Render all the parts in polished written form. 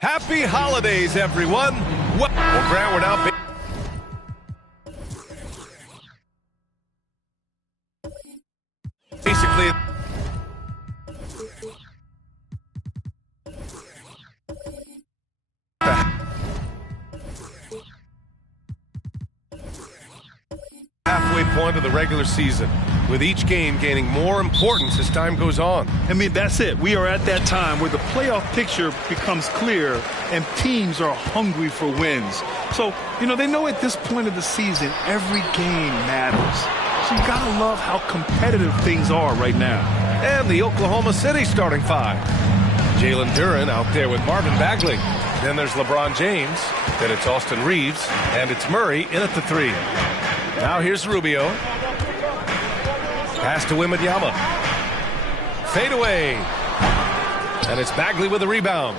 Happy holidays, everyone. Well, Grant, we're now... Basically... halfway point of the regular season, with each game gaining more importance as time goes on. I mean, that's it. We are at that time where the playoff picture becomes clear and teams are hungry for wins. So, you know, they know at this point of the season, every game matters. So you gotta love how competitive things are right now. And the Oklahoma City starting five. Jalen Duren out there with Marvin Bagley. Then there's LeBron James. Then it's Austin Reeves. And it's Murray in at the three. Now here's Rubio. Pass to Wembanyama. Fade away. And it's Bagley with the rebound.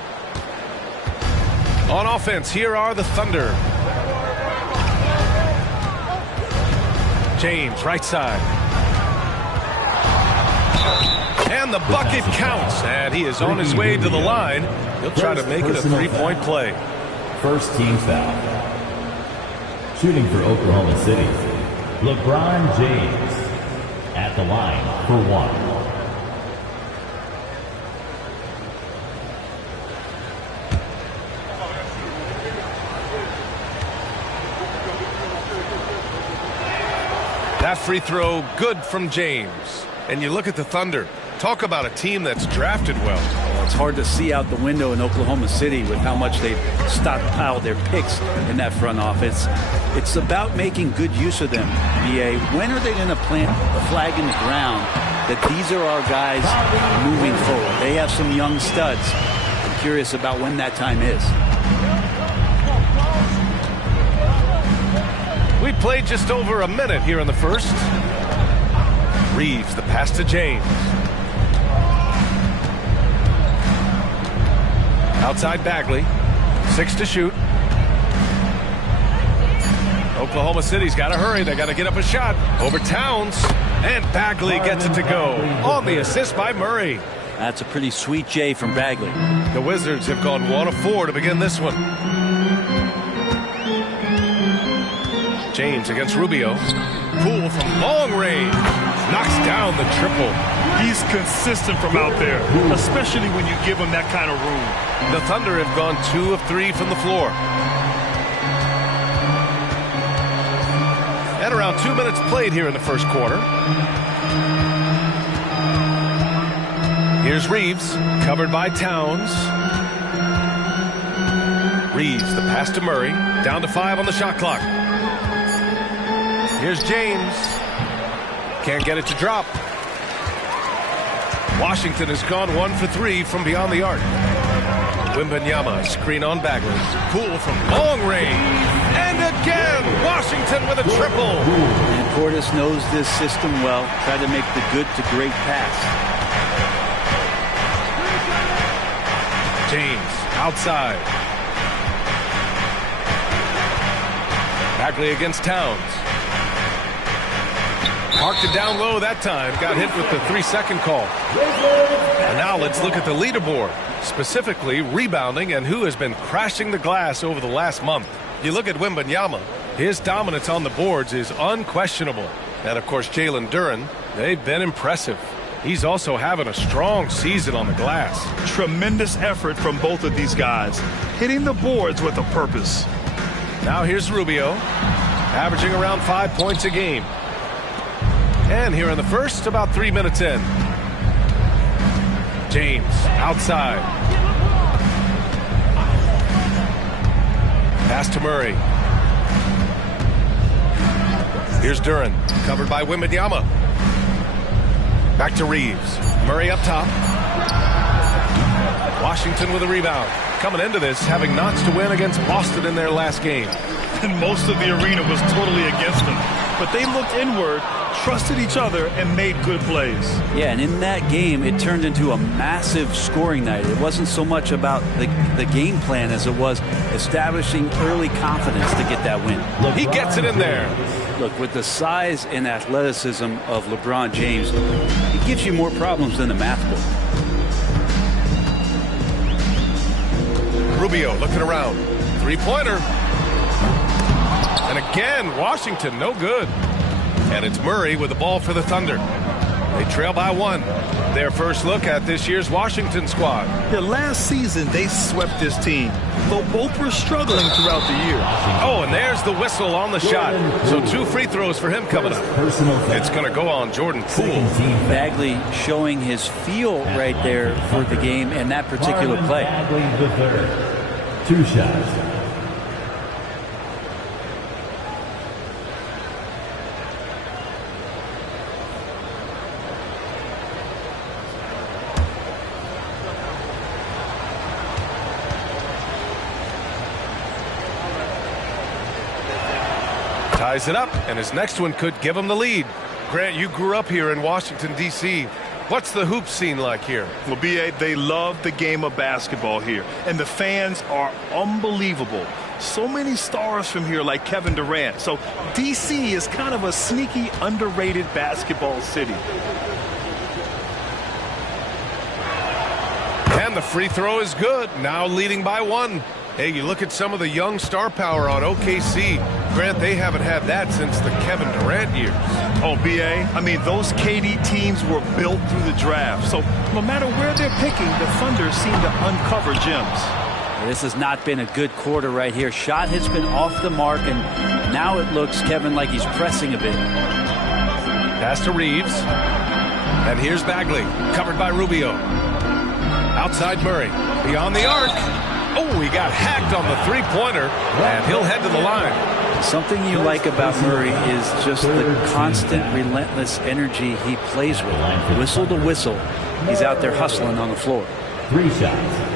On offense, here are the Thunder. James, right side. And the bucket counts. And he is on his way to the line. He'll try to make it a three-point play. First team foul. Shooting for Oklahoma City, LeBron James at the line for one. That free throw, good from James. And you look at the Thunder. Talk about a team that's drafted well. It's hard to see out the window in Oklahoma City with how much they've stockpiled their picks in that front office. It's about making good use of them, BA. When are they going to plant a flag in the ground that these are our guys moving forward? They have some young studs. I'm curious about when that time is. We played just over a minute here in the first. Reeves, the pass to James. Outside Bagley. 6 to shoot. Oklahoma City's got to hurry. They got to get up a shot. Over Towns. And Bagley gets it to go. On the assist by Murray. That's a pretty sweet J from Bagley. The Wizards have gone 1 of 4 to begin this one. James against Rubio. Poole from long range. Knocks down the triple. He's consistent from out there, especially when you give him that kind of room. The Thunder have gone 2 of 3 from the floor. And around 2 minutes played here in the first quarter. Here's Reeves, covered by Towns. Reeves, the pass to Murray. Down to 5 on the shot clock. Here's James. Can't get it to drop. Washington has gone 1 for 3 from beyond the arc. Wembanyama, screen on Bagley. Poole from long range. And again, Washington with a triple. And Portis knows this system well. Try to make the good to great pass. James outside. Bagley against Towns. Parked it down low that time. Got hit with the 3-second call. And now let's look at the leaderboard, specifically rebounding and who has been crashing the glass over the last month. You look at Wembanyama, his dominance on the boards is unquestionable. And of course, Jalen Duren, they've been impressive. He's also having a strong season on the glass. Tremendous effort from both of these guys, hitting the boards with a purpose. Now here's Rubio, averaging around 5 points a game. And here in the first, about 3 minutes in. James outside. Pass to Murray. Here's Duren, covered by Wembanyama. Back to Reeves. Murray up top. Washington with a rebound. Coming into this, having notched to win against Boston in their last game. And most of the arena was totally against them. But they looked inward, trusted each other, and made good plays. Yeah, and in that game, it turned into a massive scoring night. It wasn't so much about the game plan as it was establishing early confidence to get that win. He gets it in there. Look, with the size and athleticism of LeBron James, it gives you more problems than the math book. Rubio looking around. Three-pointer. And again, Washington, no good. And it's Murray with the ball for the Thunder. They trail by 1. Their first look at this year's Washington squad. Yeah, last season, they swept this team, though both were struggling throughout the year. Oh, and there's the whistle on the shot. So 2 free throws for him coming up. It's going to go on Jordan Poole. Bagley showing his feel right there for the game and that particular play. Bagley the third. 2 shots. Ties it up, and his next one could give him the lead. Grant, you grew up here in Washington, D.C. What's the hoop scene like here? Well, B.A., they love the game of basketball here, and the fans are unbelievable. So many stars from here like Kevin Durant. So D.C. is kind of a sneaky, underrated basketball city. And the free throw is good, now leading by 1. Hey, you look at some of the young star power on OKC. Grant, they haven't had that since the Kevin Durant years. Oh, B.A., I mean, those KD teams were built through the draft. So no matter where they're picking, the Thunder seem to uncover gems. This has not been a good quarter right here. Shot has been off the mark, and now it looks, Kevin, like he's pressing a bit. Pass to Reeves. And here's Bagley, covered by Rubio. Outside Murray, beyond the arc. Oh, he got hacked on the three-pointer, and he'll head to the line. Something you like about Murray is just the constant, relentless energy he plays with. Whistle to whistle, he's out there hustling on the floor. 3 shots.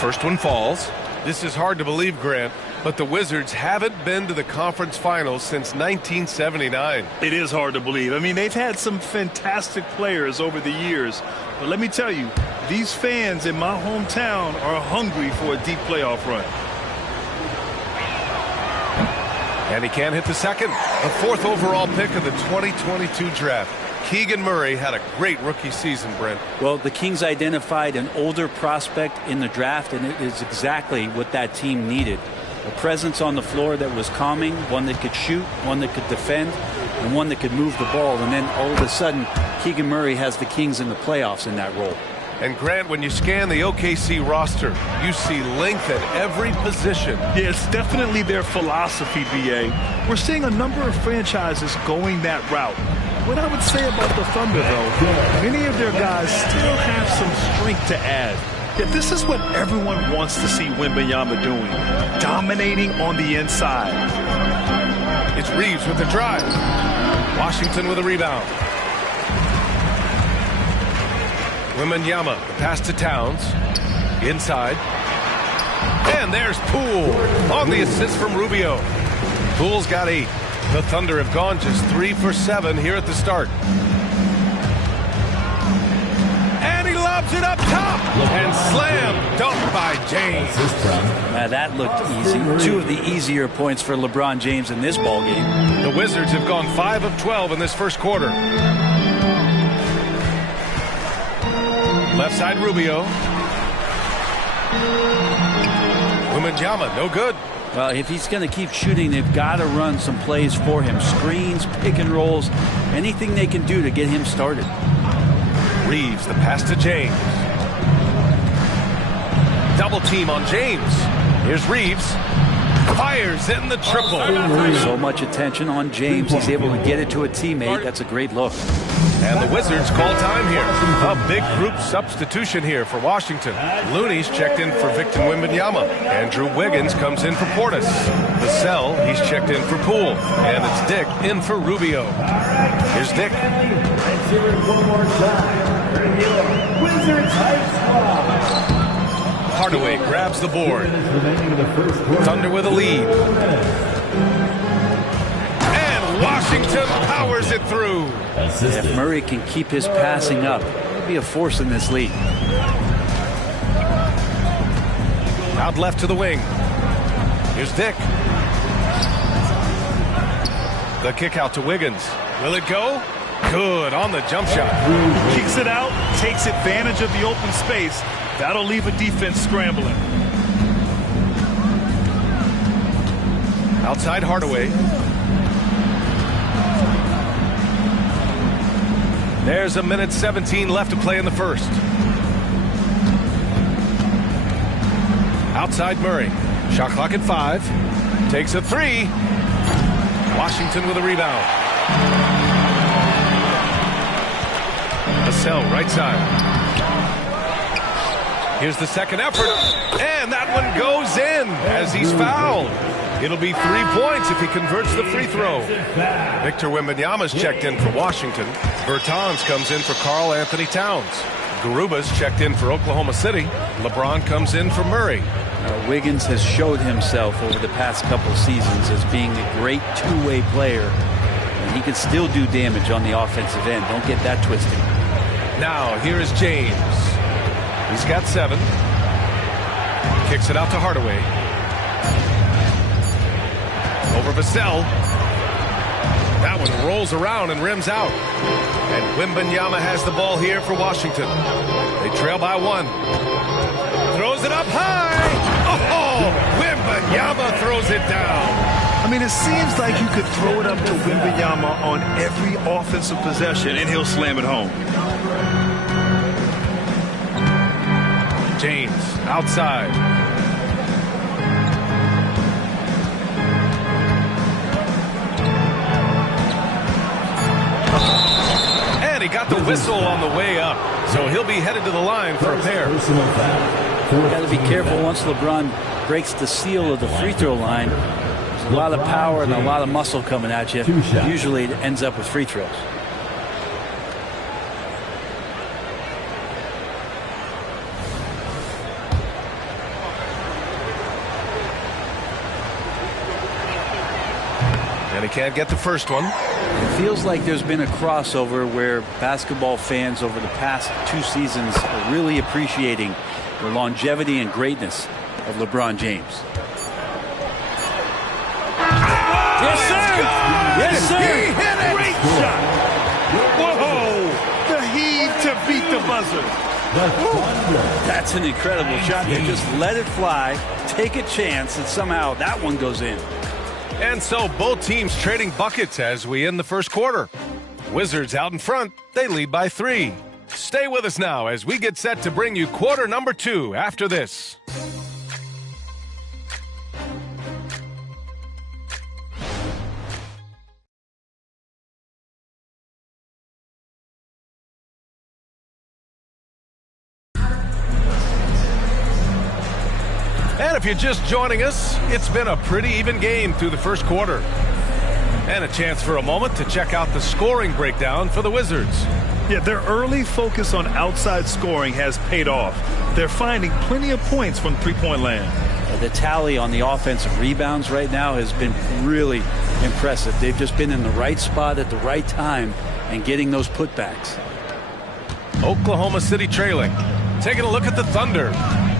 First one falls. This is hard to believe, Grant, but the Wizards haven't been to the conference finals since 1979. It is hard to believe. I mean, they've had some fantastic players over the years. But let me tell you, these fans in my hometown are hungry for a deep playoff run. And he can't hit the second. The 4th overall pick of the 2022 draft. Keegan Murray had a great rookie season, Brent. Well, the Kings identified an older prospect in the draft, and it is exactly what that team needed. A presence on the floor that was calming, one that could shoot, one that could defend, and one that could move the ball. And then all of a sudden, Keegan Murray has the Kings in the playoffs in that role. And Grant, when you scan the OKC roster, you see length at every position. Yeah, it's definitely their philosophy, B.A. We're seeing a number of franchises going that route. What I would say about the Thunder, though, many of their guys still have some strength to add. Yet this is what everyone wants to see Wembanyama doing, dominating on the inside. It's Reeves with the drive. Washington with a rebound. Wembanyama, the pass to Towns. Inside. And there's Poole on the assist from Rubio. Poole's got 8. The Thunder have gone just 3 for 7 here at the start. And he lobs it up top. And slam dunked by James. Now that looked easy. 2 of the easier points for LeBron James in this ball game. The Wizards have gone 5 of 12 in this first quarter. Left side Rubio. Wembanyama, no good. Well, if he's going to keep shooting, they've got to run some plays for him. Screens, pick and rolls, anything they can do to get him started. Reeves, the pass to James. Double team on James. Here's Reeves. Fires in the triple. So much attention on James. He's able to get it to a teammate. That's a great look. And the Wizards call time here. A big group substitution here for Washington. Looney's checked in for Victor Wembanyama. Andrew Wiggins comes in for Portis. Vassell, he's checked in for Poole. And it's Dick in for Rubio. Here's Dick. Let's hear it one more time for your Wizards High Squad. Hardaway grabs the board. Thunder with a lead. And Washington powers it through. If Murray can keep his passing up, he'll be a force in this league. Out left to the wing. Here's Dick. The kick out to Wiggins. Will it go? Good on the jump shot. Kicks it out, takes advantage of the open space. That'll leave a defense scrambling. Outside Hardaway. There's a minute 17 left to play in the first. Outside Murray. Shot clock at 5. Takes a 3. Washington with a rebound. Vassell, right side. Here's the second effort. And that one goes in as he's fouled. It'll be 3 points if he converts the free throw. Victor Wembanyama's checked in for Washington. Bertans comes in for Karl Anthony Towns. Garuba's checked in for Oklahoma City. LeBron comes in for Murray. Wiggins has showed himself over the past couple seasons as being a great two-way player. And he can still do damage on the offensive end. Don't get that twisted. Now, here is James. He's got 7. Kicks it out to Hardaway. Over Vassell. That one rolls around and rims out. And Wembanyama has the ball here for Washington. They trail by 1. Throws it up high. Oh, Wembanyama throws it down. I mean, it seems like you could throw it up to Wembanyama on every offensive possession, and he'll slam it home. James outside. And he got the whistle on the way up, so he'll be headed to the line for a pair. Got to be careful once LeBron breaks the seal of the free throw line. There's a lot of power and a lot of muscle coming at you. Usually it ends up with free throws. And he can't get the first one. It feels like there's been a crossover where basketball fans over the past 2 seasons are really appreciating the longevity and greatness of LeBron James. Yes, sir! Yes, sir! He hit it! Great shot! Whoa! The heave to beat the buzzer. That's an incredible shot. They just let it fly, take a chance, and somehow that one goes in. And so both teams trading buckets as we end the first quarter. Wizards out in front. They lead by 3. Stay with us now as we get set to bring you quarter number 2 after this. And if you're just joining us, it's been a pretty even game through the first quarter. And a chance for a moment to check out the scoring breakdown for the Wizards. Yeah, their early focus on outside scoring has paid off. They're finding plenty of points from three-point land. The tally on the offensive rebounds right now has been really impressive. They've just been in the right spot at the right time and getting those putbacks. Oklahoma City trailing. Taking a look at the Thunder.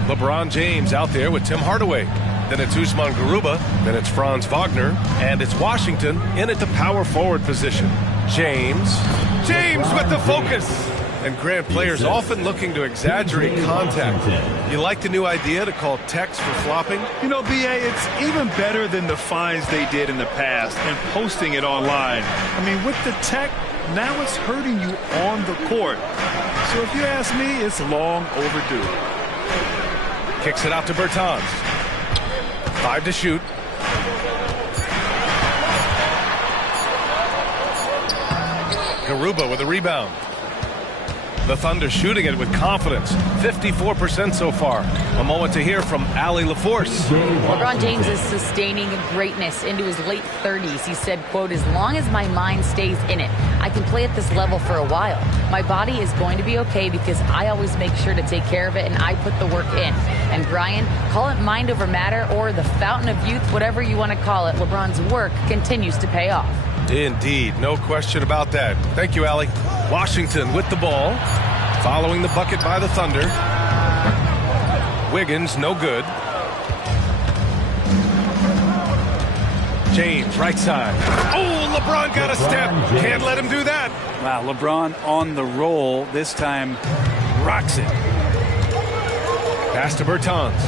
LeBron James out there with Tim Hardaway. Then it's Usman Garuba. Then it's Franz Wagner. And it's Washington in at the power forward position. James with the focus. And Grant, players often looking to exaggerate contact. You like the new idea to call techs for flopping? You know, B.A., it's even better than the fines they did in the past and posting it online. I mean, with the tech, now it's hurting you on the court. So if you ask me, it's long overdue. Kicks it out to Bertans. 5 to shoot. Garuba with a rebound. The Thunder shooting it with confidence. 54% so far. A moment to hear from Allie LaForce. LeBron James is sustaining greatness into his late 30s. He said, quote, "As long as my mind stays in it, I can play at this level for a while. My body is going to be okay because I always make sure to take care of it and I put the work in." And Brian, call it mind over matter or the fountain of youth, whatever you want to call it, LeBron's work continues to pay off. Indeed, no question about that. Thank you, Allie. Washington with the ball. Following the bucket by the Thunder. Wiggins, no good. James, right side. Oh, LeBron got a step. Can't let him do that. Wow, LeBron on the roll. This time rocks it. Pass to Bertans.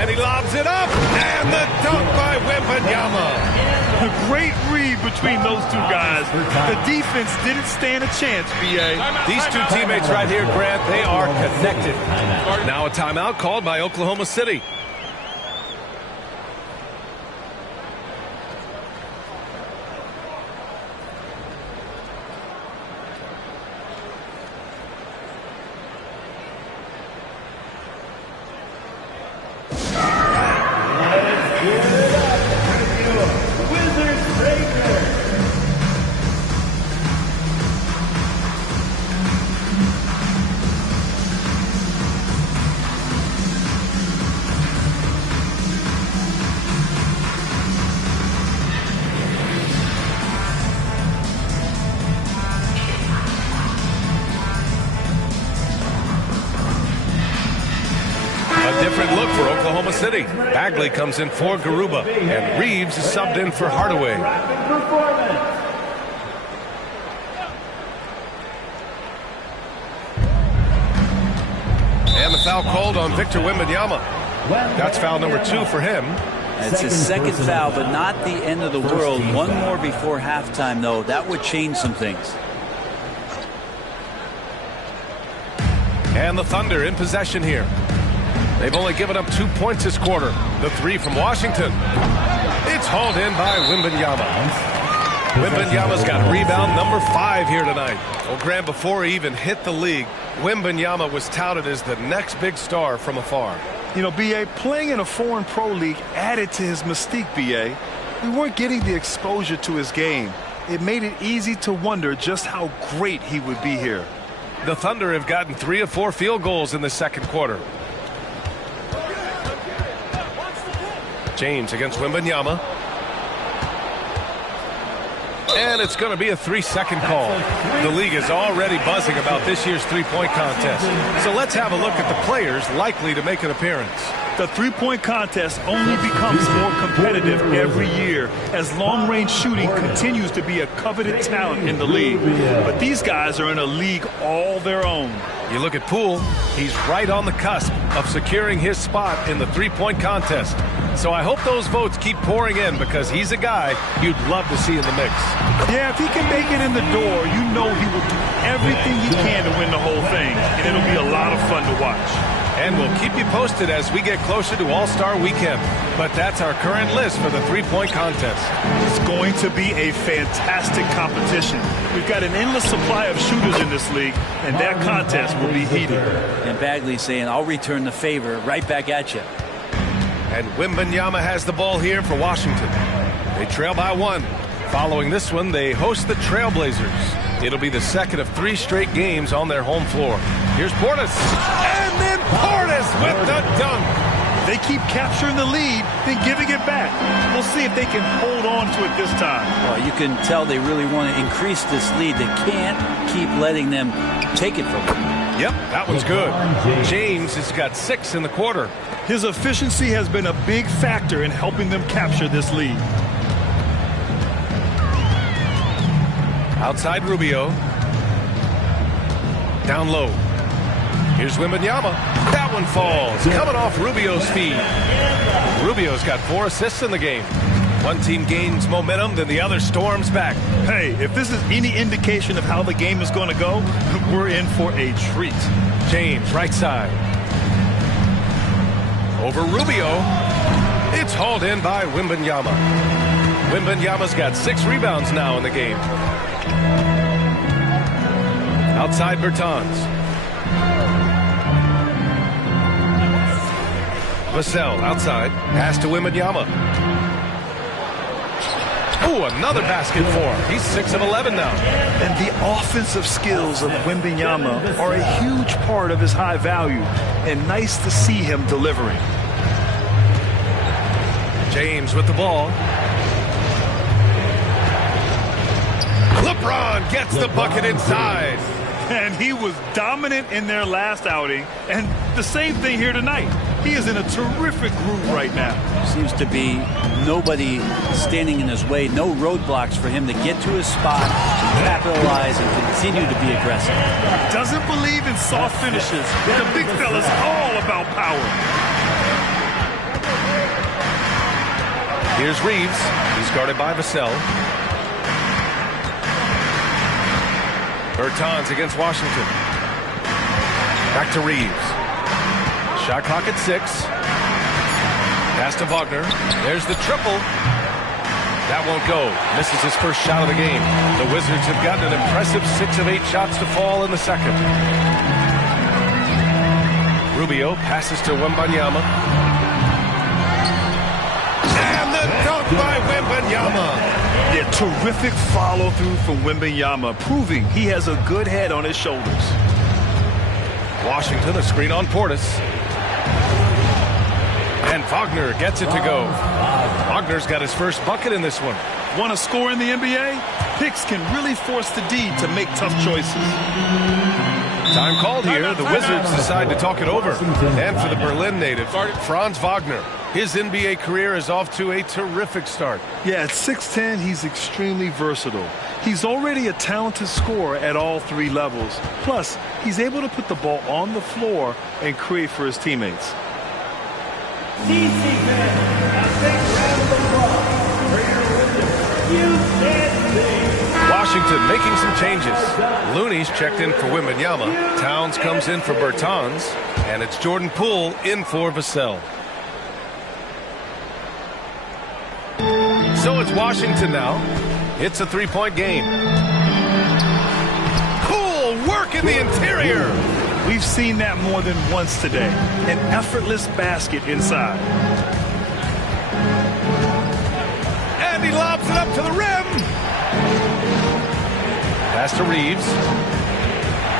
And he lobs it up. And the dunk by Wembanyama. A great read between those two guys. The defense didn't stand a chance, B.A. These two teammates right here, Grant, they are connected. Now a timeout called by Oklahoma City. Different look for Oklahoma City. Bagley comes in for Garuba, and Reeves is subbed in for Hardaway. And the foul called on Victor Wembanyama. That's foul number 2 for him. It's his second foul, but not the end of the world. One more before halftime, though. That would change some things. And the Thunder in possession here. They've only given up 2 points this quarter. The 3 from Washington. It's hauled in by Wembanyama. Wembanyama's got rebound number 5 here tonight. Well, Graham, before he even hit the league, Wembanyama was touted as the next big star from afar. You know, B.A., playing in a foreign pro league added to his mystique, B.A. We weren't getting the exposure to his game. It made it easy to wonder just how great he would be here. The Thunder have gotten 3 of 4 field goals in the second quarter. James against Wembanyama. And it's going to be a 3-second call. The league is already buzzing about this year's three-point contest. So let's have a look at the players likely to make an appearance. The three-point contest only becomes more competitive every year as long-range shooting continues to be a coveted talent in the league. But these guys are in a league all their own. You look at Poole, he's right on the cusp of securing his spot in the three-point contest. So I hope those votes keep pouring in because he's a guy you'd love to see in the mix. Yeah, if he can make it in the door, you know he will do everything he can to win the whole thing, and it'll be a lot of fun to watch. And we'll keep you posted as we get closer to All-Star Weekend. But that's our current list for the three-point contest. It's going to be a fantastic competition. We've got an endless supply of shooters in this league, and that contest will be heated. And Bagley saying, I'll return the favor right back at you. And Wembanyama has the ball here for Washington. They trail by 1. Following this one, they host the Trailblazers. It'll be the second of 3 straight games on their home floor. Here's Portis. And then Portis with the dunk. They keep capturing the lead, then giving it back. We'll see if they can hold on to it this time. Well, you can tell they really want to increase this lead. They can't keep letting them take it from them. Yep, that one's good. James has got 6 in the quarter. His efficiency has been a big factor in helping them capture this lead. Outside Rubio. Down low. Here's Wembanyama. That one falls. Coming off Rubio's feet. Rubio's got 4 assists in the game. One team gains momentum, then the other storms back. Hey, if this is any indication of how the game is going to go, we're in for a treat. James, right side. Over Rubio. It's hauled in by Wembanyama. Wembanyama's got 6 rebounds now in the game. Outside Bertans. Vassell outside. Pass to Wembanyama. Ooh, another basket for him. He's 6 of 11 now. And the offensive skills of Wembanyama are a huge part of his high value. And nice to see him delivering. James with the ball. LeBron gets the bucket inside. And he was dominant in their last outing. And the same thing here tonight. He is in a terrific groove right now. Seems to be nobody standing in his way. No roadblocks for him to get to his spot, capitalize, and continue to be aggressive. Doesn't believe in soft finishes. The big fella's all about power. Here's Reeves. He's guarded by Vassell. Bertans against Washington. Back to Reeves. Shot clock at 6. Pass to Wagner. There's the triple. That won't go. Misses his first shot of the game. The Wizards have gotten an impressive 6 of 8 shots to fall in the second. Rubio passes to Wembanyama. And the dunk by Wembanyama. Yeah, terrific follow-through from Wembanyama, proving he has a good head on his shoulders. Washington, a screen on Portis. And Wagner gets it to go. Wagner's got his first bucket in this one. Want to score in the NBA? Picks can really force the D to make tough choices. Time called here. The Wizards decide to talk it over. And for the Berlin native, Franz Wagner. His NBA career is off to a terrific start. Yeah, at 6'10", he's extremely versatile. He's already a talented scorer at all 3 levels. Plus, he's able to put the ball on the floor and create for his teammates. Washington making some changes. Looney's checked in for Wembanyama. Towns comes in for Bertans. And it's Jordan Poole in for Vassell. So it's Washington now. It's a 3-point game. Poole work in the interior. We've seen that more than once today. An effortless basket inside. And he lobs it up to the rim. Pass to Reeves.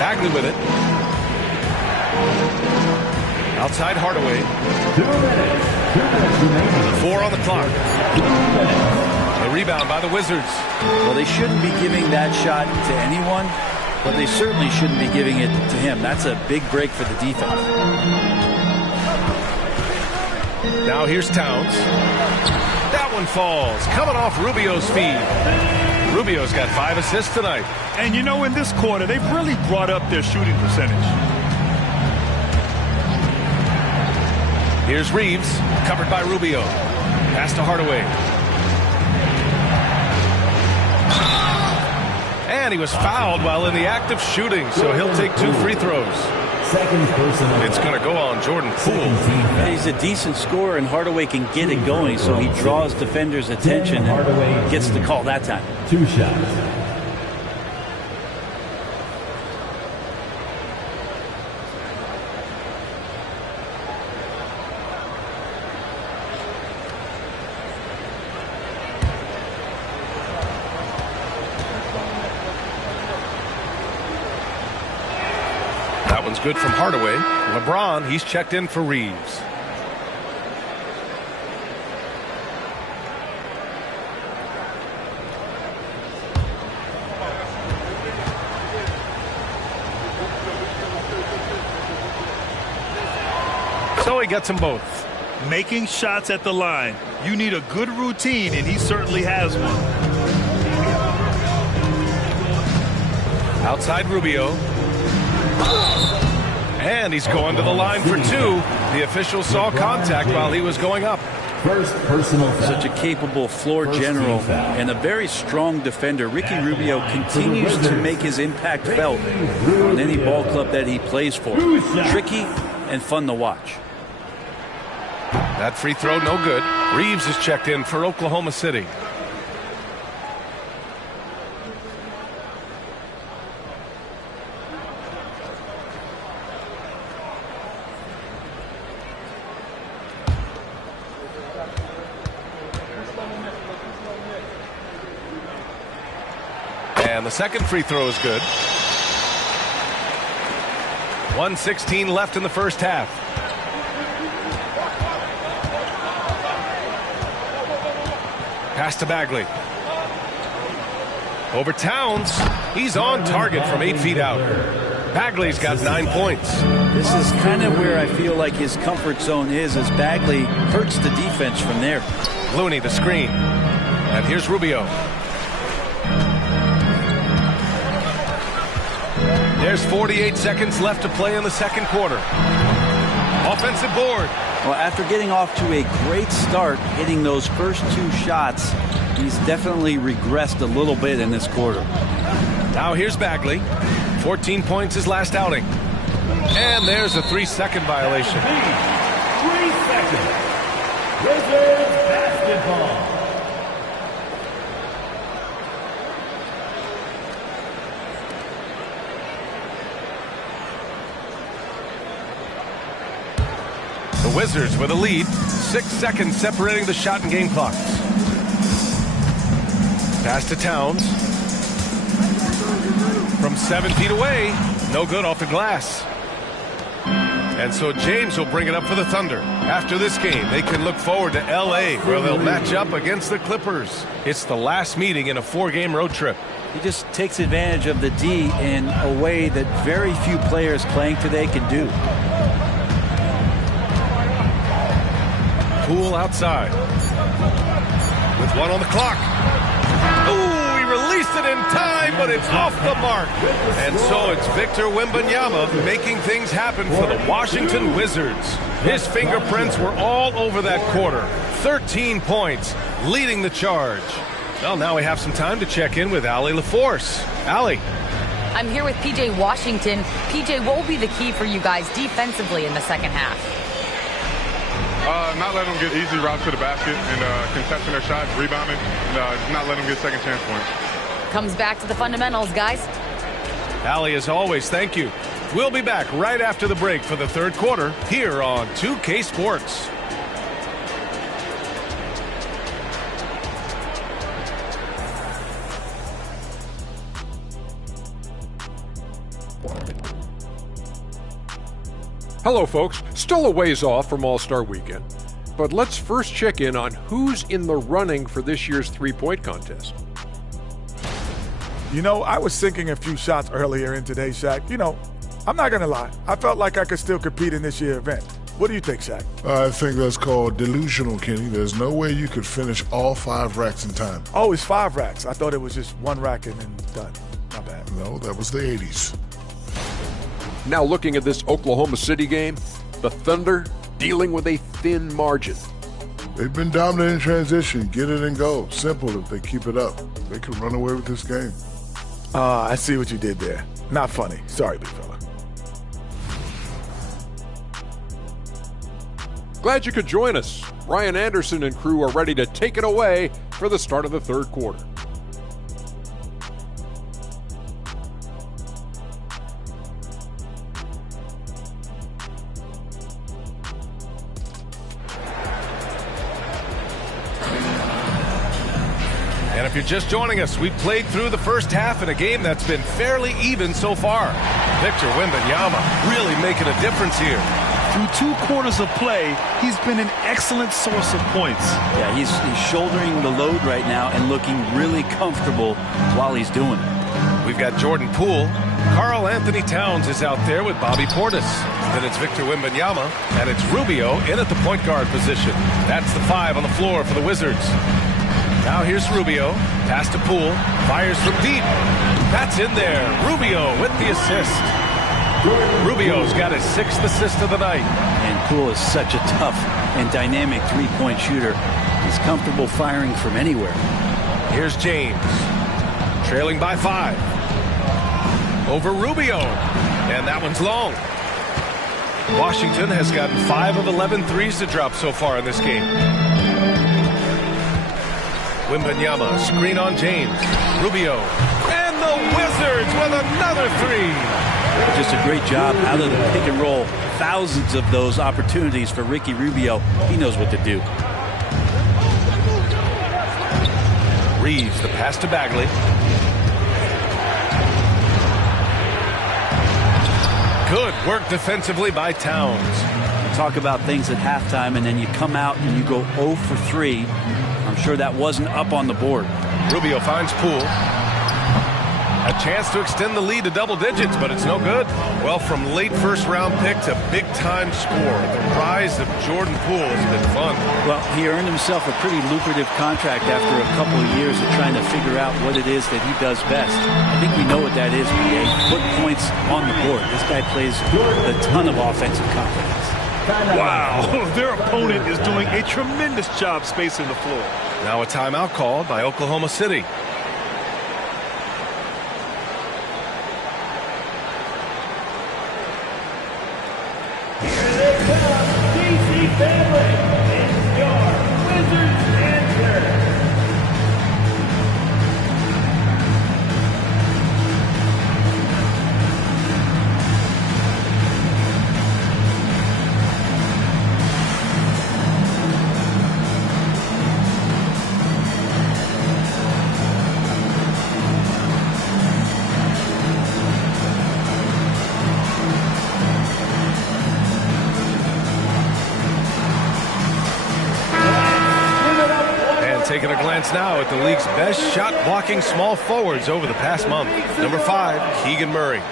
Bagley with it. Outside Hardaway. 4 on the clock. The rebound by the Wizards. Well, they shouldn't be giving that shot to anyone, but they certainly shouldn't be giving it to him. That's a big break for the defense. Now here's Towns. That one falls. Coming off Rubio's feed. Rubio's got 5 assists tonight. And you know, in this quarter, they've really brought up their shooting percentage. Here's Reeves, covered by Rubio. Pass to Hardaway. And he was fouled while in the act of shooting, so he'll take 2 free throws. It's going to go on Jordan Poole. He's a decent scorer, and Hardaway can get it going, so he draws defenders' attention and gets the call that time. 2 shots. one's good from Hardaway. LeBron, he's checked in for Reeves. So he gets them both. Making shots at the line. You need a good routine, and he certainly has one. Outside Rubio. And he's going to the line for two. The official saw contact while he was going up. First personal foul. Such a capable floor general and a very strong defender. Ricky Rubio continues to make his impact felt on any ball club that he plays for. Tricky and fun to watch. That free throw, no good. Reeves is checked in for Oklahoma City. And the second free throw is good. 1:16 left in the first half. Pass to Bagley. Over Towns. He's on target from 8 feet out. Bagley's got 9 points. This is kind of where I feel like his comfort zone is, as Bagley hurts the defense from there. Looney, the screen. And here's Rubio. There's 48 seconds left to play in the second quarter. Offensive board. Well, after getting off to a great start, hitting those first two shots, he's definitely regressed a little bit in this quarter. Now here's Bagley. 14 points his last outing. And there's a 3-second violation. 3 seconds. Wizards basketball. The Wizards with a lead. 6 seconds separating the shot and game clocks. Pass to Towns. From 7 feet away. No good off the glass. And so James will bring it up for the Thunder. After this game, they can look forward to L.A., where they'll match up against the Clippers. It's the last meeting in a 4-game road trip. He just takes advantage of the D in a way that very few players playing today can do. Poole outside. With 1 on the clock. Ooh, he released it in time, but it's off the mark. And so it's Victor Wembanyama making things happen for the Washington Wizards. His fingerprints were all over that quarter. 13 points, leading the charge. Well, now we have some time to check in with Allie LaForce. Allie. I'm here with PJ Washington. PJ, what will be the key for you guys defensively in the second half? Not letting them get easy routes to the basket and contesting their shots, rebounding, and not letting them get second chance points. Comes back to the fundamentals, guys. Allie, as always, thank you. We'll be back right after the break for the third quarter here on 2K Sports. Hello, folks. Still a ways off from All-Star Weekend, but let's first check in on who's in the running for this year's three-point contest. You know, I was sinking a few shots earlier in today's, Shaq. You know, I'm not going to lie. I felt like I could still compete in this year's event. What do you think, Shaq? I think that's called delusional, Kenny. There's no way you could finish all 5 racks in time. Oh, it's 5 racks. I thought it was just 1 rack and then done. My bad. No, that was the 80s. Now looking at this Oklahoma City game, the Thunder dealing with a thin margin. They've been dominant in transition. Get it and go. Simple if they keep it up. They could run away with this game. I see what you did there. Not funny. Sorry, big fella. Glad you could join us. Ryan Anderson and crew are ready to take it away for the start of the third quarter. And If you're just joining us, we've played through the first half in a game that's been fairly even so far. Victor Wembanyama really making a difference here. Through 2 quarters of play, he's been an excellent source of points. Yeah, he's shouldering the load right now and looking really comfortable while he's doing it. We've got Jordan Poole. Karl Anthony Towns is out there with Bobby Portis. Then it's Victor Wembanyama, and it's Rubio in at the point guard position. That's the 5 on the floor for the Wizards. Now here's Rubio. Pass to Poole. Fires from deep. That's in there. Rubio with the assist. Rubio's got his 6th assist of the night. And Poole is such a tough and dynamic three-point shooter. He's comfortable firing from anywhere. Here's James. Trailing by 5. Over Rubio. And that one's long. Washington has gotten 5 of 11 threes to drop so far in this game. Wembanyama, screen on James. Rubio. And the Wizards with another 3. Just a great job out of the pick and roll. Thousands of those opportunities for Ricky Rubio. He knows what to do. Reeves, the pass to Bagley. Good work defensively by Towns. Talk about things at halftime, and then you come out and you go 0 for 3. I'm sure that wasn't up on the board. Rubio finds Poole. A chance to extend the lead to double digits, but it's no good. Well, from late first-round pick to big-time scorer, the rise of Jordan Poole has been fun. Well, he earned himself a pretty lucrative contract after a couple of years of trying to figure out what it is that he does best. I think we know what that is, BA. Put points on the board. This guy plays with a ton of offensive confidence. Wow, their opponent is doing a tremendous job spacing the floor. Now a timeout called by Oklahoma City. Taking a glance now at the league's best shot-blocking small forwards over the past month. Number 5, Keegan Murray.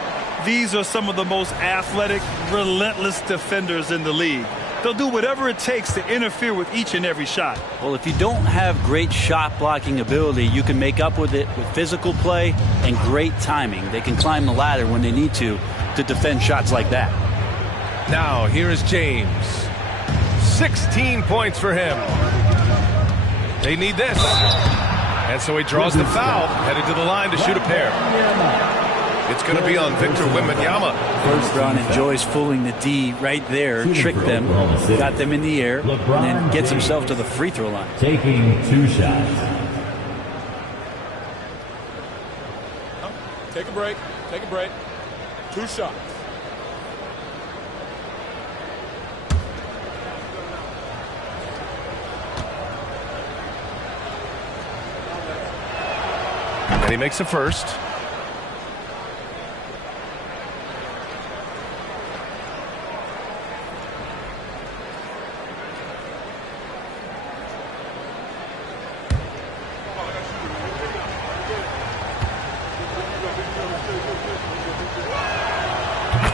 These are some of the most athletic, relentless defenders in the league. They'll do whatever it takes to interfere with each and every shot. Well, if you don't have great shot-blocking ability, you can make up with it with physical play and great timing. They can climb the ladder when they need to defend shots like that. Now, here is James. 16 points for him. They need this. And so he draws the foul, headed to the line to shoot a pair. It's going to be on Victor Wembanyama. Brown enjoys fooling the D right there, tricked them, got them in the air, and then gets himself to the free throw line. Taking 2 shots. Take a break. Take a break. 2 shots. And he makes a first.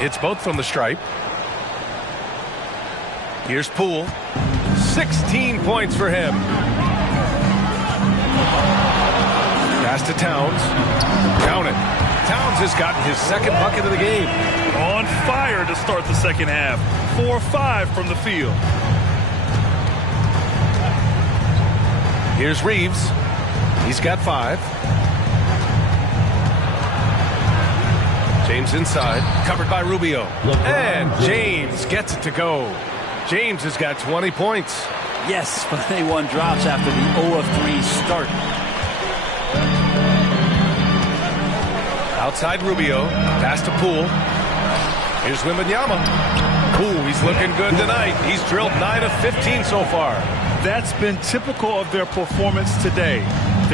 It's both from the stripe. Here's Poole. 16 points for him. Pass to Towns. Count it. Towns has gotten his 2nd bucket of the game. On fire to start the second half. 4-5 from the field. Here's Reeves. He's got 5. James inside. Covered by Rubio. And James gets it to go. James has got 20 points. Yes, but they won drops after the 0 of 3 start. Outside Rubio. Pass to Poole. Here's Wembanyama. Ooh, he's looking good tonight. He's drilled 9 of 15 so far. That's been typical of their performance today.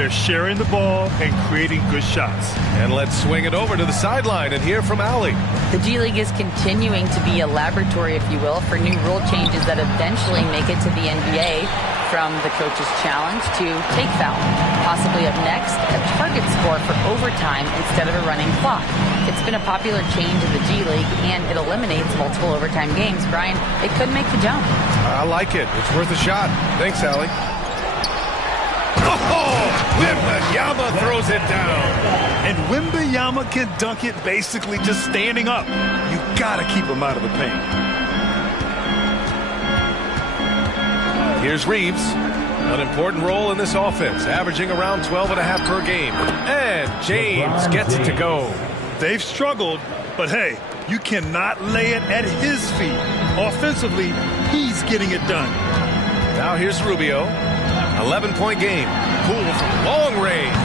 They're sharing the ball and creating good shots. And let's swing it over to the sideline and hear from Allie. The G League is continuing to be a laboratory, if you will, for new rule changes that eventually make it to the NBA, from the coach's challenge to take foul. Possibly up next, a target score for overtime instead of a running clock. It's been a popular change in the G League, and it eliminates multiple overtime games. Brian, it could make the jump. I like it. It's worth a shot. Thanks, Allie. Oh, Wembanyama throws it down. And Wembanyama can dunk it basically just standing up. You got to keep him out of the paint. Here's Reeves. An important role in this offense, averaging around 12.5 per game. And James gets it to go. They've struggled, but hey, you cannot lay it at his feet. Offensively, he's getting it done. Now here's Rubio. 11-point game. Poole from long range.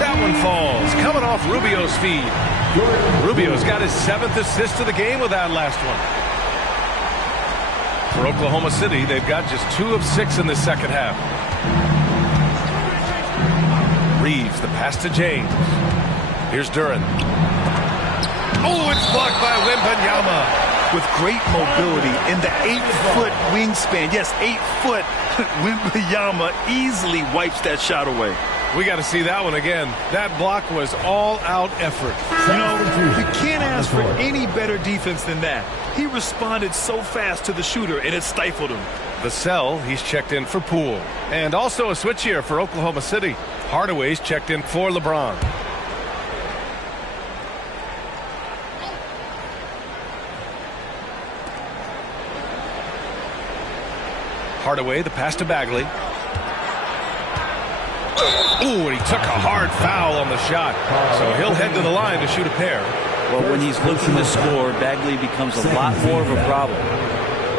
That one falls. Coming off Rubio's feed. Rubio's got his 7th assist of the game with that last one. For Oklahoma City, they've got just 2 of 6 in the second half. Reeves, the pass to James. Here's Duren. Oh, it's blocked by Wembanyama. With great mobility in the 8-foot wingspan. Yes, 8 foot. Wembanyama easily wipes that shot away. We got to see that one again. That block was all-out effort. You know, you can't ask for any better defense than that. He responded so fast to the shooter, and it stifled him. Vassell, he's checked in for Poole. And also a switch here for Oklahoma City. Hardaway's checked in for LeBron. Hardaway, the pass to Bagley. Ooh, and he took a hard foul on the shot. So he'll head to the line to shoot a pair. Well, when he's looking to score, Bagley becomes a lot more of a problem.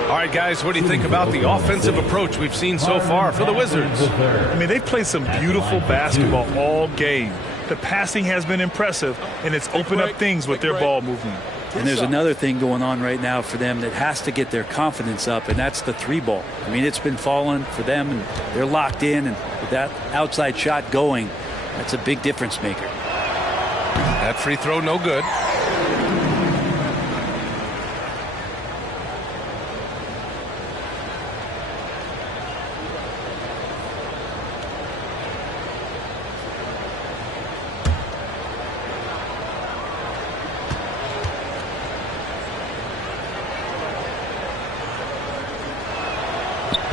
All right, guys, what do you think about the offensive approach we've seen so far for the Wizards? I mean, they've played some beautiful basketball all game. The passing has been impressive, and it's opened up things with their ball movement. And there's another thing going on right now for them that has to get their confidence up, and that's the 3-ball. I mean, it's been falling for them, and they're locked in, and with that outside shot going, that's a big difference maker. That free throw, no good.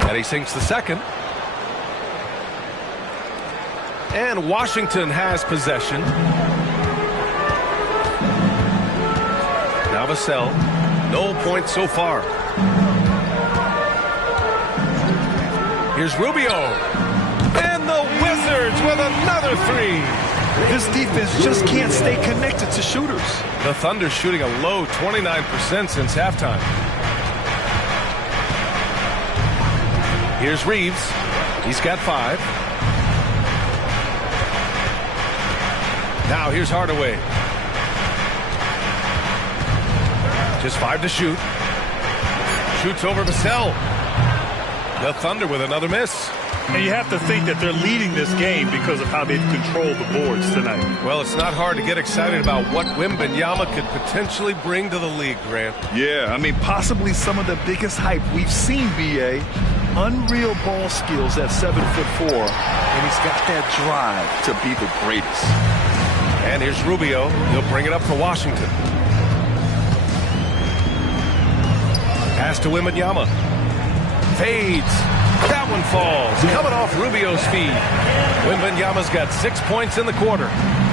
And he sinks the second. And Washington has possession. Now Vassell. No points so far. Here's Rubio. And the Wizards with another 3. This defense just can't stay connected to shooters. The Thunder shooting a low 29% since halftime. Here's Reeves. He's got 5. Now here's Hardaway. Just 5 to shoot. Shoots over Vassell. The Thunder with another miss. And you have to think that they're leading this game because of how they've controlled the boards tonight. Well, it's not hard to get excited about what Wembanyama could potentially bring to the league, Grant. Yeah, I mean, possibly some of the biggest hype we've seen, B.A. Unreal ball skills at 7'4", and he's got that drive to be the greatest. And here's Rubio. He'll bring it up for Washington. Pass to Wembanyama. Fades. That one falls. Coming off Rubio's feed. Wembanyama's got 6 points in the quarter.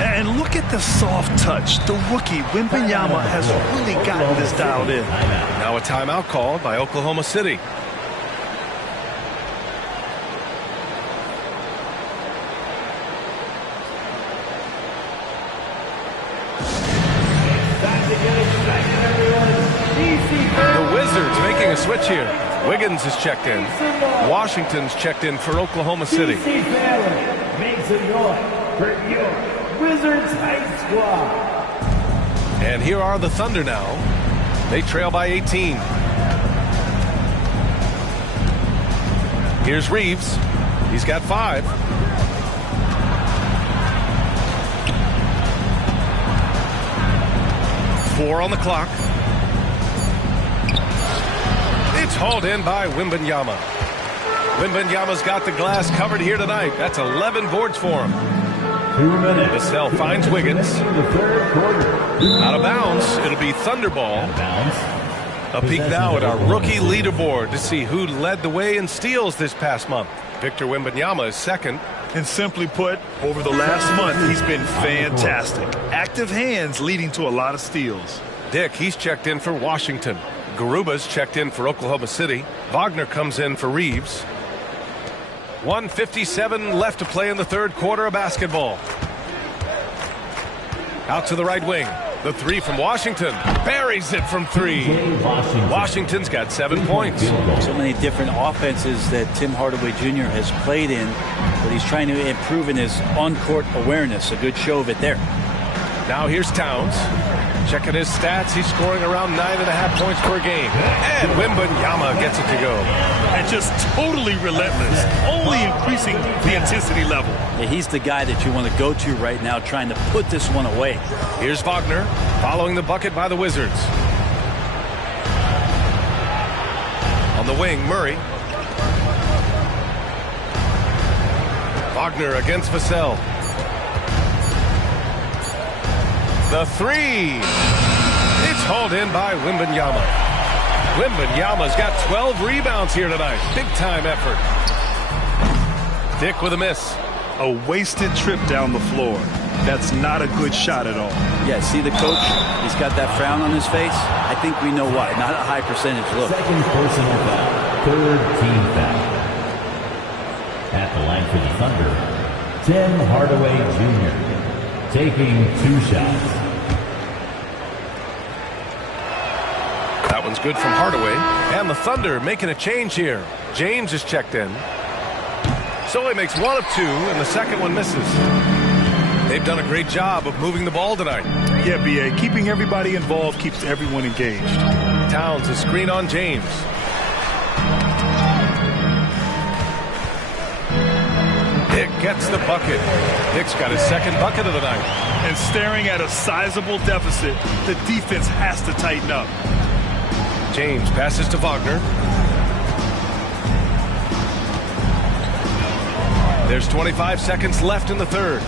And look at the soft touch. The rookie, Wembanyama, has really gotten this dialed in. Now a timeout called by Oklahoma City. The Wizards making a switch here. Wiggins is checked in. Washington's checked in for Oklahoma City. Makes a noise for your Wizards High Squad. And here are the Thunder now. They trail by 18. Here's Reeves. He's got 5. 4 on the clock. It's hauled in by Wembanyama. Wembanyama's got the glass covered here tonight. That's 11 boards for him. 2 minutes. Vassell finds Wiggins. The third quarter. Out of bounds. It'll be Thunderball. Out of bounds. A peek now at our rookie leaderboard to see who led the way in steals this past month. Victor Wembanyama is second. And simply put, over the last month, he's been fantastic. Active hands leading to a lot of steals. Dick, he's checked in for Washington. Garuba's checked in for Oklahoma City. Wagner comes in for Reeves. 1:57 left to play in the third quarter of basketball. Out to the right wing. The three from Washington. Buries it from 3. Washington's got 7 points. So many different offenses that Tim Hardaway Jr. has played in, but he's trying to improve in his on-court awareness. A good show of it there. Now here's Towns. Checking his stats, he's scoring around 9.5 points per game. And Wembanyama gets it to go. And just totally relentless, only increasing the intensity level. Yeah, he's the guy that you want to go to right now, trying to put this one away. Here's Wagner, following the bucket by the Wizards. On the wing, Murray. Wagner against Vassell. The 3. It's hauled in by Wembanyama. Wembanyama's got 12 rebounds here tonight. Big time effort. Dick with a miss. A wasted trip down the floor. That's not a good shot at all. Yeah, see the coach? He's got that frown on his face. I think we know why. Not a high percentage look. Second personal foul. Third team foul. At the line for the Thunder, Tim Hardaway Jr. taking 2 shots. That one's good from Hardaway. And the Thunder making a change here. James is checked in. So he makes 1 of 2, and the second one misses. They've done a great job of moving the ball tonight. Yeah, B.A. Keeping everybody involved keeps everyone engaged. Towns a screen on James. Dick gets the bucket. Dick's got his second bucket of the night. And staring at a sizable deficit, the defense has to tighten up. James passes to Wagner. There's 25 seconds left in the third.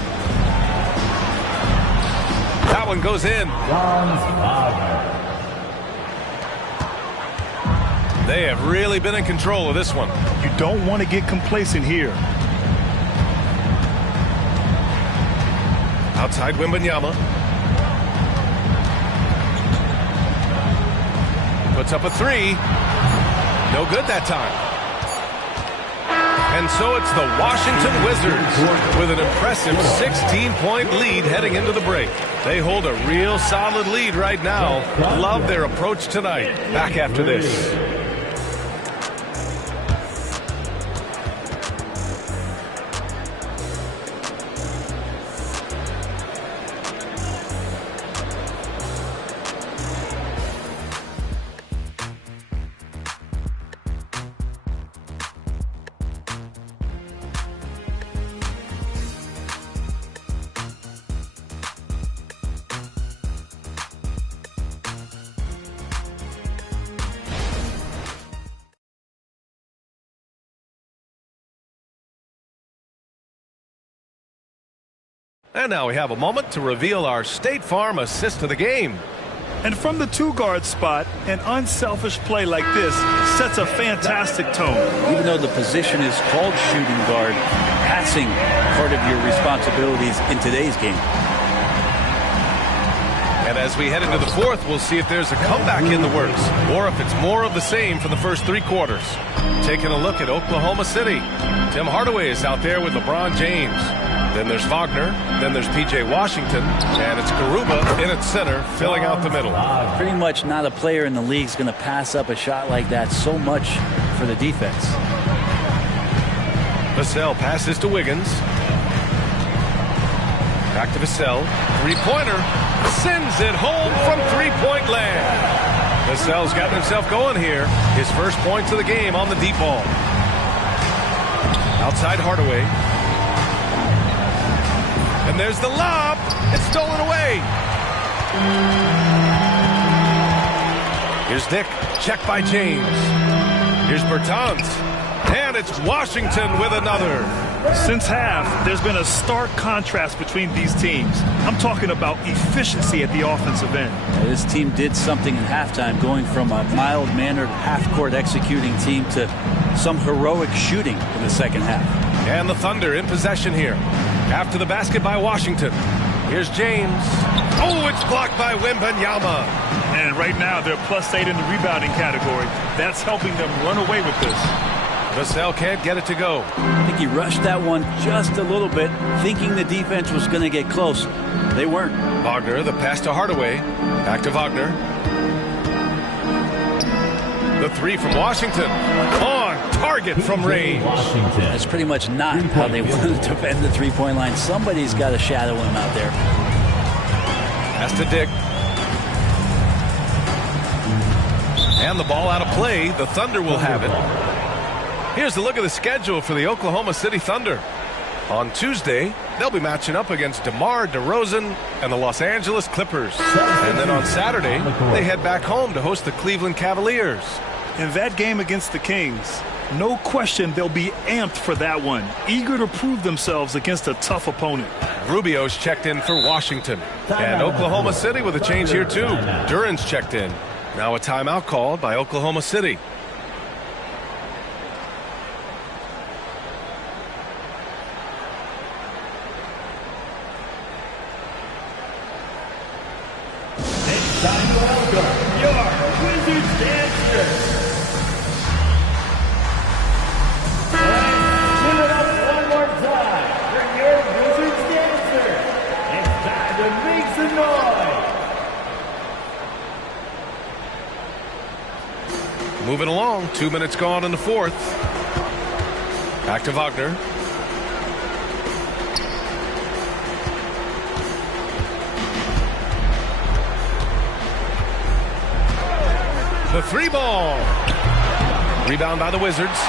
That one goes in. They have really been in control of this one. You don't want to get complacent here. Outside Wembanyama. Puts up a 3. No good that time. And so it's the Washington Wizards with an impressive 16-point lead heading into the break. They hold a real solid lead right now. Love their approach tonight. Back after this. And now we have a moment to reveal our State Farm assist of the game. And from the 2-guard spot, an unselfish play like this sets a fantastic tone. Even though the position is called shooting guard, passing part of your responsibilities in today's game. And as we head into the fourth, we'll see if there's a comeback in the works or if it's more of the same for the first 3 quarters. Taking a look at Oklahoma City. Tim Hardaway is out there with LeBron James. Then there's Wagner. Then there's P.J. Washington. And it's Garuba in its center, filling out the middle. Pretty much not a player in the league is going to pass up a shot like that so much for the defense. Vassell passes to Wiggins. Back to Vassell. 3-pointer. Sends it home from 3-point land. Vassell's gotten himself going here. His first points of the game on the deep ball. Outside Hardaway. And there's the lob. It's stolen away. Here's Dick. Check by James. Here's Bertans. And it's Washington with another. Since half, there's been a stark contrast between these teams. I'm talking about efficiency at the offensive end. This team did something in halftime, going from a mild-mannered half-court executing team to some heroic shooting in the second half. And the Thunder in possession here. After the basket by Washington. Here's James. Oh, it's blocked by Wembanyama. And right now, they're +8 in the rebounding category. That's helping them run away with this. Vassell can't get it to go. I think he rushed that one just a little bit, thinking the defense was going to get close. They weren't. Wagner, the pass to Hardaway. Back to Wagner. The three from Washington. On target from range. That's pretty much not how they want to defend the three-point line. Somebody's got to shadow him out there. Pass to Dick. And the ball out of play. The Thunder will have it. Here's a look at the schedule for the Oklahoma City Thunder. On Tuesday, they'll be matching up against DeMar DeRozan and the Los Angeles Clippers. And then on Saturday, they head back home to host the Cleveland Cavaliers. In that game against the Kings, no question they'll be amped for that one, eager to prove themselves against a tough opponent. Rubio's checked in for Washington. And Oklahoma City with a change here too. Duran's checked in. Now a timeout called by Oklahoma City. Time to welcome your Wizards dancers. Let's give it up one more time for your Wizards dancers. It's time to make some noise. Moving along, 2 minutes gone in the fourth. Back to Wagner. The three ball. Rebound by the Wizards.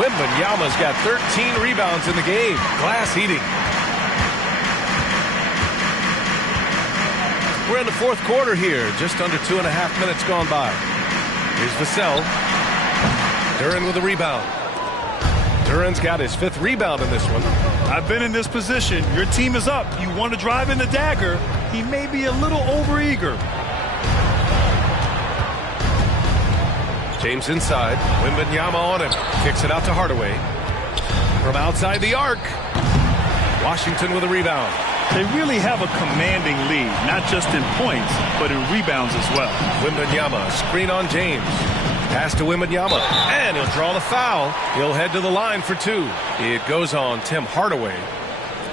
Wembanyama's got 13 rebounds in the game. Glass eating. We're in the fourth quarter here. Just under 2.5 minutes gone by. Here's Vassell. Duran with a rebound. Duran's got his 5th rebound in this one. I've been in this position. Your team is up. You want to drive in the dagger. He may be a little overeager. James inside. Wembanyama on him. Kicks it out to Hardaway. From outside the arc. Washington with a rebound. They really have a commanding lead, not just in points, but in rebounds as well. Wembanyama, screen on James. Pass to Wembanyama, and he'll draw the foul. He'll head to the line for 2. It goes on Tim Hardaway.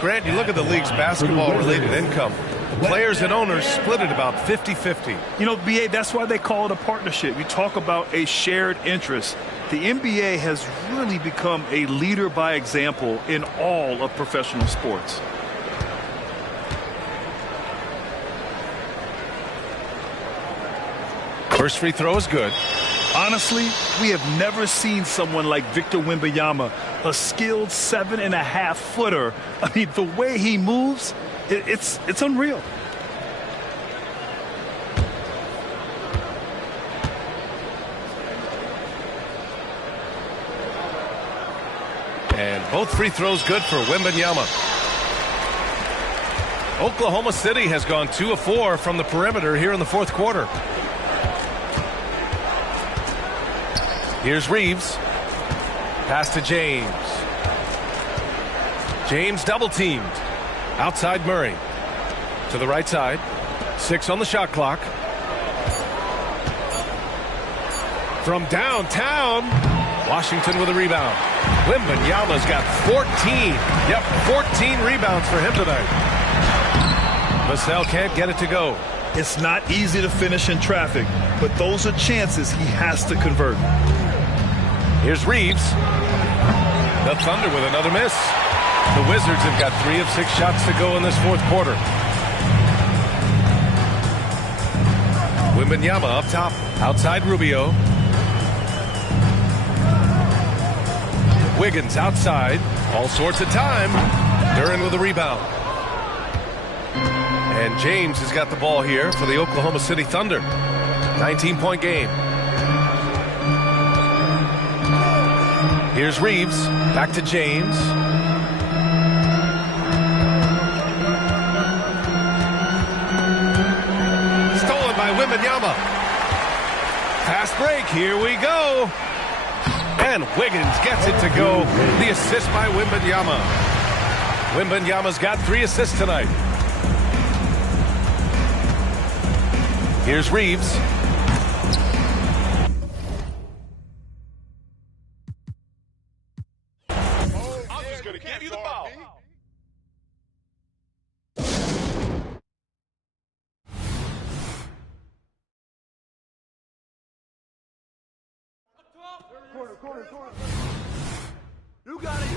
Grant, you look at the league's basketball-related income. Players and owners split it about 50-50. You know, BA, that's why they call it a partnership. You talk about a shared interest. The NBA has really become a leader by example in all of professional sports. First free throw is good. Honestly, we have never seen someone like Victor Wembanyama, a skilled 7.5-footer. I mean, the way he moves, it's unreal. And both free throws good for Wembanyama. Oklahoma City has gone 2 of 4 from the perimeter here in the fourth quarter. Here's Reeves. Pass to James. James double teamed. Outside Murray. To the right side. 6 on the shot clock. From downtown. Washington with a rebound. Wembanyama's got 14. Yep, 14 rebounds for him tonight. Vassell can't get it to go. It's not easy to finish in traffic, but those are chances he has to convert. Here's Reeves. The Thunder with another miss. The Wizards have got 3 of 6 shots to go in this fourth quarter. Wembanyama up top. Outside Rubio. Wiggins outside. All sorts of time. Duran with a rebound. And James has got the ball here for the Oklahoma City Thunder. 19-point game. Here's Reeves. Back to James. Stolen by Wembanyama. Fast break. Here we go. And Wiggins gets it to go. The assist by Wembanyama. Wembanyama's got 3 assists tonight. Here's Reeves. I'm just going to give you the ball. Corner. You got it.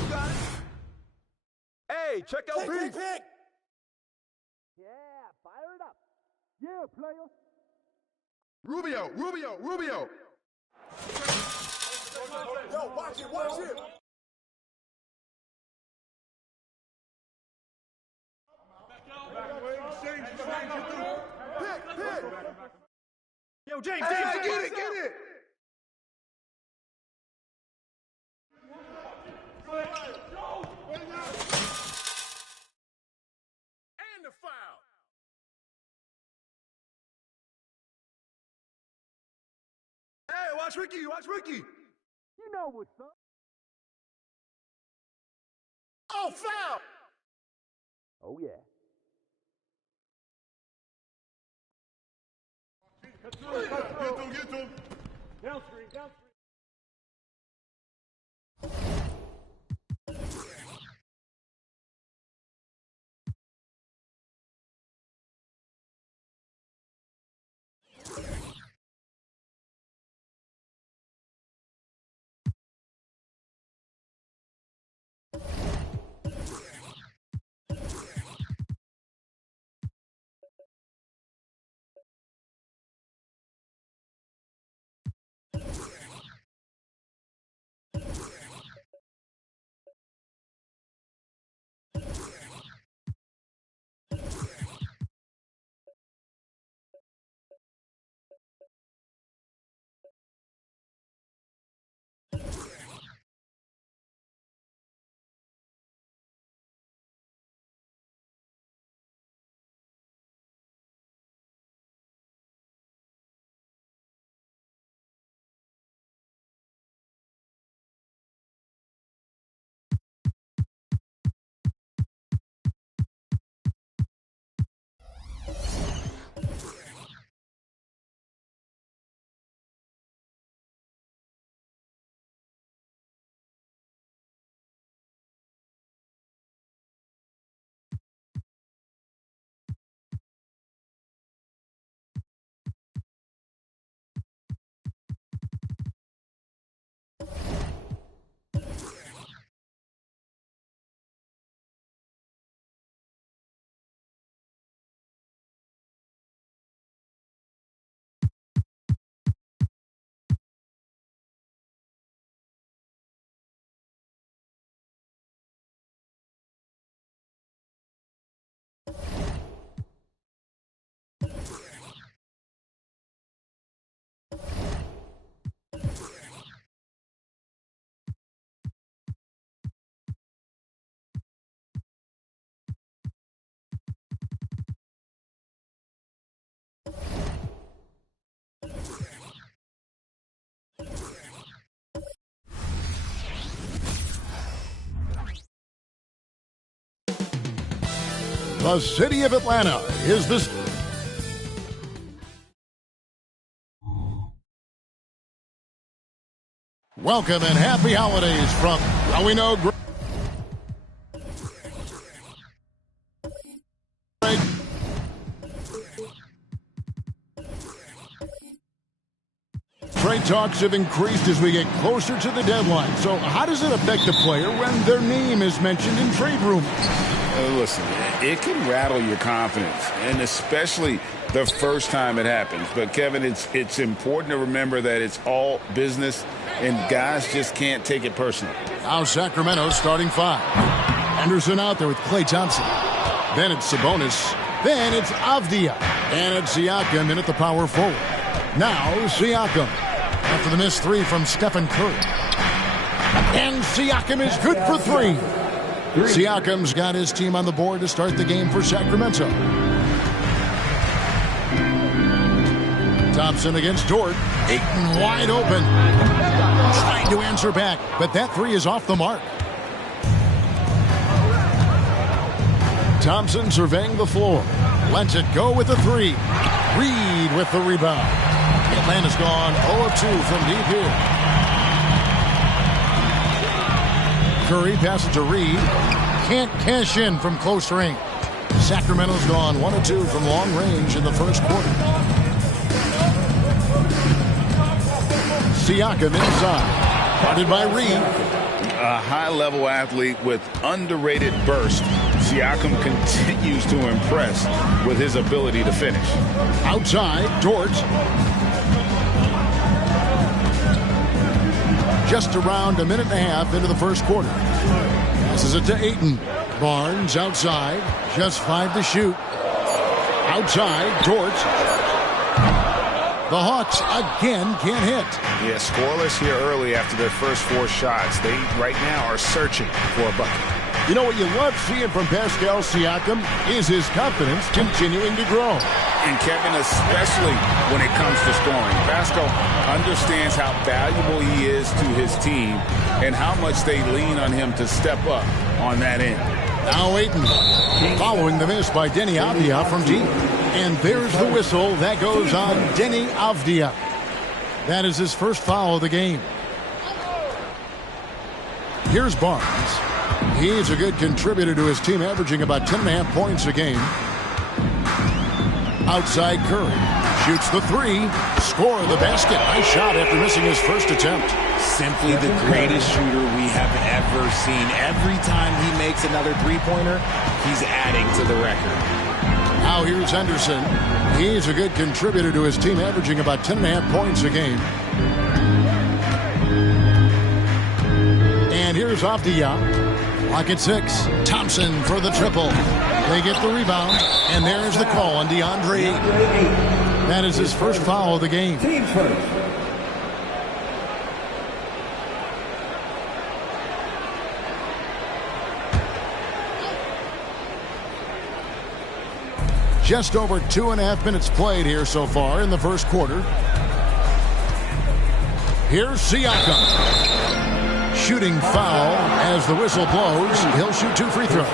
Hey, check out Pick. Yeah, fire it up. Yeah, player. Rubio. Yo, watch it. Pick. Yo, James. Get it. And the foul. Hey, watch Ricky. You know what's up. Oh, foul. Oh, yeah. Get to him. Down screen. The city of Atlanta is the... Welcome and happy holidays from How We Know... Trade talks have increased as we get closer to the deadline. So how does it affect the player when their name is mentioned in trade rumors? Listen, it can rattle your confidence, and especially the first time it happens. But, Kevin, it's important to remember that it's all business, and guys just can't take it personally. Now Sacramento's starting 5. Anderson out there with Klay Thompson. Then it's Sabonis. Then it's Avdia. And it's Siakam in at the power forward. Now Siakam. After the missed three from Stephen Curry. And Siakam is good for three. Siakam's got his team on the board to start the game for Sacramento. Thompson against Dort. Ayton wide open. Trying to answer back, but that three is off the mark. Thompson surveying the floor. Lets it go with the three. Reed with the rebound. Atlanta's gone 0 of 2 from deep here. Curry passes to Reed. Can't cash in from close range. Sacramento's gone 1 of 2 from long range in the first quarter. Siakam inside. Guarded by Reed. A high-level athlete with underrated burst. Siakam continues to impress with his ability to finish. Outside, Dort. Just around a minute and a half into the first quarter. Passes it to Ayton. Barnes outside. Just 5 to shoot. Outside, Dort. The Hawks again can't hit. Yeah, scoreless here early after their first 4 shots. They right now are searching for a bucket. You know what you love seeing from Pascal Siakam is his confidence continuing to grow. And Kevin, especially when it comes to scoring. Pascal understands how valuable he is to his team and how much they lean on him to step up on that end. Now Ayton following the miss by Denny Avdia from deep. And there's the whistle that goes on Denny Avdia. That is his first foul of the game. Here's Barnes. He's a good contributor to his team, averaging about 10.5 points a game. Outside Curry. Shoots the three. Score the basket. Nice shot after missing his first attempt. Simply the greatest shooter we have ever seen. Every time he makes another three-pointer, he's adding to the record. Now here's Henderson. He's a good contributor to his team, averaging about 10.5 points a game. And here's Avdia. Clock at 6. Thompson for the triple. They get the rebound, and there's the call on DeAndre Ayton. That is his first foul of the game. Just over 2.5 minutes played here so far in the first quarter. Here's Siakam. Shooting foul as the whistle blows. He'll shoot 2 free throws.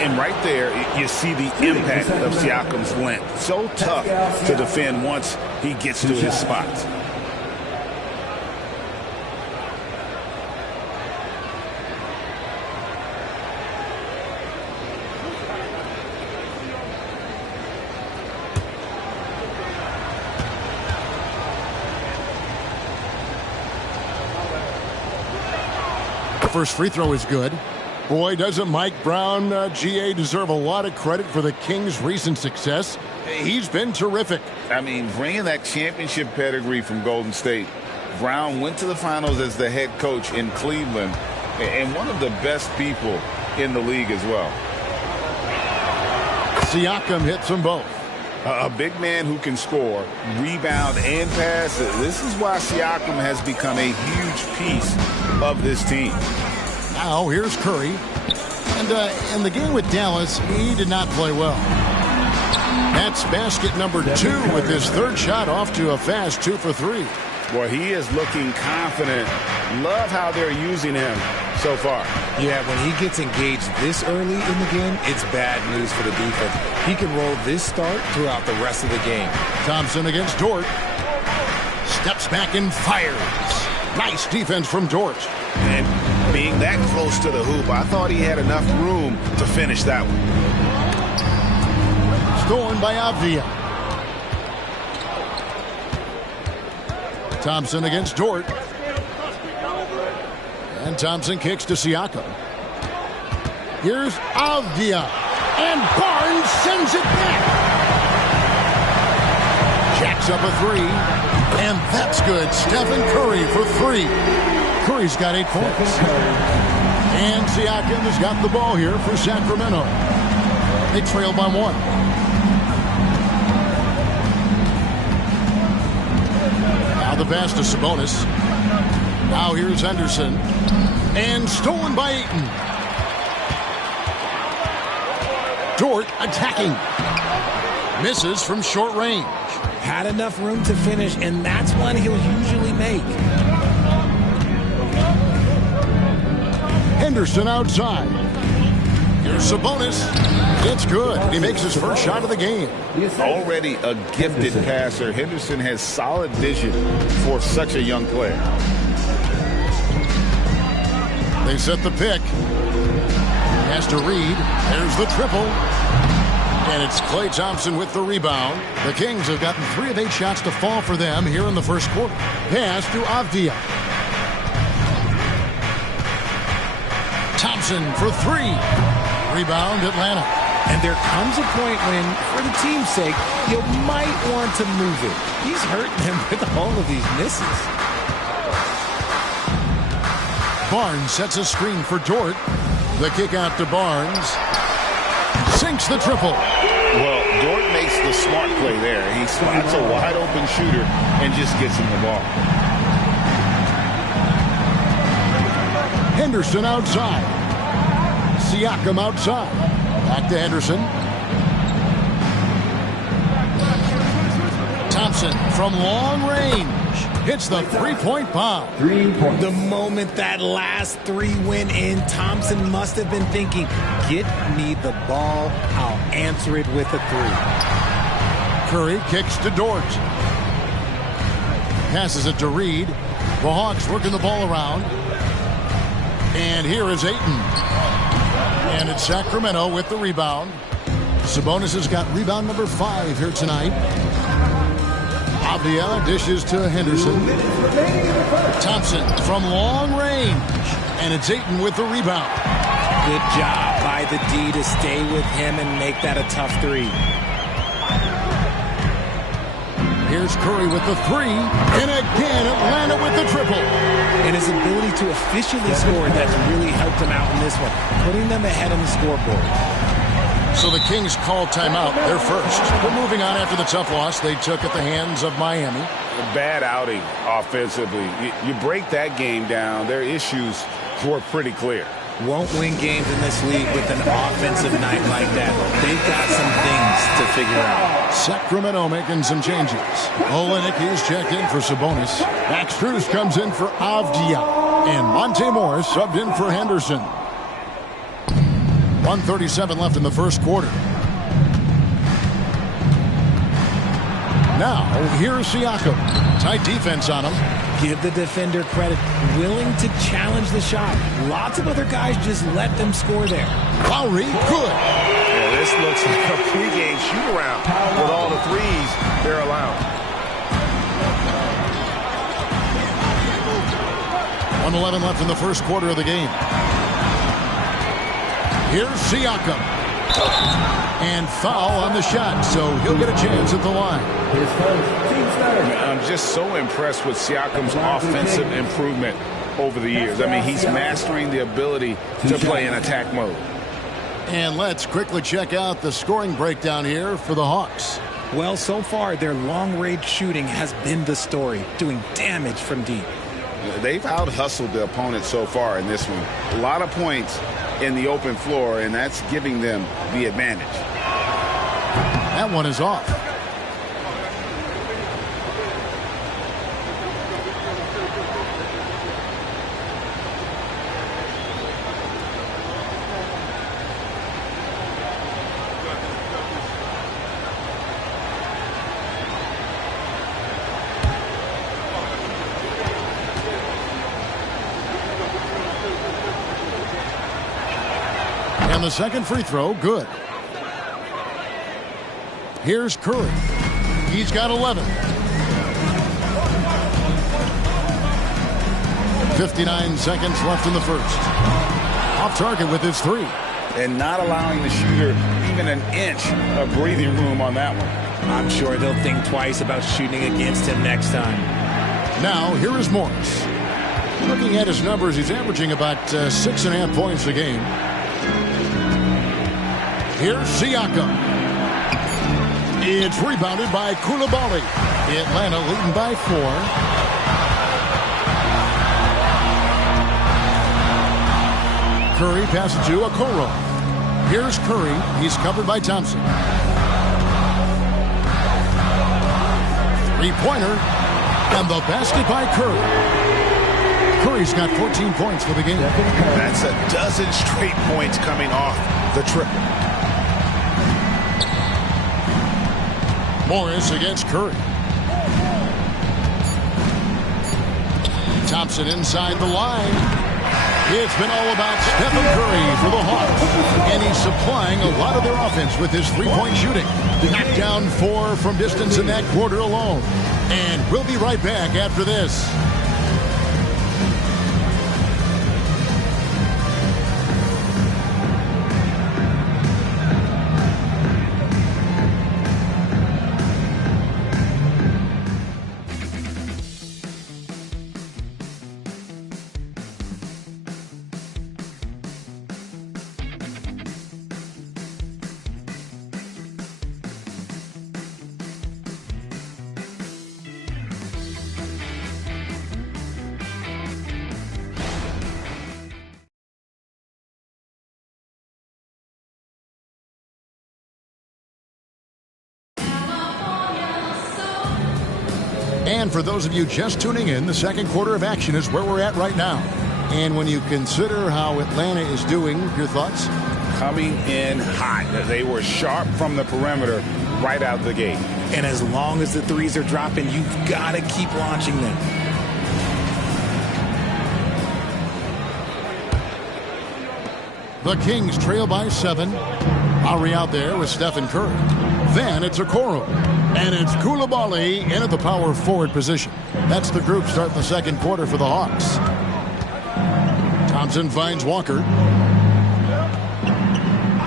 And right there, you see the impact of Siakam's length. So tough to defend once he gets to his spots. First free throw is good. Boy, doesn't Mike Brown, GA, deserve a lot of credit for the Kings' recent success. He's been terrific. I mean, bringing that championship pedigree from Golden State, Brown went to the finals as the head coach in Cleveland and one of the best people in the league as well. Siakam hits them both. A big man who can score, rebound, and pass. This is why Siakam has become a huge piece of this team. Now here's Curry. And in the game with Dallas, he did not play well. That's basket number 2 with his third shot off to a fast 2 for 3. Well, he is looking confident. Love how they're using him so far. Yeah, when he gets engaged this early in the game, it's bad news for the defense. He can roll this start throughout the rest of the game. Thompson against Dort. Steps back and fires. Nice defense from Dort. And being that close to the hoop, I thought he had enough room to finish that one. Stolen by Avdia. Thompson against Dort. And Thompson kicks to Siakam. Here's Avdia. And Barnes sends it back. Jacks up a 3. And that's good. Stephen Curry for 3. Curry's got 8 points. And Siakam has got the ball here for Sacramento. They trail by 1. Now the pass to Sabonis. Now here's Henderson. And stolen by Ayton. Dort attacking. Misses from short range. Had enough room to finish, and that's one he'll usually make. Henderson outside. Here's Sabonis. It's good. He makes his first shot of the game. Already a gifted passer, Henderson has solid vision for such a young player. They set the pick. Has to Reed. There's the triple. And it's Klay Thompson with the rebound. The Kings have gotten 3 of 8 shots to fall for them here in the first quarter. Pass to Avdia. Thompson for 3. Rebound Atlanta. And there comes a point when, for the team's sake, you might want to move it. He's hurting them with all of these misses. Barnes sets a screen for Dort. The kick out to Barnes. Sinks the triple. Well, Dort makes the smart play there. He spots a wide open shooter and just gets him the ball. Henderson outside. Siakam outside. Back to Henderson. Thompson from long range. Hits the three-point bomb. 3 points. The moment that last 3 went in, Thompson must have been thinking, get me the ball, I'll answer it with a 3. Curry kicks to Dort. Passes it to Reed. The Hawks working the ball around. And here is Ayton. And it's Sacramento with the rebound. Sabonis has got rebound number 5 here tonight. Avdia dishes to Henderson. Thompson from long range. And it's Ayton with the rebound. Good job by the D to stay with him and make that a tough 3. Here's Curry with the 3. And again, Atlanta with the triple. And his ability to efficiently score, that's really helped him out in this one, putting them ahead on the scoreboard. So the Kings call timeout. They're first. But moving on after the tough loss they took at the hands of Miami. A bad outing offensively. You break that game down, their issues were pretty clear. Won't win games in this league with an offensive night like that. They've got some things to figure out. Sacramento making some changes. Olynyk is checked in for Sabonis. Max Strus comes in for Avdia. And Monte Morris subbed in for Henderson. 1:37 left in the first quarter. Now, here's Siakam. Tight defense on him. Give the defender credit. Willing to challenge the shot. Lots of other guys just let them score there. Lowry, good. Yeah, this looks like a pregame shoot-around with all the threes they're allowed. 1:11 left in the first quarter of the game. Here's Siakam. And foul on the shot, so he'll get a chance at the line. I'm just so impressed with Siakam's offensive improvement over the years. I mean, he's mastering the ability to play in attack mode. And let's quickly check out the scoring breakdown here for the Hawks. Well, so far, their long-range shooting has been the story, doing damage from deep. They've out-hustled the opponent so far in this one. A lot of points in the open floor, and that's giving them the advantage. That one is off. And the second free throw, good. Here's Curry. He's got 11. 59 seconds left in the first. Off target with his 3. And not allowing the shooter even an inch of breathing room on that one. I'm sure they'll think twice about shooting against him next time. Now, here is Morris. Looking at his numbers, he's averaging about 6.5 points a game. Here's Siakam. It's rebounded by Koulibaly. Atlanta leading by 4. Curry passes to Okoro. Here's Curry. He's covered by Thompson. Three-pointer. And the basket by Curry. Curry's got 14 points for the game. That's a dozen straight points coming off the triple. Morris against Curry. Thompson inside the line. It's been all about Stephen Curry for the Hawks. And he's supplying a lot of their offense with his three-point shooting. Knocked down 4 from distance in that quarter alone. And we'll be right back after this. And for those of you just tuning in, the second quarter of action is where we're at right now. And when you consider how Atlanta is doing, your thoughts? Coming in hot. They were sharp from the perimeter right out the gate. And as long as the threes are dropping, you've got to keep launching them. The Kings trail by 7. Ari out there with Stephen Curry. Then it's Okoro. And it's Koulibaly in at the power forward position. That's the group starting the second quarter for the Hawks. Thompson finds Walker.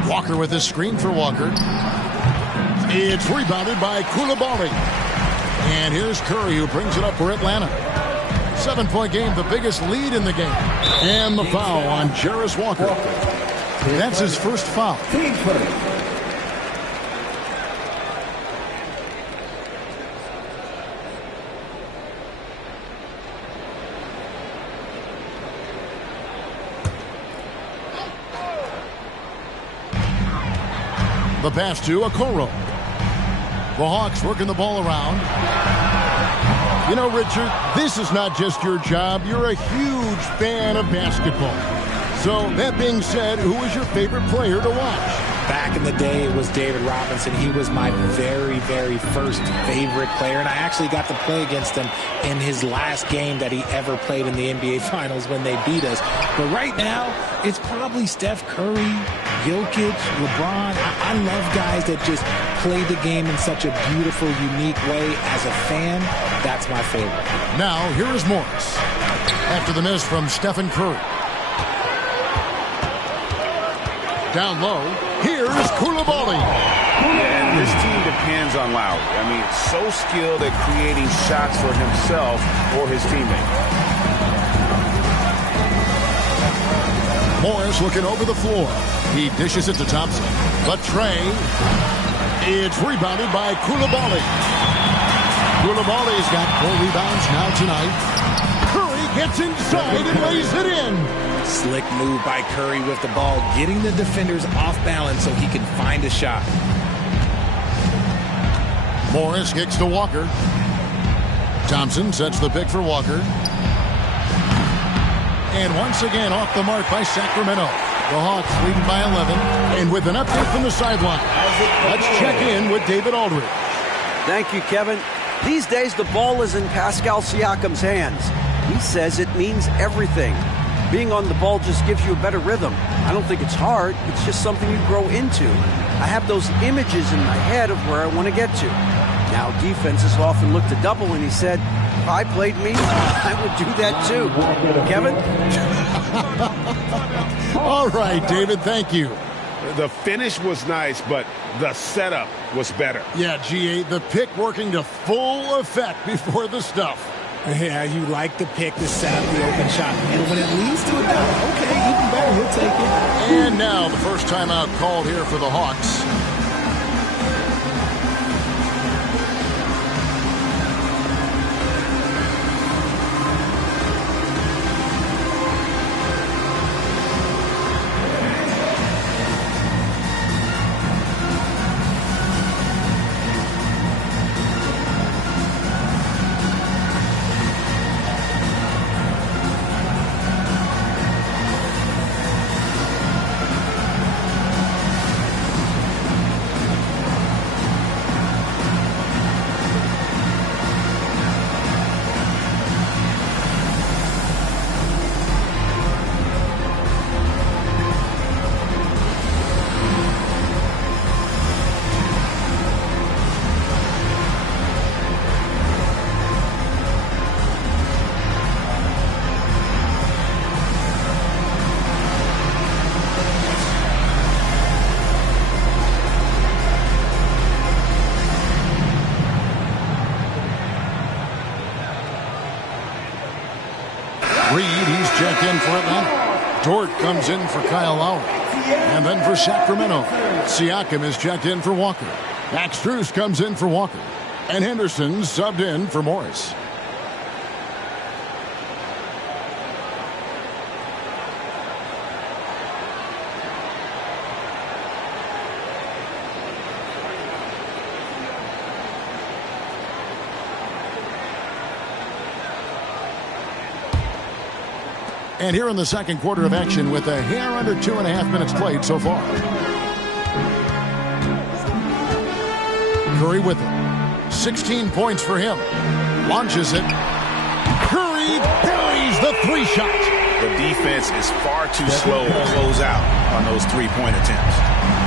Walker with his screen for Walker. It's rebounded by Koulibaly. And here's Curry who brings it up for Atlanta. 7-point game, the biggest lead in the game. And the foul on Jarris Walker. That's his first foul. The pass to Okoro. The Hawks working the ball around. You know, Richard, this is not just your job. You're a huge fan of basketball. So, that being said, who is your favorite player to watch? Back in the day, it was David Robinson. He was my very, very first favorite player, and I actually got to play against him in his last game that he ever played in the NBA Finals when they beat us. But right now, it's probably Steph Curry, Jokic, LeBron. I love guys that just play the game in such a beautiful, unique way. As a fan, that's my favorite. Now, here is Morris. After the miss from Stephen Curry. Down low, here's Koulibaly. And this team depends on Lowry. I mean, so skilled at creating shots for himself or his teammates. Morris looking over the floor. He dishes it to Thompson. But Trey, it's rebounded by Koulibaly. Koulibaly's got 4 rebounds now tonight. Curry gets inside and lays it in. Slick move by Curry with the ball, getting the defenders off balance so he can find a shot. Morris kicks to Walker. Thompson sets the pick for Walker. And once again off the mark by Sacramento. The Hawks leading by 11. And with an update from the sideline, let's check in with David Aldridge. Thank you, Kevin. These days, the ball is in Pascal Siakam's hands. He says it means everything. Being on the ball just gives you a better rhythm. I don't think it's hard. It's just something you grow into. I have those images in my head of where I want to get to. Now, defenses often look to double, and he said, if I played me, I would do that too. Kevin? All right, David, thank you. The finish was nice, but the setup was better. Yeah, G8, the pick working to full effect before the stuff. Yeah, you like the pick to set up the open shot. And when it leads to a dunk, okay, even better, he'll take it. And now the first timeout called here for the Hawks. in for Atlanta. Dort comes in for Kyle Lowry. And then for Sacramento, Siakam is checked in for Walker. Max Strus comes in for Walker. And Henderson subbed in for Morris. And here in the second quarter of action with a hair under 2.5 minutes played so far. Curry with it. 16 points for him. Launches it. Curry buries the three shot. The defense is far too slow to close out on those three-point attempts.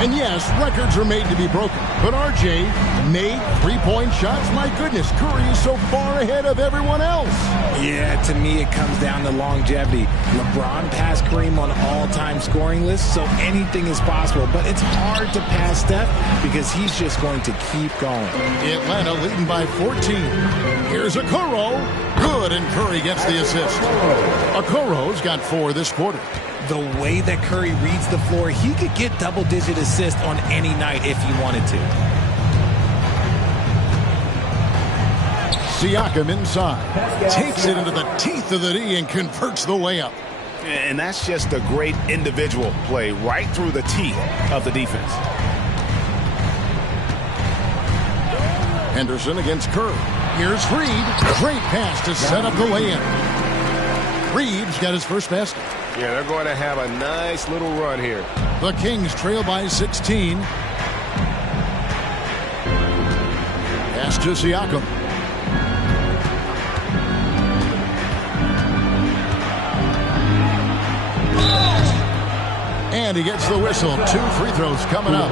And yes, records are made to be broken. But RJ made three-point shots. My goodness, Curry is so far ahead of everyone else. Yeah, to me it comes down to longevity. LeBron passed Kareem on all-time scoring lists, so anything is possible. But it's hard to pass Steph because he's just going to keep going. Atlanta leading by 14. Here's Okoro. Good, and Curry gets the assist. Okoro's got 4 this quarter. The way that Curry reads the floor, he could get double-digit assists on any night if he wanted to. Siakam inside. Takes it into the teeth of the D and converts the layup. And that's just a great individual play right through the teeth of the defense. Henderson against Curry. Here's Reed. Great pass to set up the lay-in. Reed's got his first basket. Yeah, they're going to have a nice little run here. The Kings trail by 16. Pass to Siakam. And he gets the whistle. 2 free throws coming up.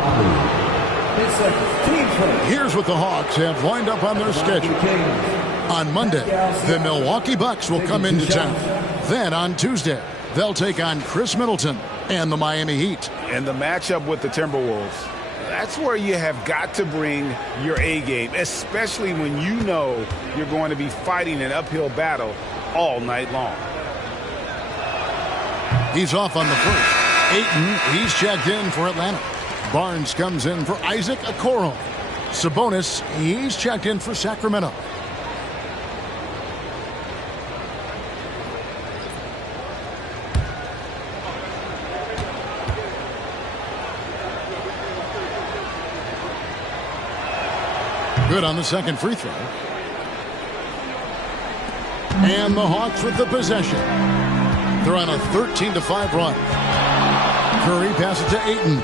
Here's what the Hawks have lined up on their schedule. On Monday, the Milwaukee Bucks will come into town. Then on Tuesday, they'll take on Chris Middleton and the Miami Heat. And the matchup with the Timberwolves, that's where you have got to bring your A game, especially when you know you're going to be fighting an uphill battle all night long. He's off on the first. Ayton, he's checked in for Atlanta. Barnes comes in for Isaac Okoro. Sabonis, he's checked in for Sacramento. Good on the second free throw. And the Hawks with the possession. They're on a 13-5 run. Curry passes to Ayton.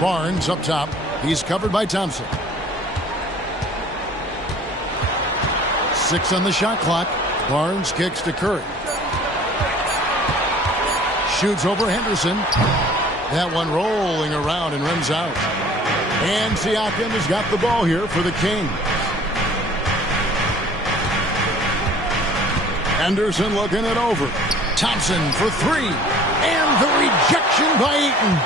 Barnes up top. He's covered by Thompson. 6 on the shot clock. Barnes kicks to Curry. Shoots over Henderson. That one rolling around and rims out. And Siakam has got the ball here for the Kings. Henderson looking it over. Thompson for 3. And the rejection by Ayton.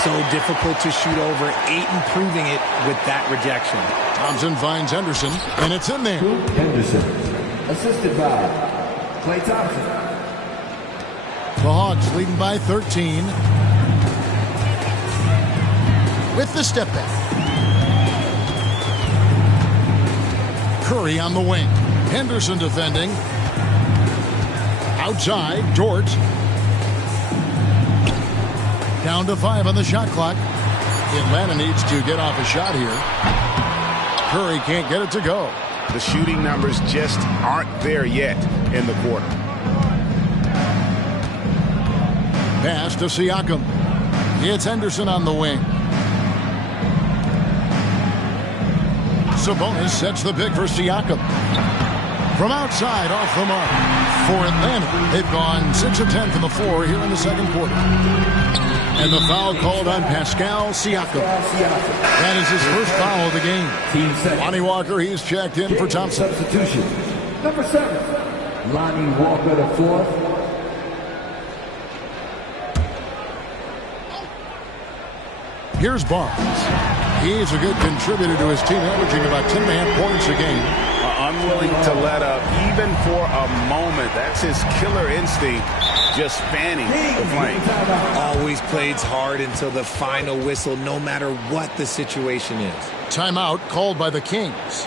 So difficult to shoot over. Ayton proving it with that rejection. Thompson finds Henderson, and it's in there. Henderson, assisted by Klay Thompson. The Hawks leading by 13. With the step back. Curry on the wing. Henderson defending. Outside, Dort. Down to 5 on the shot clock. Atlanta needs to get off a shot here. Curry can't get it to go. The shooting numbers just aren't there yet in the quarter. Pass to Siakam. It's Henderson on the wing. Sabonis sets the pick for Siakam. From outside, off the mark. For Atlanta, they've gone 6 of 10 from the floor here in the second quarter. And the foul called on Pascal Siakam. That is his first foul of the game. Lonnie Walker, he's checked in for Thompson. Substitution. Number 7, Lonnie Walker, the 4th. Here's Barnes. He's a good contributor to his team, averaging about 10.5 points a game. unwilling to let up, even for a moment. That's his killer instinct, just fanning the flame. Always plays hard until the final whistle, no matter what the situation is. Timeout called by the Kings.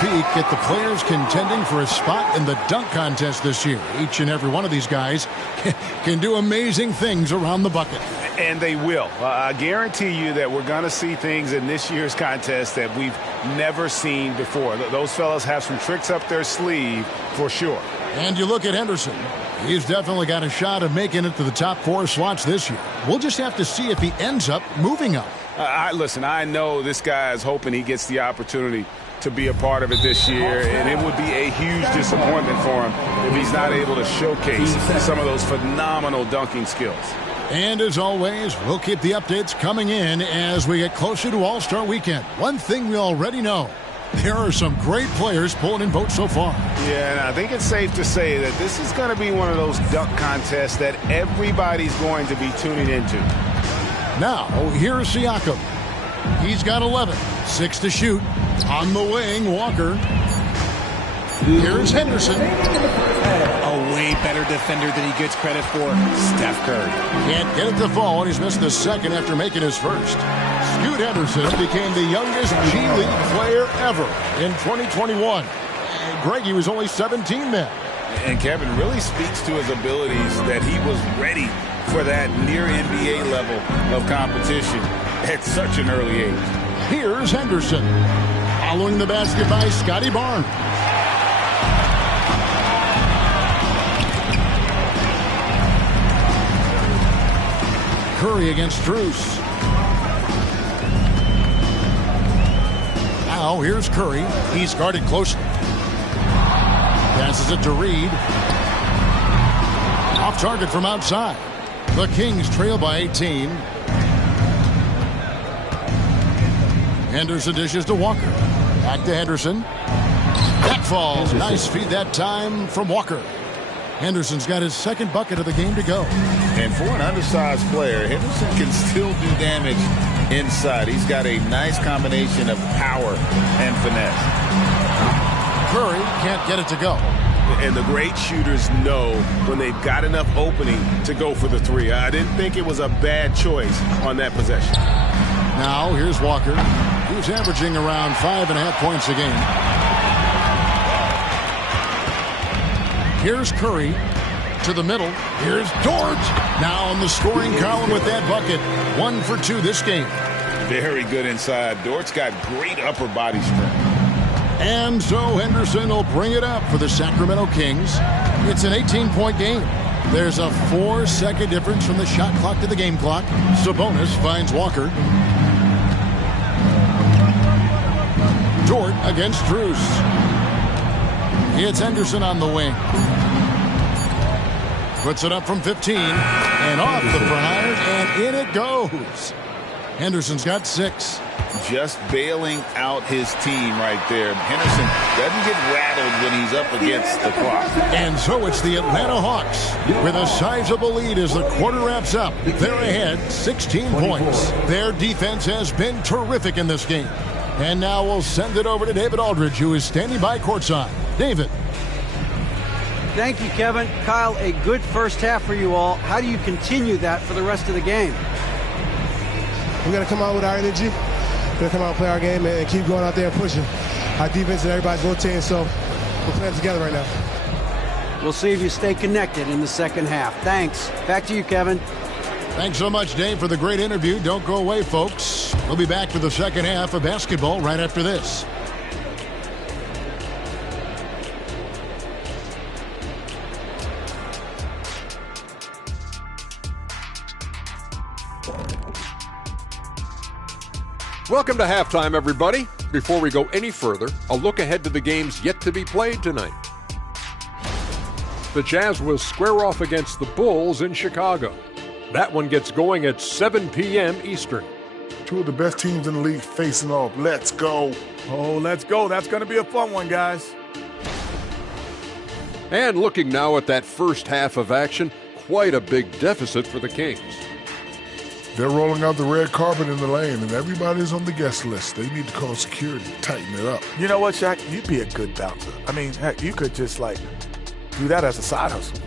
Peek at the players contending for a spot in the dunk contest this year. Each and every one of these guys can do amazing things around the bucket. And they will. I guarantee you that we're going to see things in this year's contest that we've never seen before. Those fellas have some tricks up their sleeve for sure. And you look at Henderson. He's definitely got a shot of making it to the top 4 slots this year. We'll just have to see if he ends up moving up. Listen, I know this guy is hoping he gets the opportunity to be a part of it this year, and it would be a huge disappointment for him if he's not able to showcase some of those phenomenal dunking skills. And as always, we'll keep the updates coming in as we get closer to All-Star Weekend. One thing we already know, there are some great players pulling in votes so far. Yeah, and I think it's safe to say that this is going to be one of those dunk contests that everybody's going to be tuning into. Now, here's Siakam. He's got 11, 6 to shoot. On the wing, Walker. Here's Henderson. A way better defender than he gets credit for, Steph Curry. Can't get it to fall, and he's missed the second after making his first. Scoot Henderson became the youngest G League player ever in 2021. Greg, he was only 17 then. And Kevin really speaks to his abilities that he was ready for that near NBA level of competition at such an early age. Here's Henderson. Following the basket by Scotty Barnes. Curry against Strus. Now here's Curry. He's guarded closely. Passes it to Reed. Off target from outside. The Kings trail by 18. Henderson dishes to Walker. Back to Henderson. That falls. Nice feed that time from Walker. Henderson's got his second bucket of the game to go. And for an undersized player, Henderson can still do damage inside. He's got a nice combination of power and finesse. Curry can't get it to go. And the great shooters know when they've got enough opening to go for the three. I didn't think it was a bad choice on that possession. Now here's Walker. He's averaging around 5.5 points a game. Here's Curry to the middle. Here's Dort. Now on the scoring column with that bucket. 1 for 2 this game. Very good inside. Dort's got great upper body strength. And so Henderson will bring it up for the Sacramento Kings. It's an 18-point game. There's a 4-second difference from the shot clock to the game clock. Sabonis finds Walker. Dort against Strus. It's Henderson on the wing. Puts it up from 15 and off the front iron, and in it goes. Henderson's got 6. just bailing out his team right there. Henderson doesn't get rattled when he's up against the clock. And so it's the Atlanta Hawks with a sizable lead as the quarter wraps up. They're ahead 16 points. Their defense has been terrific in this game. And now we'll send it over to David Aldridge, who is standing by courtside. David. Thank you, Kevin. Kyle, a good first half for you all. How do you continue that for the rest of the game? We got to come out with our energy. We're going to come out and play our game and keep going out there and pushing. Our defense and everybody's rotating, so we're playing together right now. We'll see if you stay connected in the second half. Thanks. Back to you, Kevin. Thanks so much, Dave, for the great interview. Don't go away, folks. We'll be back to the second half of basketball right after this. Welcome to halftime, everybody. Before we go any further, a look ahead to the games yet to be played tonight. The Jazz will square off against the Bulls in Chicago. That one gets going at 7 p.m. Eastern. Two of the best teams in the league facing off. Let's go. Oh, let's go. That's going to be a fun one, guys. And looking now at that first half of action, quite a big deficit for the Kings. They're rolling out the red carpet in the lane, and everybody's on the guest list. They need to call security, tighten it up. You know what, Shaq? You'd be a good bouncer. I mean, heck, you could just, do that as a side hustle.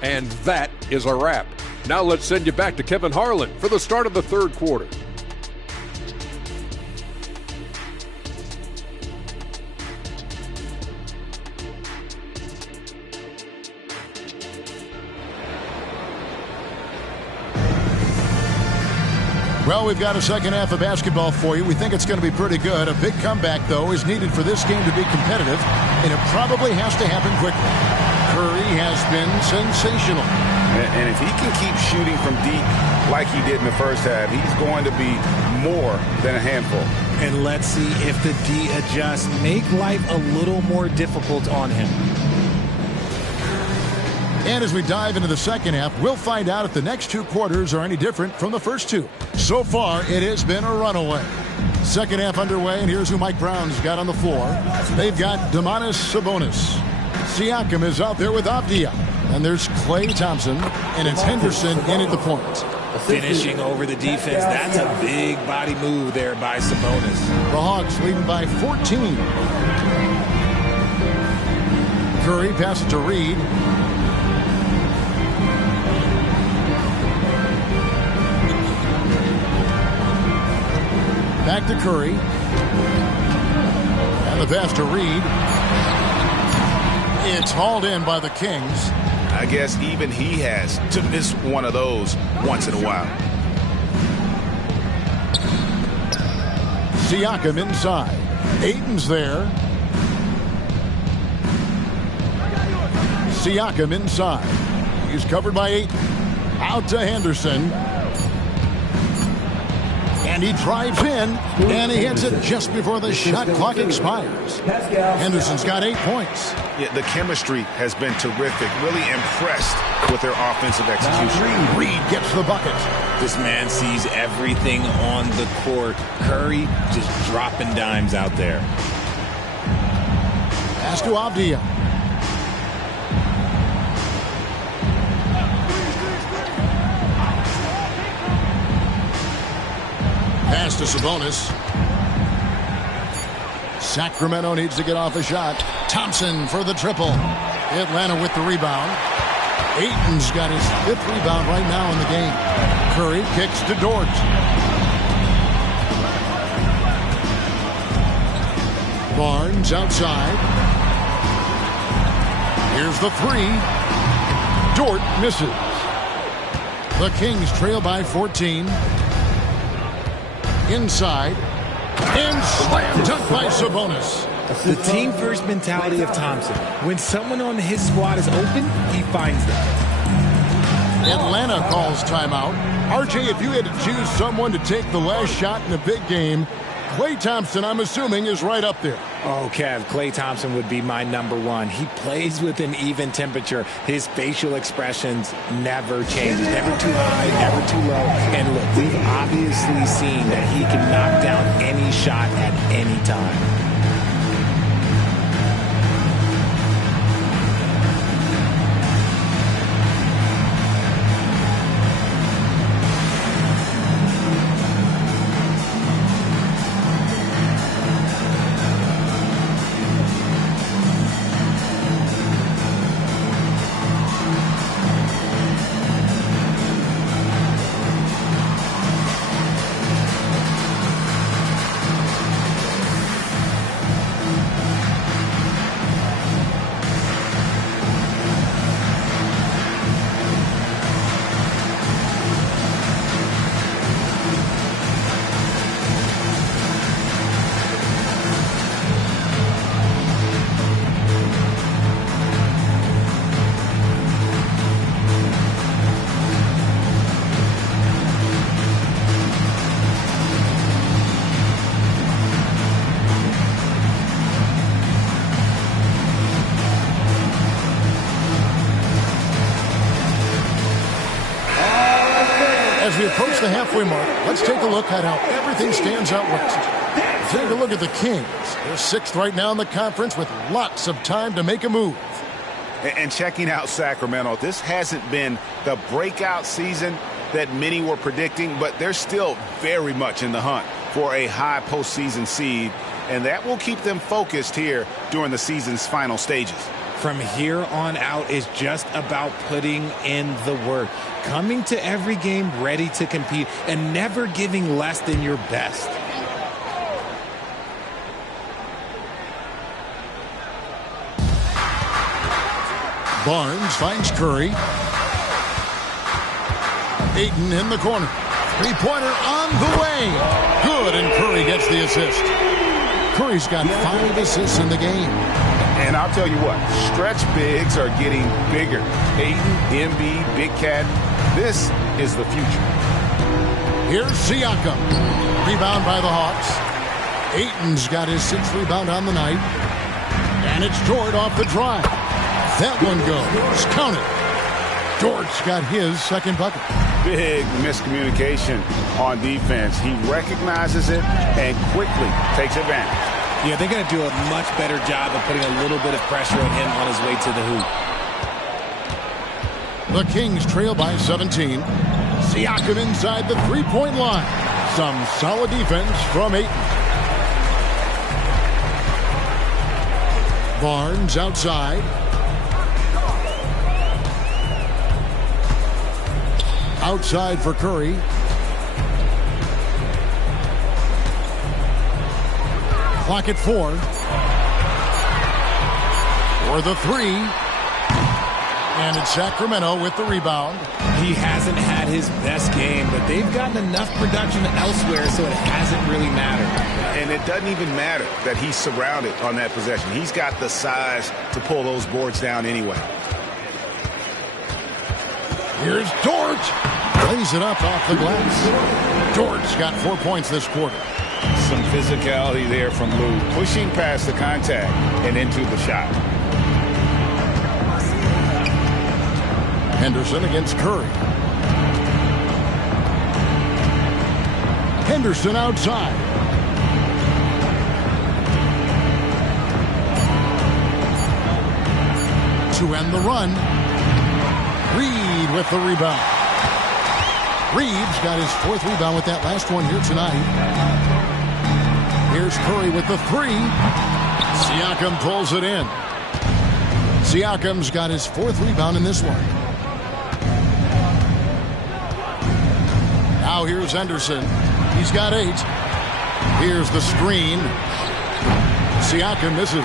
And that is a wrap. Now let's send you back to Kevin Harlan for the start of the third quarter. Well, we've got a second half of basketball for you. We think it's going to be pretty good. A big comeback, though, is needed for this game to be competitive, and it probably has to happen quickly. Curry has been sensational. And if he can keep shooting from deep like he did in the first half, he's going to be more than a handful. And let's see if the D adjusts, make life a little more difficult on him. And as we dive into the second half, we'll find out if the next two quarters are any different from the first two. So far, it has been a runaway. Second half underway, and here's who Mike Brown's got on the floor. They've got Domantas Sabonis. Siakam is out there with Avdija. And there's Klay Thompson, and it's Henderson in at the point. Finishing over the defense, that's a big body move there by Sabonis. The Hawks leading by 14. Curry passes to Reed. Back to Curry. And the pass to Reed. It's hauled in by the Kings. I guess even he has to miss one of those once in a while. Siakam inside. Ayton's there. Siakam inside. He's covered by Ayton. Out to Henderson. And he drives in, and he hits it just before the shot clock expires. Henderson's got 8 points. Yeah, the chemistry has been terrific. Really impressed with their offensive execution. Reed gets the bucket. This man sees everything on the court. Curry just dropping dimes out there. Pass to Avdija. Pass to Sabonis. Sacramento needs to get off a shot. Thompson for the triple. Atlanta with the rebound. Ayton's got his 5th rebound right now in the game. Curry kicks to Dort. Barnes outside. Here's the 3. Dort misses. The Kings trail by 14. Inside. And slam dunk by Sabonis. The team-first mentality of Thompson. When someone on his squad is open, he finds them. Atlanta calls timeout. RJ, if you had to choose someone to take the last shot in a big game, Klay Thompson, I'm assuming, is right up there. Oh, Kev, Klay Thompson would be my number one. He plays with an even temperature. His facial expressions never change. Never too high, never too low. And look, we've obviously seen that he can knock down any shot at any time. As we approach the halfway mark, let's take a look at how everything stands out west. Take a look at the Kings. They're 6th right now in the conference with lots of time to make a move. And checking out Sacramento, this hasn't been the breakout season that many were predicting, but they're still very much in the hunt for a high postseason seed, and that will keep them focused here during the season's final stages. From here on out is just about putting in the work, coming to every game ready to compete, and never giving less than your best. Barnes finds Curry. Ayton in the corner. Three-pointer on the way. Good, and Curry gets the assist. Curry's got 5 assists in the game. And I'll tell you what, stretch bigs are getting bigger. Ayton, Embiid, Big Cat, this is the future. Here's Siakam. Rebound by the Hawks. Ayton's got his 6th rebound on the night. And it's George off the drive. That one goes. Count it. George got his 2nd bucket. Big miscommunication on defense. He recognizes it and quickly takes advantage. Yeah, they're going to do a much better job of putting a little bit of pressure on him on his way to the hoop. The Kings trail by 17. Siakam inside the three-point line. Some solid defense from Ayton. Barnes outside. Outside for Curry. Clock at 4. For the 3. And it's Sacramento with the rebound. He hasn't had his best game, but they've gotten enough production elsewhere, so it hasn't really mattered. And it doesn't even matter that he's surrounded on that possession. He's got the size to pull those boards down anyway. Here's George. Lays it up off the glass. George got 4 points this quarter. Some physicality there from Lou, pushing past the contact and into the shot. Henderson against Curry. Henderson outside. To end the run. Reed with the rebound. Reeves got his 4th rebound with that last one here tonight. Here's Curry with the 3. Siakam pulls it in. Siakam's got his 4th rebound in this one. Now here's Henderson. He's got 8. Here's the screen. Siakam misses.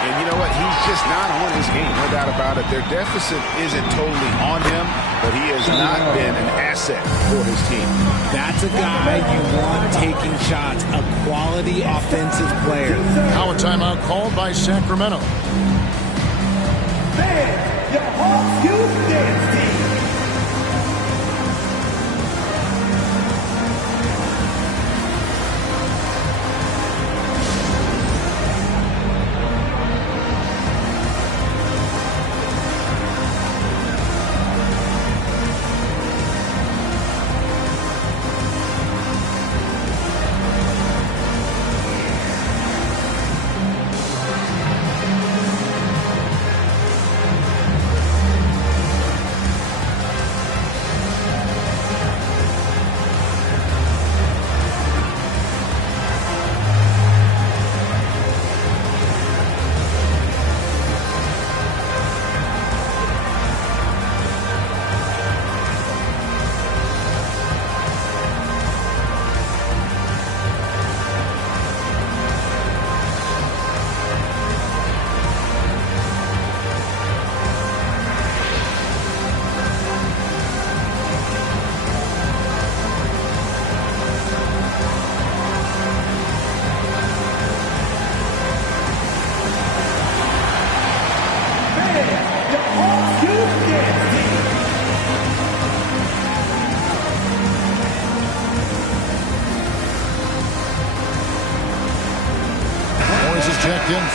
And you know what? He's just not on his game, no doubt about it. Their deficit isn't totally on him, but he has not been an asset for his team. That's a guy you want taking shots, a quality offensive player. Now a timeout called by Sacramento. Man, your Hawks Youth Dance Team.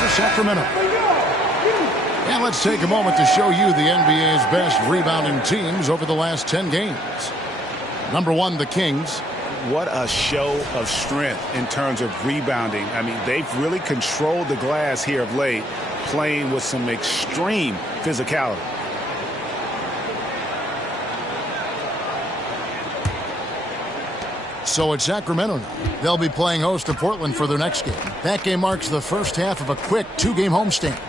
for Sacramento. And let's take a moment to show you the NBA's best rebounding teams over the last 10 games. Number 1, the Kings. What a show of strength in terms of rebounding. I mean, they've really controlled the glass here of late, playing with some extreme physicality. So it's Sacramento now. They'll be playing host to Portland for their next game. That game marks the first half of a quick 2-game homestand.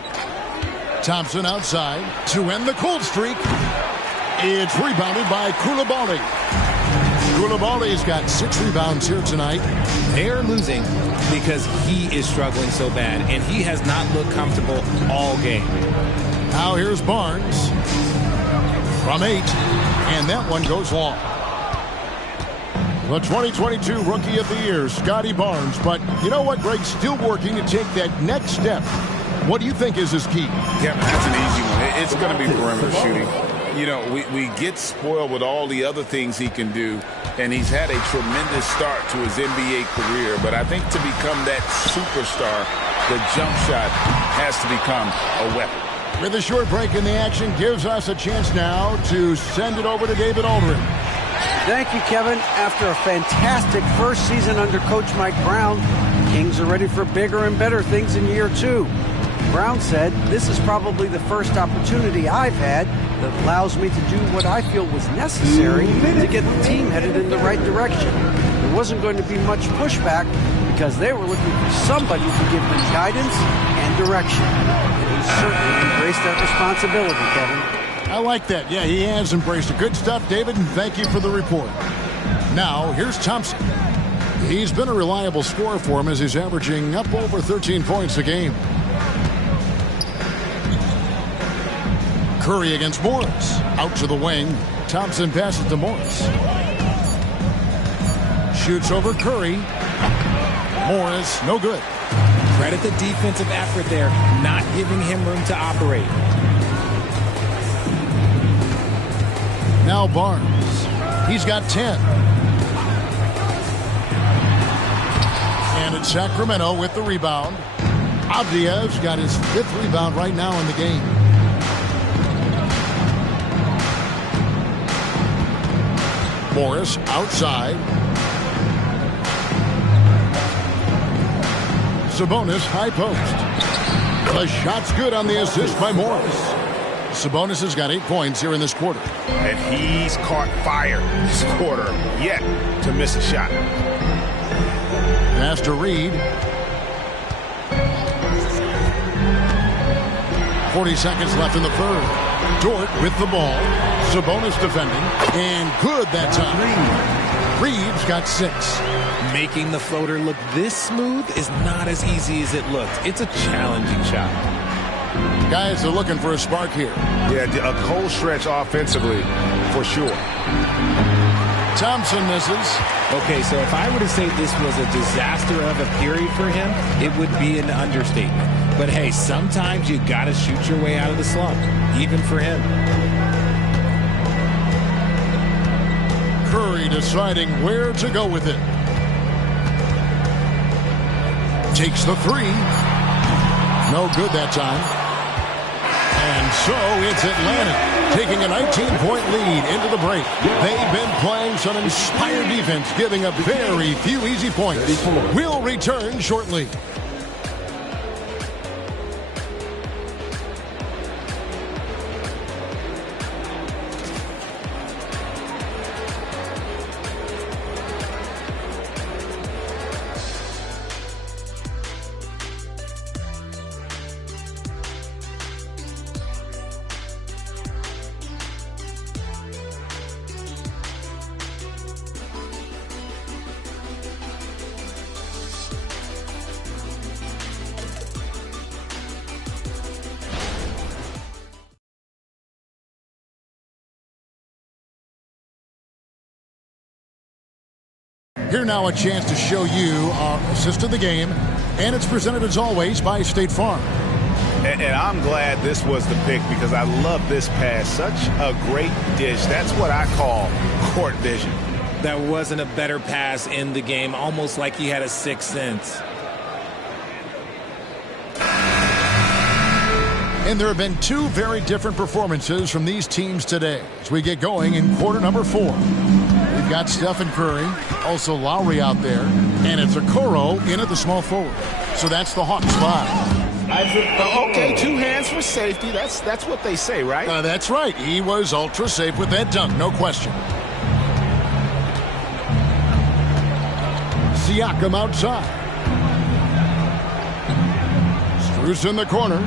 Thompson outside to end the cold streak. It's rebounded by Koulibaly. Koulibaly's got 6 rebounds here tonight. They are losing because he is struggling so bad, and he has not looked comfortable all game. Now here's Barnes from 8, and that one goes long. The 2022 Rookie of the Year, Scotty Barnes. But you know what, Greg? Still working to take that next step. What do you think is his key? Yeah, that's an easy one. It's going to be perimeter shooting. You know, we get spoiled with all the other things he can do, and he's had a tremendous start to his NBA career. But I think to become that superstar, the jump shot has to become a weapon. With a short break in the action, gives us a chance now to send it over to David Aldridge. Thank you, Kevin. After a fantastic first season under Coach Mike Brown, the Kings are ready for bigger and better things in year 2. Brown said, "This is probably the first opportunity I've had that allows me to do what I feel was necessary to get the team headed in the right direction." There wasn't going to be much pushback because they were looking for somebody to give them guidance and direction. And he certainly embraced that responsibility, Kevin. I like that. Yeah, he has embraced it. Good stuff, David, and thank you for the report. Now, here's Thompson. He's been a reliable scorer for him as he's averaging up over 13 points a game. Curry against Morris. Out to the wing. Thompson passes to Morris. Shoots over Curry. Morris, no good. Credit the defensive effort there, not giving him room to operate. Now Barnes. He's got 10. And it's Sacramento with the rebound. Avdiev's got his 5th rebound right now in the game. Morris outside. Sabonis high post. The shot's good on the assist by Morris. Sabonis has got 8 points here in this quarter. And he's caught fire this quarter, yet to miss a shot. Pass to Reed. 40 seconds left in the third. Dort with the ball. Sabonis defending. And good that time. Reed's got 6. Making the floater look this smooth is not as easy as it looked. It's a challenging shot. Guys are looking for a spark here. Yeah, a cold stretch offensively, for sure. Thompson misses. Okay, so if I were to say this was a disaster of a period for him, it would be an understatement. But hey, sometimes you got to shoot your way out of the slump, even for him. Curry deciding where to go with it. Takes the 3. No good that time. And so it's Atlanta taking a 19-point lead into the break. They've been playing some inspired defense, giving up very few easy points. We'll return shortly. Here now a chance to show you our assist of the game, and it's presented as always by State Farm. And I'm glad this was the pick because I love this pass. Such a great dish. That's what I call court vision. There wasn't a better pass in the game, almost like he had a 6th sense. And there have been two very different performances from these teams today as we get going in quarter number 4. We've got Stephen Curry, also Lowry out there, and it's Okoro in at the small forward. So that's the Hawks 5. Okay, 2 hands for safety. That's what they say, right? That's right. He was ultra safe with that dunk, no question. Siakam outside. Strus in the corner.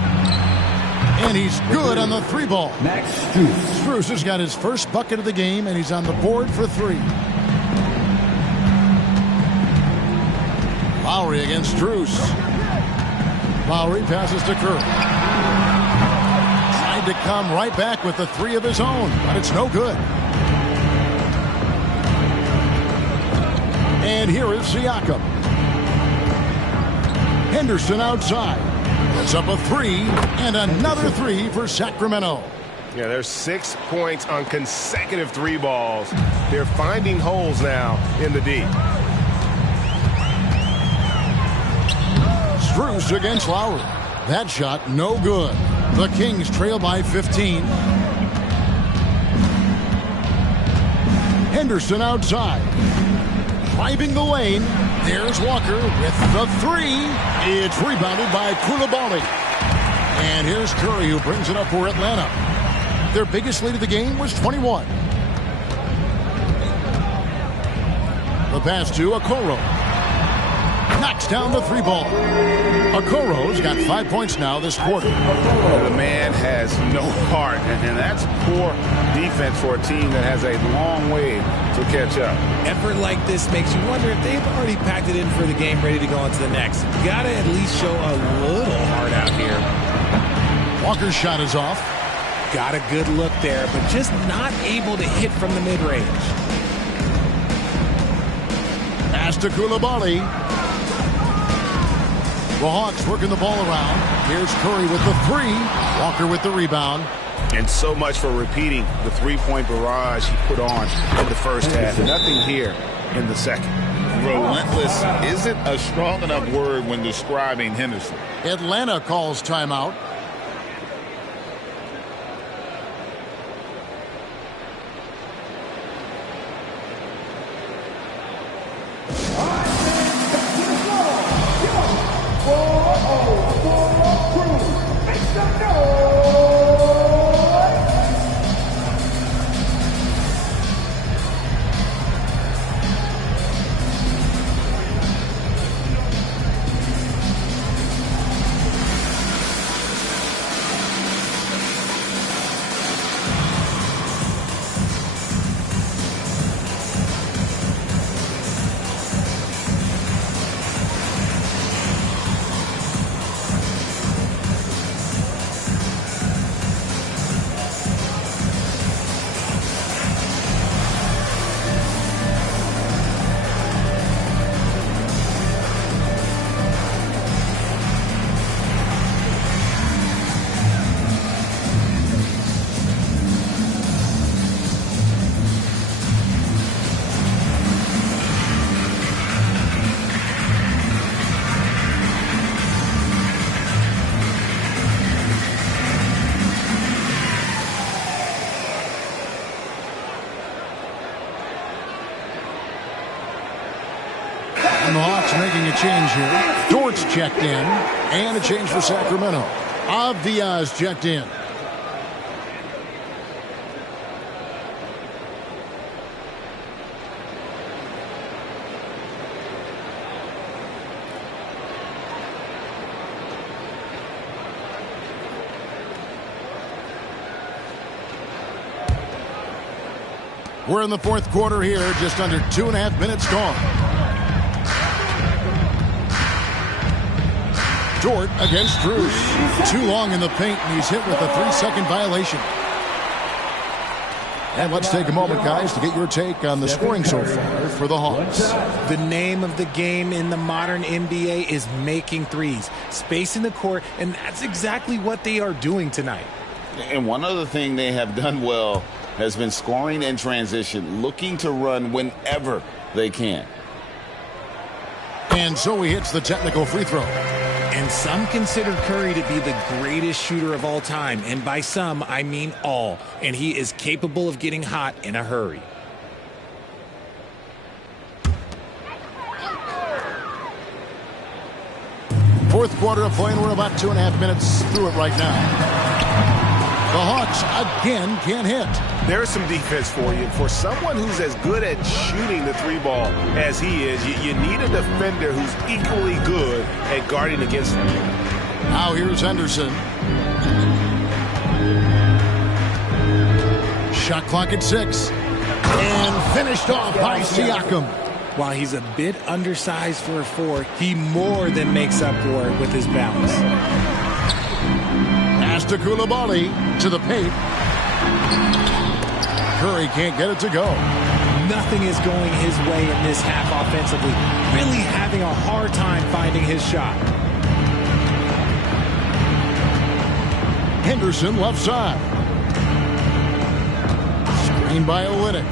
And he's good on the 3 ball. Max Strus. Strus has got his first bucket of the game, and he's on the board for 3. Lowry against Strus. Lowry passes to Curry. Tried to come right back with the 3 of his own, but it's no good. And here is Siakam. Henderson outside. Puts up a 3 and another 3 for Sacramento. Yeah, there's 6 points on consecutive 3 balls. They're finding holes now in the D. Strus against Lowry. That shot no good. The Kings trail by 15. Henderson outside. Driving the lane. There's Walker with the 3. It's rebounded by Coulibaly. And here's Curry who brings it up for Atlanta. Their biggest lead of the game was 21. The pass to Okoro. Knocks down the 3 ball. Okoro's got 5 points now this quarter. The man has no heart, and that's poor defense for a team that has a long way to catch up. Effort like this makes you wonder if they've already packed it in for the game, ready to go on to the next. Got to at least show a little heart out here. Walker's shot is off. Got a good look there, but just not able to hit from the mid-range. Pass to Coulibaly. The Hawks working the ball around. Here's Curry with the 3. Walker with the rebound. And so much for repeating the 3-point barrage he put on in the first half. Nothing here in the second. Relentless isn't a strong enough word when describing Henderson. Atlanta calls timeout. And the Hawks making a change here. Dort's checked in. And a change for Sacramento. Avdia's checked in. We're in the 4th quarter here. Just under 2.5 minutes gone. Dort against Strus. Too long in the paint, and he's hit with a 3-second violation. And let's take a moment, guys, to get your take on the scoring so far for the Hawks. The name of the game in the modern NBA is making threes, spacing the court, and that's exactly what they are doing tonight. And one other thing they have done well has been scoring in transition, looking to run whenever they can. And so he hits the technical free throw. And some consider Curry to be the greatest shooter of all time. And by some, I mean all. And he is capable of getting hot in a hurry. Fourth quarter of play, and we're about 2.5 minutes through it right now. The Hawks again can't hit. There's some defense for you. For someone who's as good at shooting the three ball as he is, you need a defender who's equally good at guarding against him. Now here's Henderson. Shot clock at 6. And finished off by Siakam. While he's a bit undersized for a 4, he more than makes up for it with his bounce. Pass to Coulibaly to the paint. Curry can't get it to go. Nothing is going his way in this half offensively. Really having a hard time finding his shot. Henderson left side. Screen by Olynyk.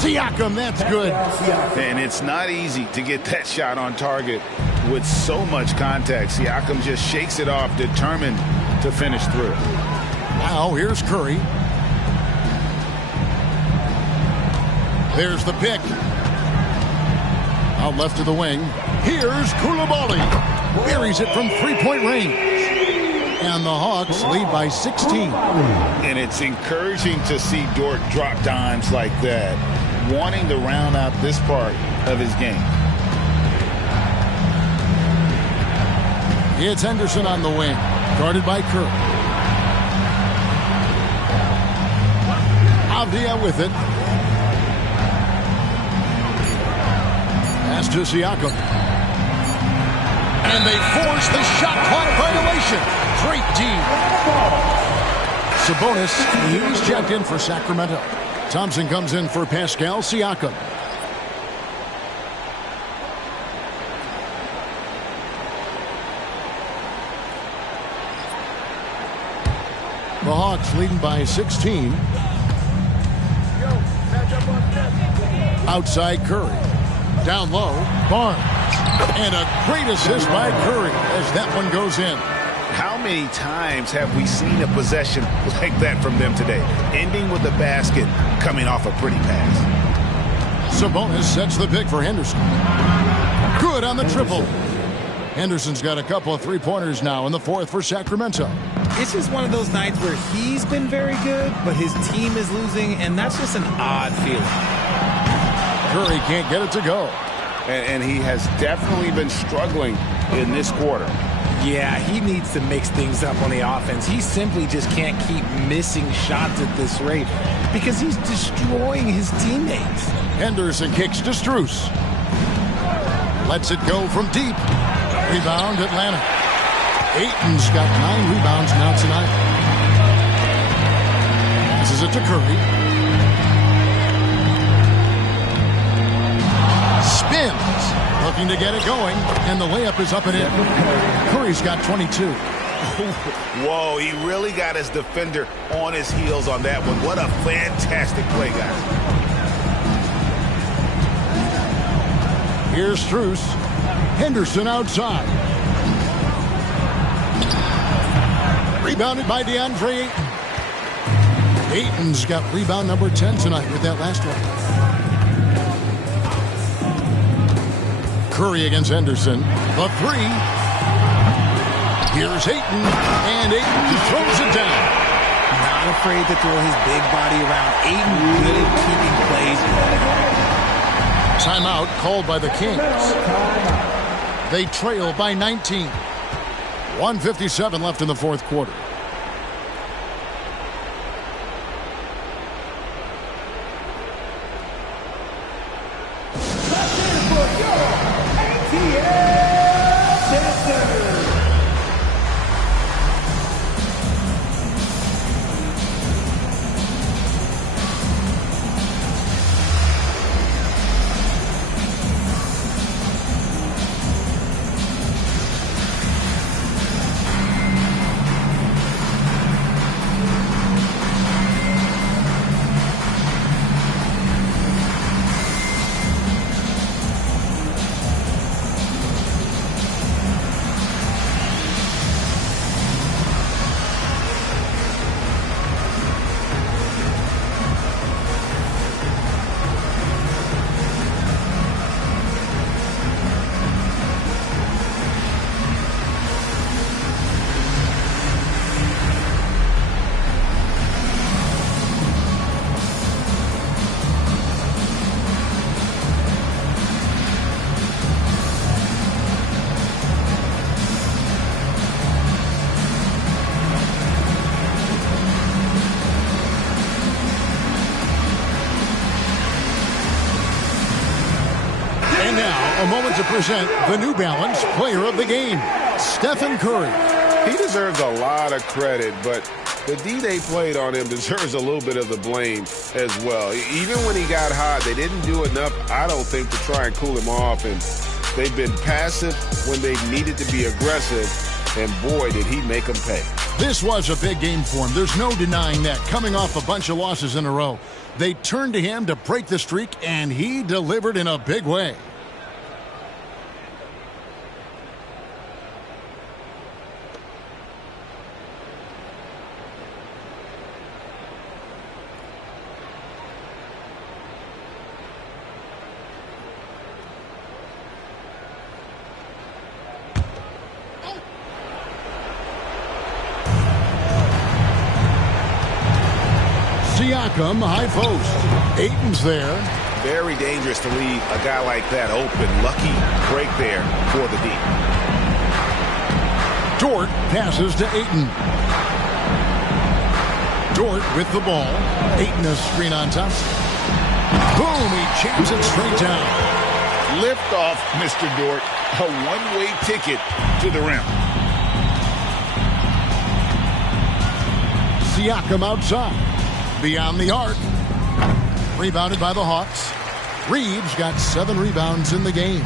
Siakam, that's good. And it's not easy to get that shot on target with so much contact. Siakam just shakes it off, determined to finish through. Now here's Curry. There's the pick. Out left of the wing. Here's Coulibaly. Buries it from three-point range. And the Hawks lead by 16. And it's encouraging to see Dort drop dimes like that, wanting to round out this part of his game. It's Henderson on the wing, guarded by Curry. Avdia with it. Pass to Siakam. And they force the shot clock violation. Great D. Sabonis, he's checked in for Sacramento. Thompson comes in for Pascal Siakam. The Hawks leading by 16. Outside Curry. Down low, Barnes. And a great assist by Curry as that one goes in. How many times have we seen a possession like that from them today? Ending with a basket, coming off a pretty pass. Sabonis sets the pick for Henderson. Good on the triple. Henderson's got a couple of three-pointers now in the fourth for Sacramento. It's just one of those nights where he's been very good, but his team is losing, and that's just an odd feeling. Curry can't get it to go. And he has definitely been struggling in this quarter. Yeah, he needs to mix things up on the offense. He simply just can't keep missing shots at this rate because he's destroying his teammates. Henderson kicks to Strus. Lets it go from deep. Rebound, Atlanta. Ayton's got 9 rebounds now tonight. Passes it to Curry. Spins. Looking to get it going. And the layup is up and in. Curry's got 22. Whoa, he really got his defender on his heels on that one. What a fantastic play, guys. Here's Strus. Henderson outside. Rebounded by DeAndre Ayton. Ayton's got rebound number 10 tonight with that last one. Curry against Henderson. The three. Here's Ayton. And Ayton throws it down. Not afraid to throw his big body around. Ayton good at keeping plays going. Timeout called by the Kings. They trail by 19. 1:57 left in the fourth quarter. a moment to present the New Balance Player of the Game, Stephen Curry. He deserves a lot of credit, but the D they played on him deserves a little bit of the blame as well. Even when he got hot, they didn't do enough, I don't think, to try and cool him off. And they've been passive when they needed to be aggressive, and boy, did he make them pay. This was a big game for him. There's no denying that. Coming off a bunch of losses in a row, they turned to him to break the streak, and he delivered in a big way. Siakam, high post. Ayton's there. Very dangerous to leave a guy like that open. Lucky break there for the D. Dort passes to Ayton. Dort with the ball. Ayton a screen on top. Boom, he jams it straight down. Lift off, Mr. Dort. A one-way ticket to the rim. Siakam outside. Beyond the arc. Rebounded by the Hawks. Reeves got 7 rebounds in the game.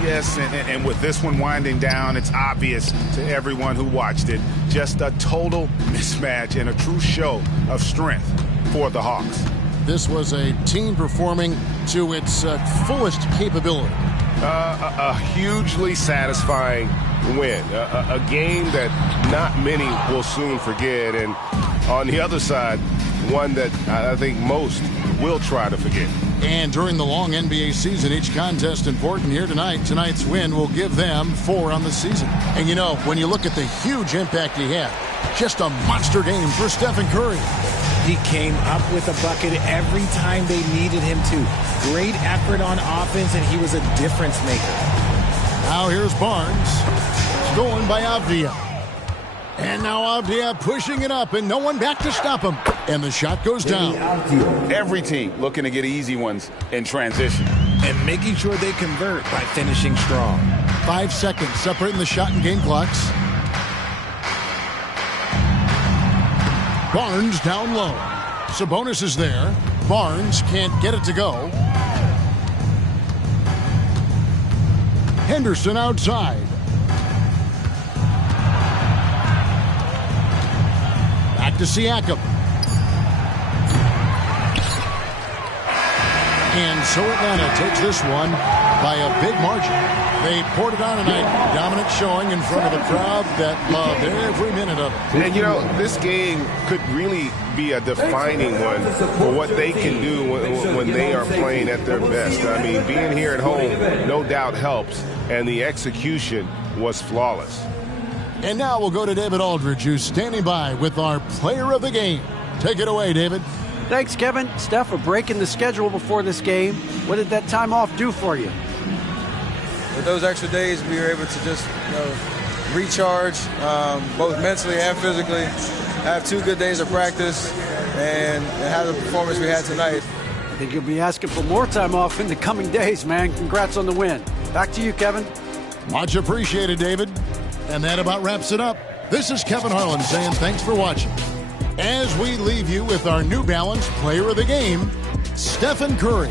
Yes, and with this one winding down, it's obvious to everyone who watched it. Just a total mismatch and a true show of strength for the Hawks. This was a team performing to its fullest capability. A hugely satisfying win. A game that not many will soon forget. And on the other side, one that I think most will try to forget. And during the long NBA season, each contest important. Here tonight. Tonight's win will give them 4 on the season. And you know, when you look at the huge impact he had, just a monster game for Stephen Curry. He came up with a bucket every time they needed him to. Great effort on offense, and he was a difference maker. Now here's Barnes. Stolen by Avdia. And now Avdia pushing it up, and no one back to stop him. And the shot goes down. Every team looking to get easy ones in transition. And making sure they convert by finishing strong. 5 seconds separating the shot and game clocks. Barnes down low. Sabonis is there. Barnes can't get it to go. Henderson outside. Back to Siakam. And so Atlanta takes this one by a big margin. They poured it on tonight. Dominant showing in front of a crowd that loved every minute of it. And, you know, this game could really be a defining one for what they can do when they are playing at their best. I mean, being here at home no doubt helps, and the execution was flawless. And now we'll go to David Aldridge, who's standing by with our player of the game. Take it away, David. Thanks, Kevin. Steph, a break in the schedule before this game. What did that time off do for you? With those extra days, we were able to just recharge, both mentally and physically, have 2 good days of practice, and have the performance we had tonight. I think you'll be asking for more time off in the coming days, man. Congrats on the win. Back to you, Kevin. Much appreciated, David. And that about wraps it up. This is Kevin Harlan saying thanks for watching. As we leave you with our New Balance Player of the Game, Stephen Curry.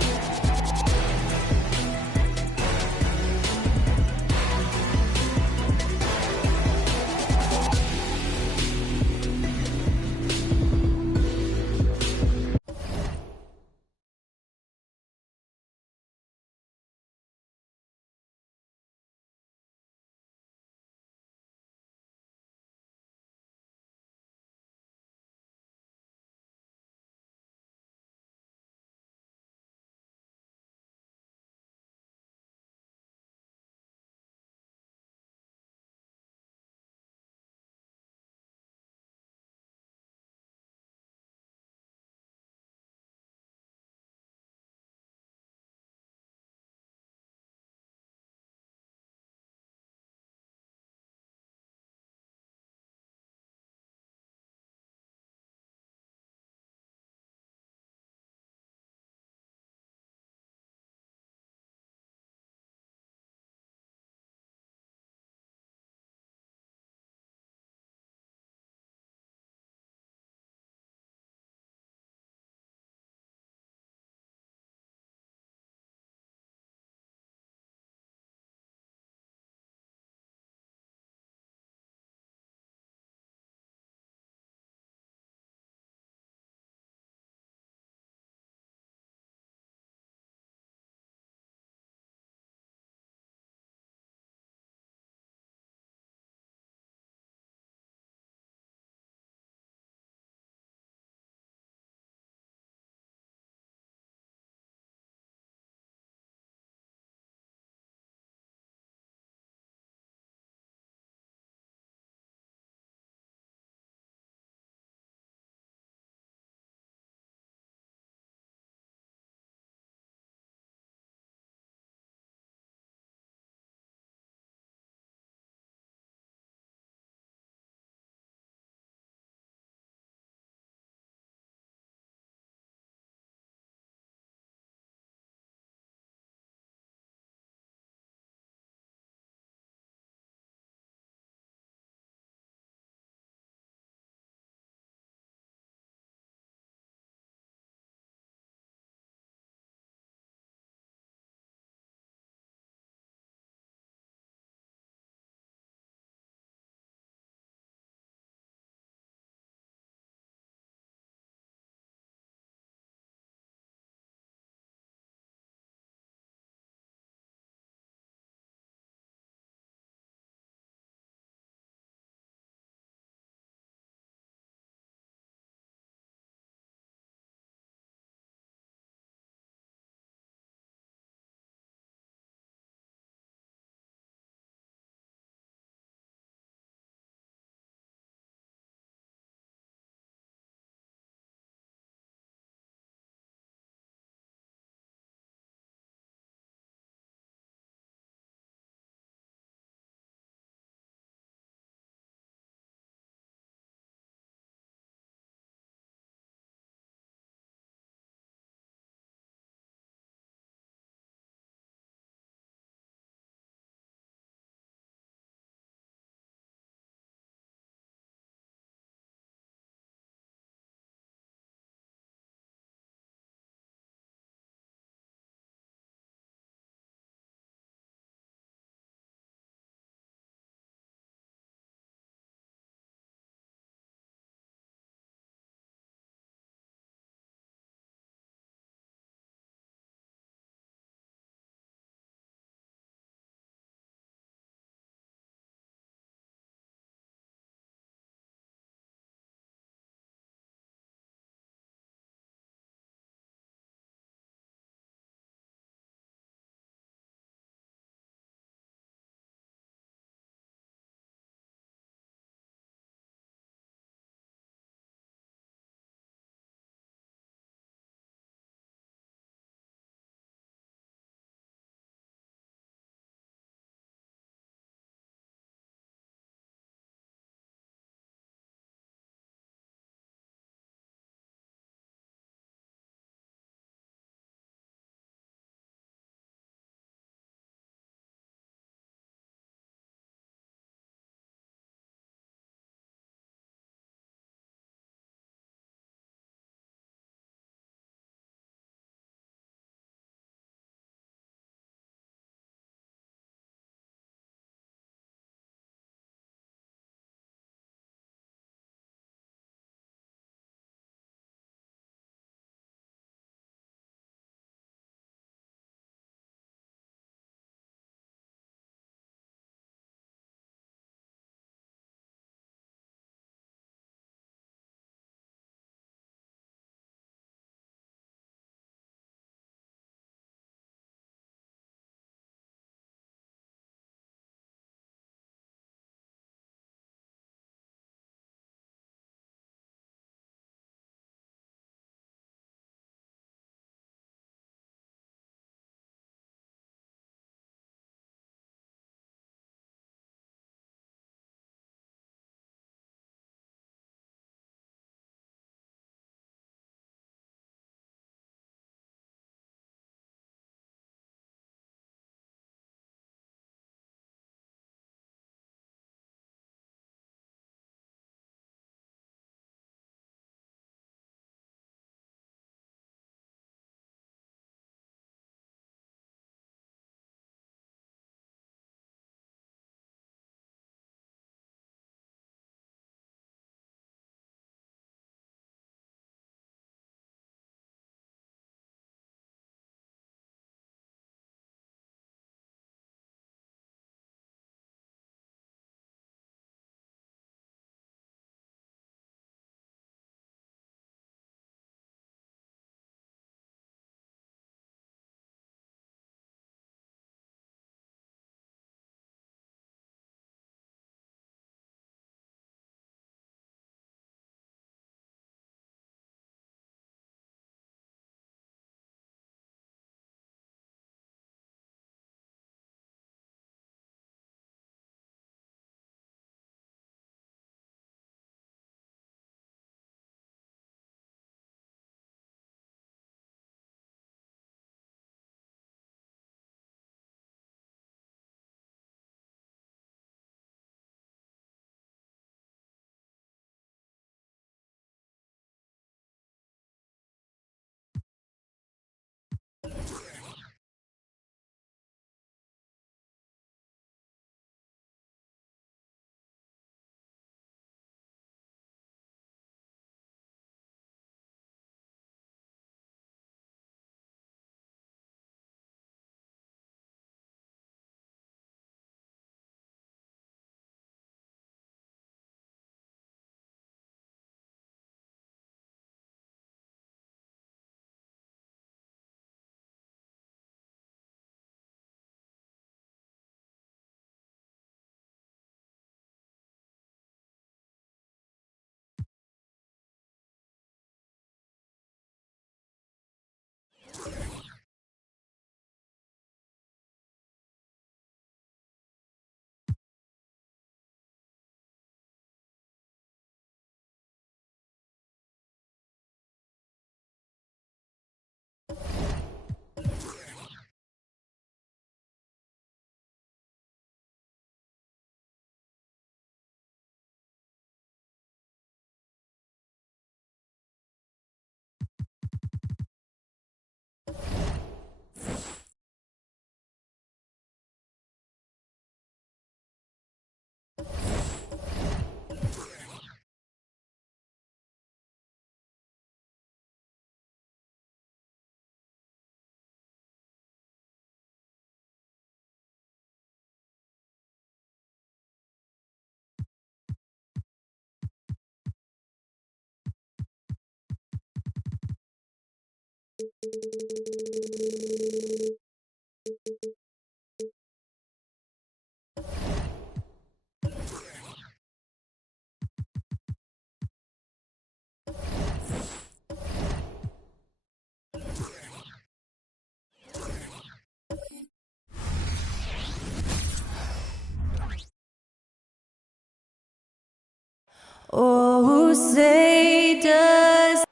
Oh, say does.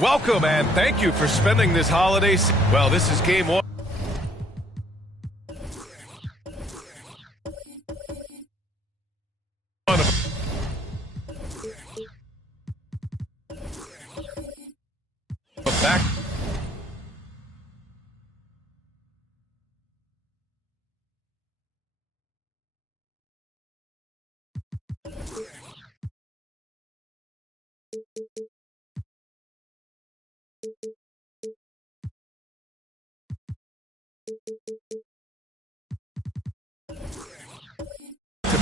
Welcome and thank you for spending this holiday well, this is game one. Back.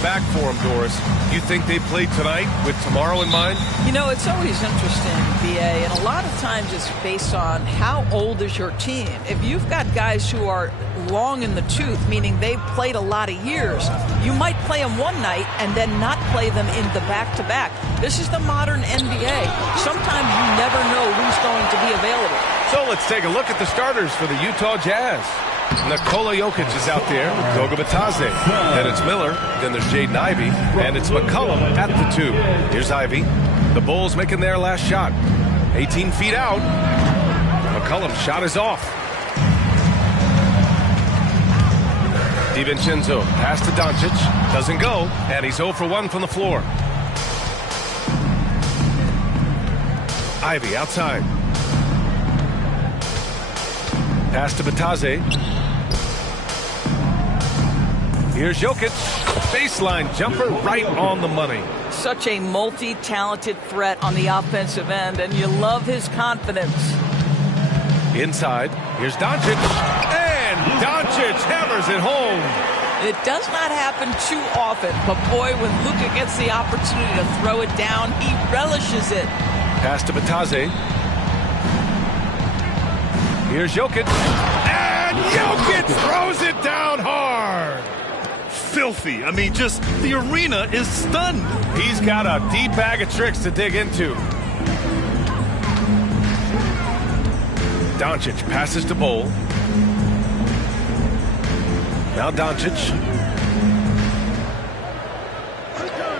Back for him, Doris. You think they played tonight with tomorrow in mind? You know, it's always interesting, BA, and a lot of times it's based on how old is your team. If you've got guys who are long in the tooth, meaning they've played a lot of years, you might play them one night and then not play them in the back-to-back. This is the modern NBA. Sometimes you never know who's going to be available. So let's take a look at the starters for the Utah Jazz. Nikola Jokic is out there, Goga Bitadze. Then it's Miller, then there's Jaden Ivey, and it's McCollum at the 2. Here's Ivey. The Bulls making their last shot. 18 feet out. McCollum's shot is off. DiVincenzo, pass to Doncic, doesn't go, and he's 0 for 1 from the floor. Ivey outside. Pass to Bitadze. Here's Jokic. Baseline jumper right on the money. Such a multi-talented threat on the offensive end, and you love his confidence. Inside. Here's Doncic. And Doncic hammers it home. It does not happen too often, but boy, when Luka gets the opportunity to throw it down, he relishes it. Pass to Bitadze. Here's Jokic. And Jokic throws it down hard. Filthy. I mean, just the arena is stunned. He's got a deep bag of tricks to dig into. Doncic passes to Bol. Now Doncic.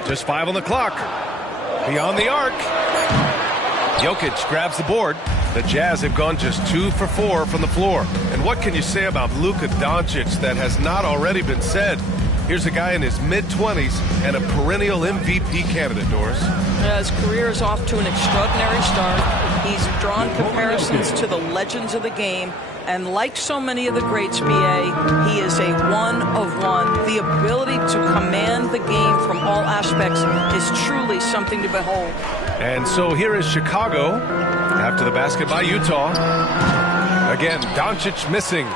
Just 5 on the clock. Beyond the arc. Jokic grabs the board. The Jazz have gone just 2 for 4 from the floor. And what can you say about Luka Doncic that has not already been said? Here's a guy in his mid-20s and a perennial MVP candidate, Doris. His career is off to an extraordinary start. He's drawn comparisons to the legends of the game. And like so many of the greats, BA, he is a one of one. The ability to command the game from all aspects is truly something to behold. And so here is Chicago after the basket by Utah. Again, Doncic missing.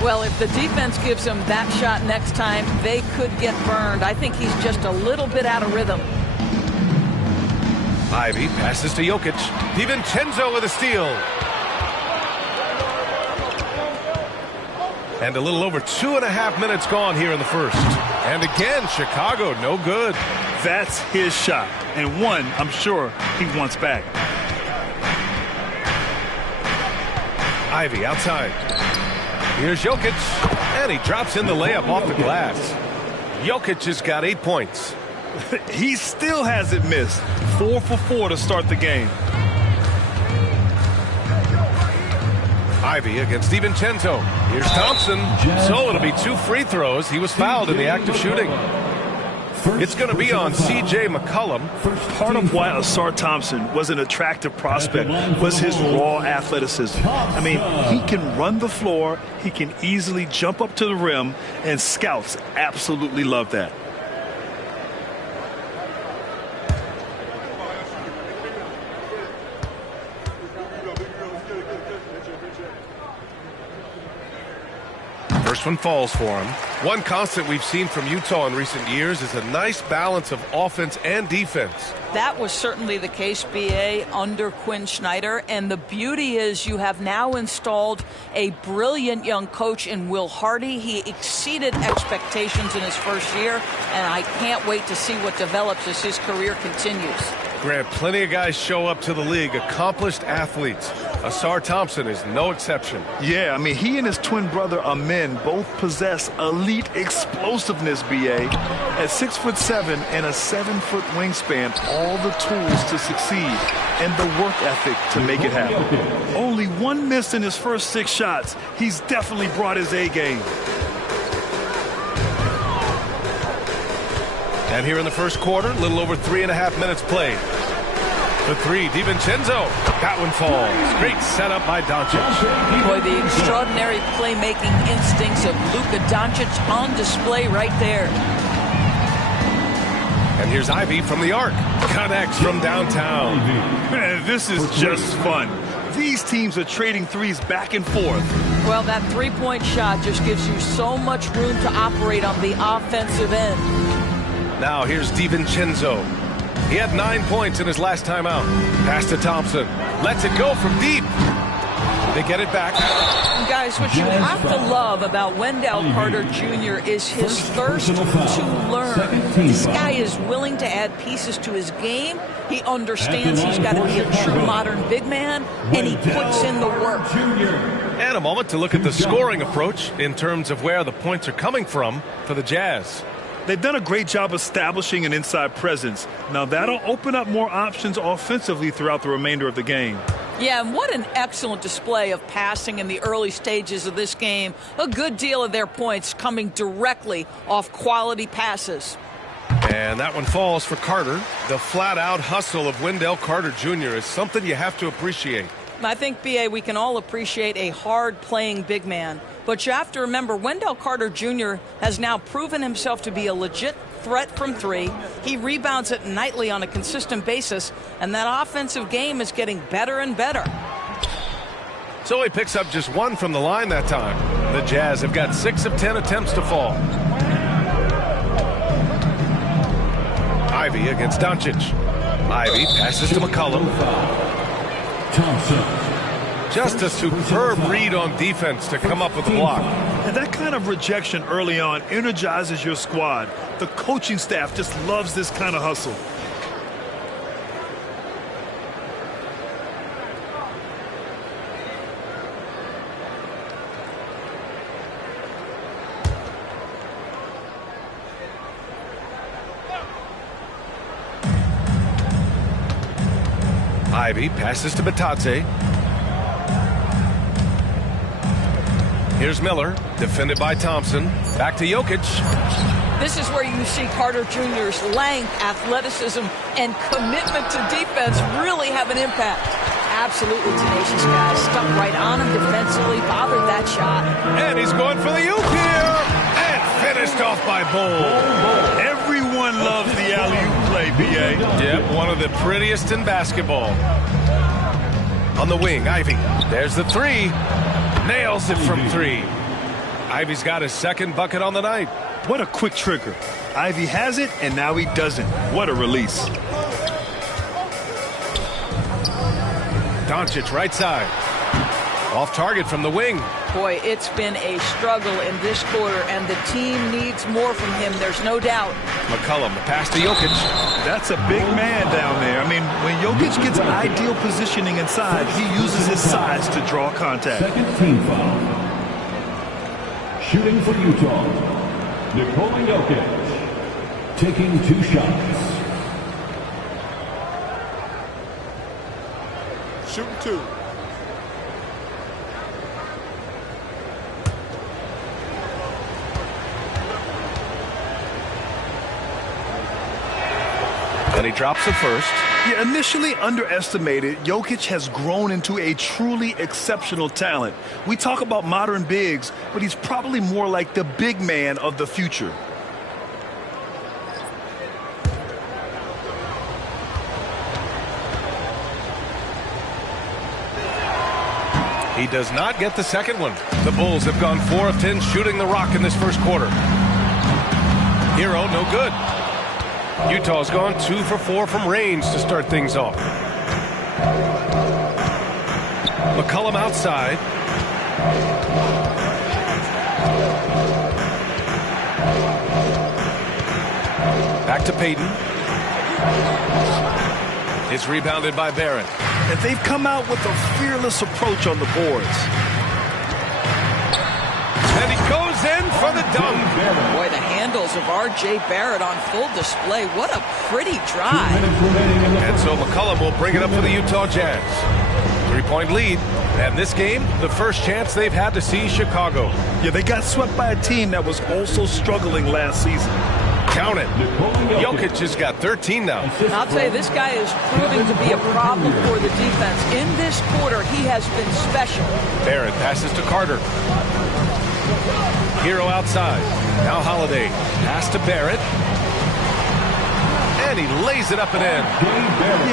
Well, if the defense gives him that shot next time, they could get burned. I think he's just a little bit out of rhythm. Ivey passes to Jokic. DiVincenzo with a steal. And a little over 2.5 minutes gone here in the first. And again, Chicago, no good. That's his shot. And one, I'm sure, he wants back. Ivey outside. Here's Jokic. And he drops in the layup off the glass. Jokic has got 8 points. He still hasn't missed. 4 for 4 to start the game. Ivey against DiVincenzo. Here's Thompson. So it'll be 2 free throws. He was fouled in the act of shooting. It's going to be on C.J. McCollum. Part of why Asar Thompson was an attractive prospect was his raw athleticism. I mean, he can run the floor. He can easily jump up to the rim, and scouts absolutely love that. First one falls for him. One constant we've seen from Utah in recent years is a nice balance of offense and defense. That was certainly the case, B.A., under Quinn Snyder. And the beauty is you have now installed a brilliant young coach in Will Hardy. He exceeded expectations in his first year, and I can't wait to see what develops as his career continues. Grant, plenty of guys show up to the league, accomplished athletes. Asar Thompson is no exception. Yeah, I mean, he and his twin brother Amin both possess elite explosiveness, B.A. At 6'7" and a 7-foot wingspan, all the tools to succeed and the work ethic to make it happen. Only one miss in his first 6 shots. He's definitely brought his A game. And here in the first quarter, a little over 3.5 minutes played. The three, DiVincenzo. That one falls. Great setup by Doncic. Boy, the extraordinary playmaking instincts of Luka Doncic on display right there. And here's Ivy from the arc. Connects from downtown. Man, this is just fun. These teams are trading threes back and forth. Well, that three-point shot just gives you so much room to operate on the offensive end. Now here's DiVincenzo. He had 9 points in his last time out. Pass to Thompson. Lets it go from deep. They get it back. And guys, what you have to love about Wendell Carter Jr. is his thirst to learn. This guy is willing to add pieces to his game. He understands he's got to be a true modern big man, and he puts in the work. And a moment to look at the scoring approach in terms of where the points are coming from for the Jazz. They've done a great job establishing an inside presence. Now that'll open up more options offensively throughout the remainder of the game. Yeah, and what an excellent display of passing in the early stages of this game. A good deal of their points coming directly off quality passes. And that one falls for Carter. The flat-out hustle of Wendell Carter Jr. is something you have to appreciate. I think, B.A., we can all appreciate a hard-playing big man. But you have to remember, Wendell Carter Jr. has now proven himself to be a legit threat from three. He rebounds it nightly on a consistent basis, and that offensive game is getting better and better. So he picks up just 1 from the line that time. The Jazz have got 6 of 10 attempts to fall. Ivy against Doncic. Ivy passes to McCollum. Thompson. Just a superb read on defense to come up with the block. And that kind of rejection early on energizes your squad. The coaching staff just loves this kind of hustle. Ivy passes to Batadze. Here's Miller, defended by Thompson. Back to Jokic. This is where you see Carter Jr.'s length, athleticism, and commitment to defense really have an impact. Absolutely tenacious guy. Stuck right on him defensively, bothered that shot. And he's going for the oop here. And finished off by Bull. Everyone loves the alley-oop play, B.A. Yep, one of the prettiest in basketball. On the wing, Ivy. There's the three. Nails it from 3. Ivy's got his second bucket on the night. What a quick trigger. Ivy has it, and now he doesn't. What a release. Doncic right side. Off target from the wing. Boy, it's been a struggle in this quarter, and the team needs more from him, there's no doubt. McCollum, the pass to Jokic. That's a big man down there. I mean, when Jokic gets ideal positioning inside, he uses his size to draw contact. Second team foul. Shooting for Utah, Nikola Jokic, taking 2 shots. Shooting 2. And he drops the first. Yeah, initially underestimated, Jokic has grown into a truly exceptional talent. We talk about modern bigs, but he's probably more like the big man of the future. He does not get the second one. The Bulls have gone 4 of 10 shooting the rock in this first quarter. Hero, no good. Utah's gone 2 for 4 from range to start things off. McCollum outside. Back to Payton. It's rebounded by Barrett. And they've come out with a fearless approach on the boards. And he goes in for the dunk. Boy, the handles of R.J. Barrett on full display. What a pretty drive. And so McCollum will bring it up for the Utah Jazz. 3-point lead. And this game, the first chance they've had to see Chicago. Yeah, they got swept by a team that was also struggling last season. Count it. Jokic has got 13 now. I'll tell you, this guy is proving to be a problem for the defense. In this quarter, he has been special. Barrett passes to Carter. Hero outside. Now Holiday. Pass to Barrett. And he lays it up and in.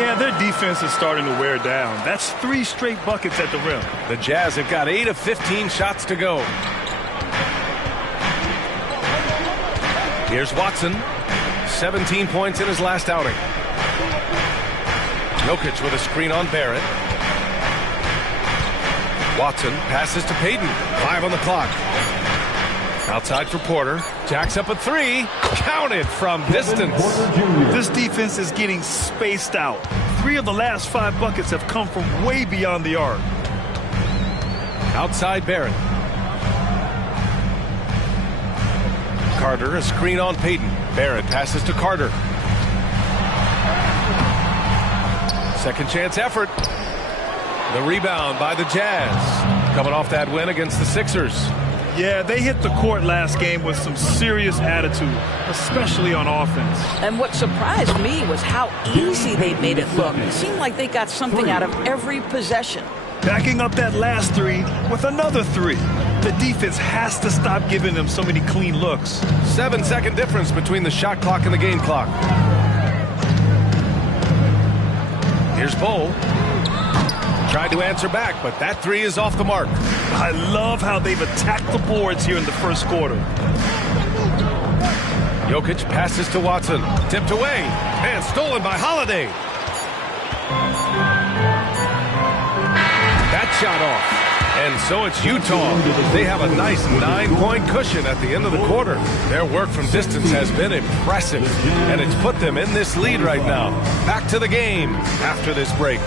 Yeah, their defense is starting to wear down. That's 3 straight buckets at the rim. The Jazz have got 8 of 15 shots to go. Here's Watson. 17 points in his last outing. Jokic with a screen on Barrett. Watson passes to Payton. 5 on the clock. Outside for Porter. Jacks up a 3. Counted from distance. This defense is getting spaced out. 3 of the last 5 buckets have come from way beyond the arc. Outside Barrett. Carter, a screen on Payton. Barrett passes to Carter. Second chance effort. The rebound by the Jazz. Coming off that win against the Sixers. Yeah, they hit the court last game with some serious attitude, especially on offense. And what surprised me was how easy they made it look. It seemed like they got something out of every possession. Backing up that last 3 with another 3. The defense has to stop giving them so many clean looks. 7-second difference between the shot clock and the game clock. Here's Bol. Tried to answer back, but that 3 is off the mark. I love how they've attacked the boards here in the first quarter. Jokic passes to Watson. Tipped away and stolen by Holiday. That shot off. And so it's Utah. They have a nice 9-point cushion at the end of the quarter. Their work from distance has been impressive, and it's put them in this lead right now. Back to the game after this break.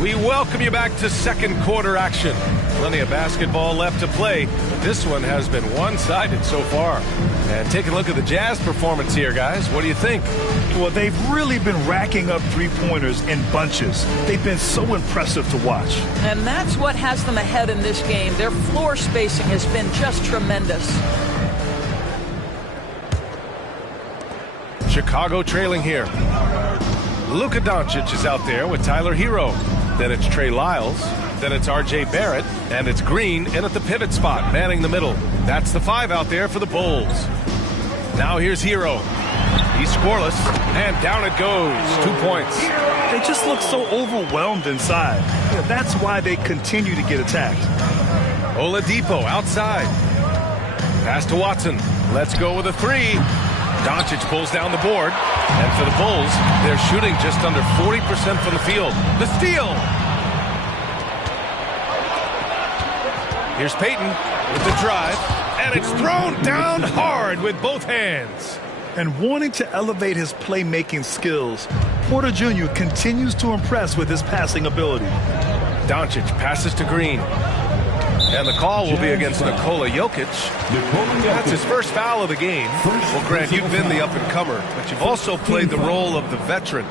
We welcome you back to second quarter action. Plenty of basketball left to play, but this one has been one-sided so far. And take a look at the Jazz performance here, guys. What do you think? Well, they've really been racking up 3-pointers in bunches. They've been so impressive to watch. And that's what has them ahead in this game. Their floor spacing has been just tremendous. Chicago trailing here. Luka Doncic is out there with Tyler Hero. Then it's Trey Lyles. Then it's R.J. Barrett. And it's Green in at the pivot spot, manning the middle. That's the 5 out there for the Bulls. Now here's Hero. He's scoreless. And down it goes. 2 points. They just look so overwhelmed inside. Yeah, that's why they continue to get attacked. Oladipo outside. Pass to Watson. Let's go with a 3. Doncic pulls down the board. And for the Bulls, they're shooting just under 40% from the field. The steal! Here's Payton with the drive. And it's thrown down hard with both hands. And wanting to elevate his playmaking skills, Porter Jr. continues to impress with his passing ability. Doncic passes to Green. And the call will be against Nikola Jokic. That's his first foul of the game. Well, Grant, you've been the up-and-comer, but you've also played the role of the veteran.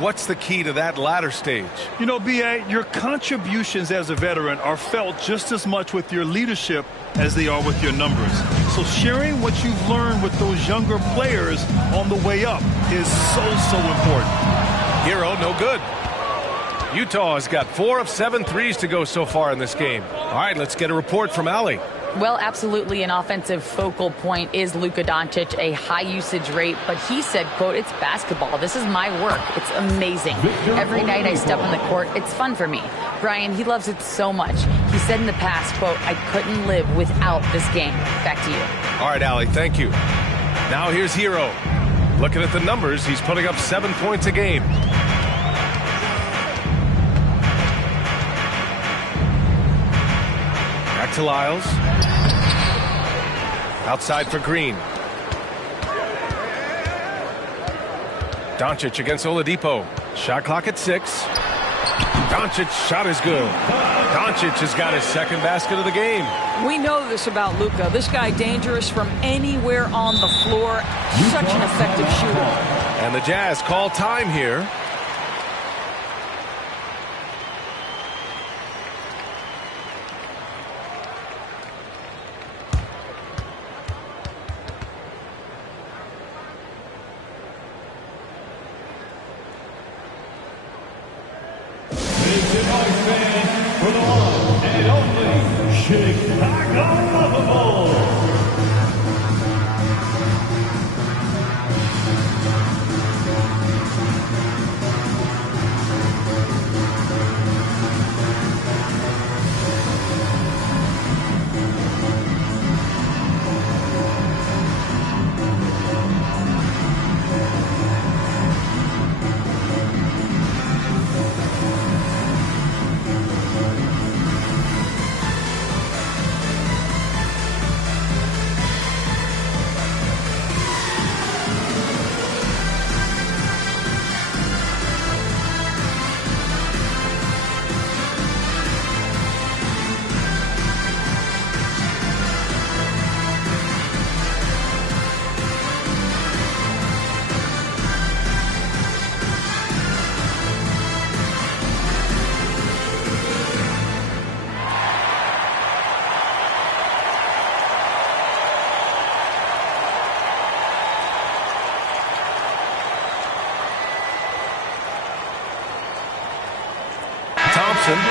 What's the key to that latter stage? You know, B.A., your contributions as a veteran are felt just as much with your leadership as they are with your numbers. So sharing what you've learned with those younger players on the way up is so important. Hero, no good. Utah has got 4 of 7 threes to go so far in this game. All right, let's get a report from Allie. Well, absolutely an offensive focal point is Luka Doncic, a high usage rate, but he said, quote, it's basketball. This is my work. It's amazing. Every night I step on the court, it's fun for me. Brian, he loves it so much. He said in the past, quote, I couldn't live without this game. Back to you. All right, Allie, thank you. Now here's Hero. Looking at the numbers, he's putting up 7 points a game. Back to Lyles. Outside for Green. Doncic against Oladipo. Shot clock at 6. Doncic's shot is good. Doncic has got his second basket of the game. We know this about Luka. This guy dangerous from anywhere on the floor. Such an effective shooter. And the Jazz call time here. For the one and only Chicago Bulls.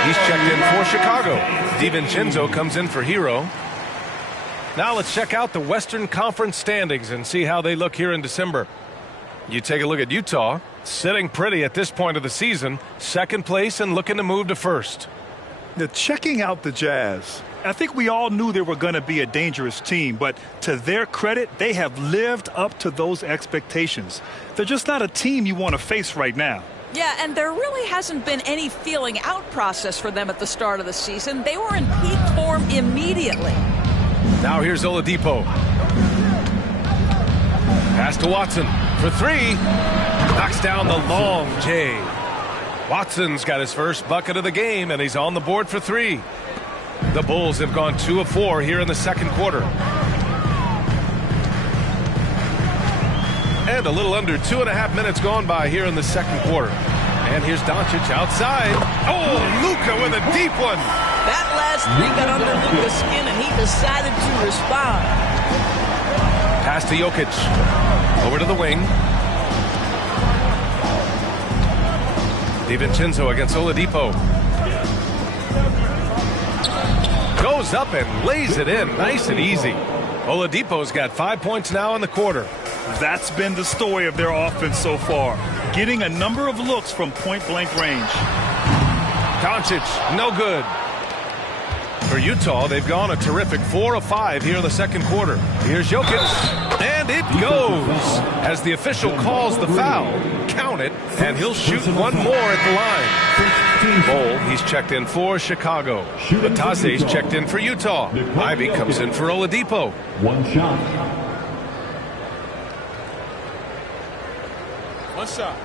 He's checked in for Chicago. DiVincenzo comes in for Hero. Now let's check out the Western Conference standings and see how they look here in December. You take a look at Utah, sitting pretty at this point of the season, second place and looking to move to first. Now, checking out the Jazz, I think we all knew they were going to be a dangerous team, but to their credit, they have lived up to those expectations. They're just not a team you want to face right now. Yeah, and there really hasn't been any feeling out process for them at the start of the season. They were in peak form immediately. Now here's Oladipo. Pass to Watson for 3. Knocks down the long J. Watson's got his first bucket of the game, and he's on the board for 3. The Bulls have gone 2 of 4 here in the second quarter. And a little under 2.5 minutes gone by here in the second quarter. And here's Doncic outside. Oh, Luka with a deep one. That last 3 got under Luka's skin, and he decided to respond. Pass to Jokic. Over to the wing. DiVincenzo against Oladipo. Goes up and lays it in. Nice and easy. Oladipo's got 5 points now in the quarter. That's been the story of their offense so far, getting a number of looks from point-blank range. Doncic, no good. For Utah, they've gone a terrific 4 of 5 here in the second quarter. Here's Jokic, and it goes. As the official calls the foul, count it, and he'll shoot one more at the line. Bol, he's checked in for Chicago. Batase's checked in for Utah. Ivy comes in for Oladipo. One shot. One shot.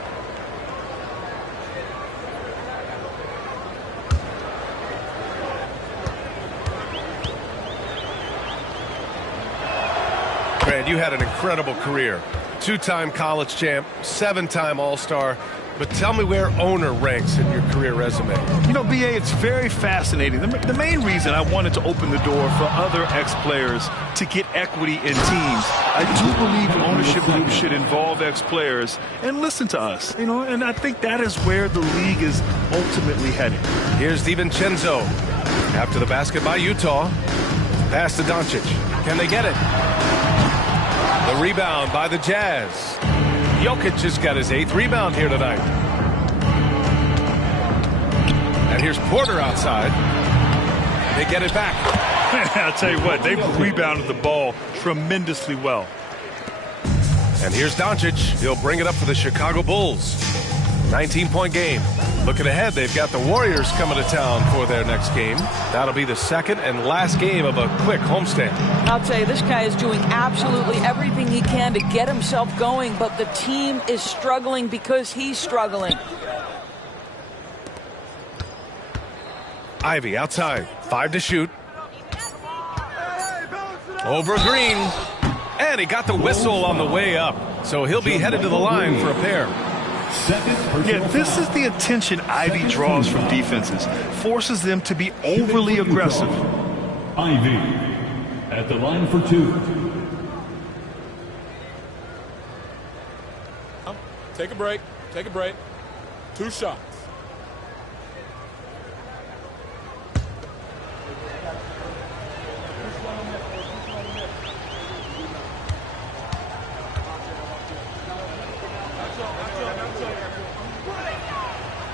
Man, you had an incredible career. 2-time college champ, 7-time All-Star. But tell me where owner ranks in your career resume. You know, BA, it's very fascinating. The main reason I wanted to open the door for other ex-players to get equity in teams, I do believe ownership groups should involve ex-players and listen to us. You know, and I think that is where the league is ultimately headed. Here's DiVincenzo. After the basket by Utah. Pass to Doncic. Can they get it? The rebound by the Jazz. Jokic has got his 8th rebound here tonight. And here's Porter outside. They get it back. I'll tell you what, they've rebounded the ball tremendously well. And here's Doncic. He'll bring it up for the Chicago Bulls. 19-point game. Looking ahead, they've got the Warriors coming to town for their next game. That'll be the second and last game of a quick homestand. I'll tell you, this guy is doing absolutely everything he can to get himself going, but the team is struggling because he's struggling. Ivy outside. 5 to shoot. Over Green. And he got the whistle on the way up. So he'll be headed to the line for a pair. Yeah, this is the attention Ivy draws from defenses. Forces them to be overly aggressive. Ivy at the line for 2. Take a break. Take a break. 2 shots.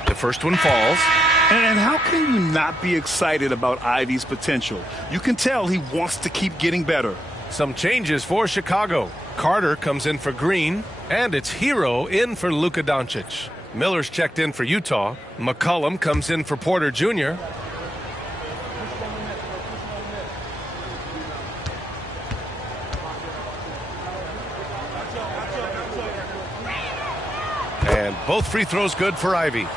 The first one falls. And how can you not be excited about Ivy's potential? You can tell he wants to keep getting better. Some changes for Chicago. Carter comes in for Green, and it's Hero in for Luka Doncic. Miller's checked in for Utah. McCollum comes in for Porter Jr. And both free throws good for Ivy.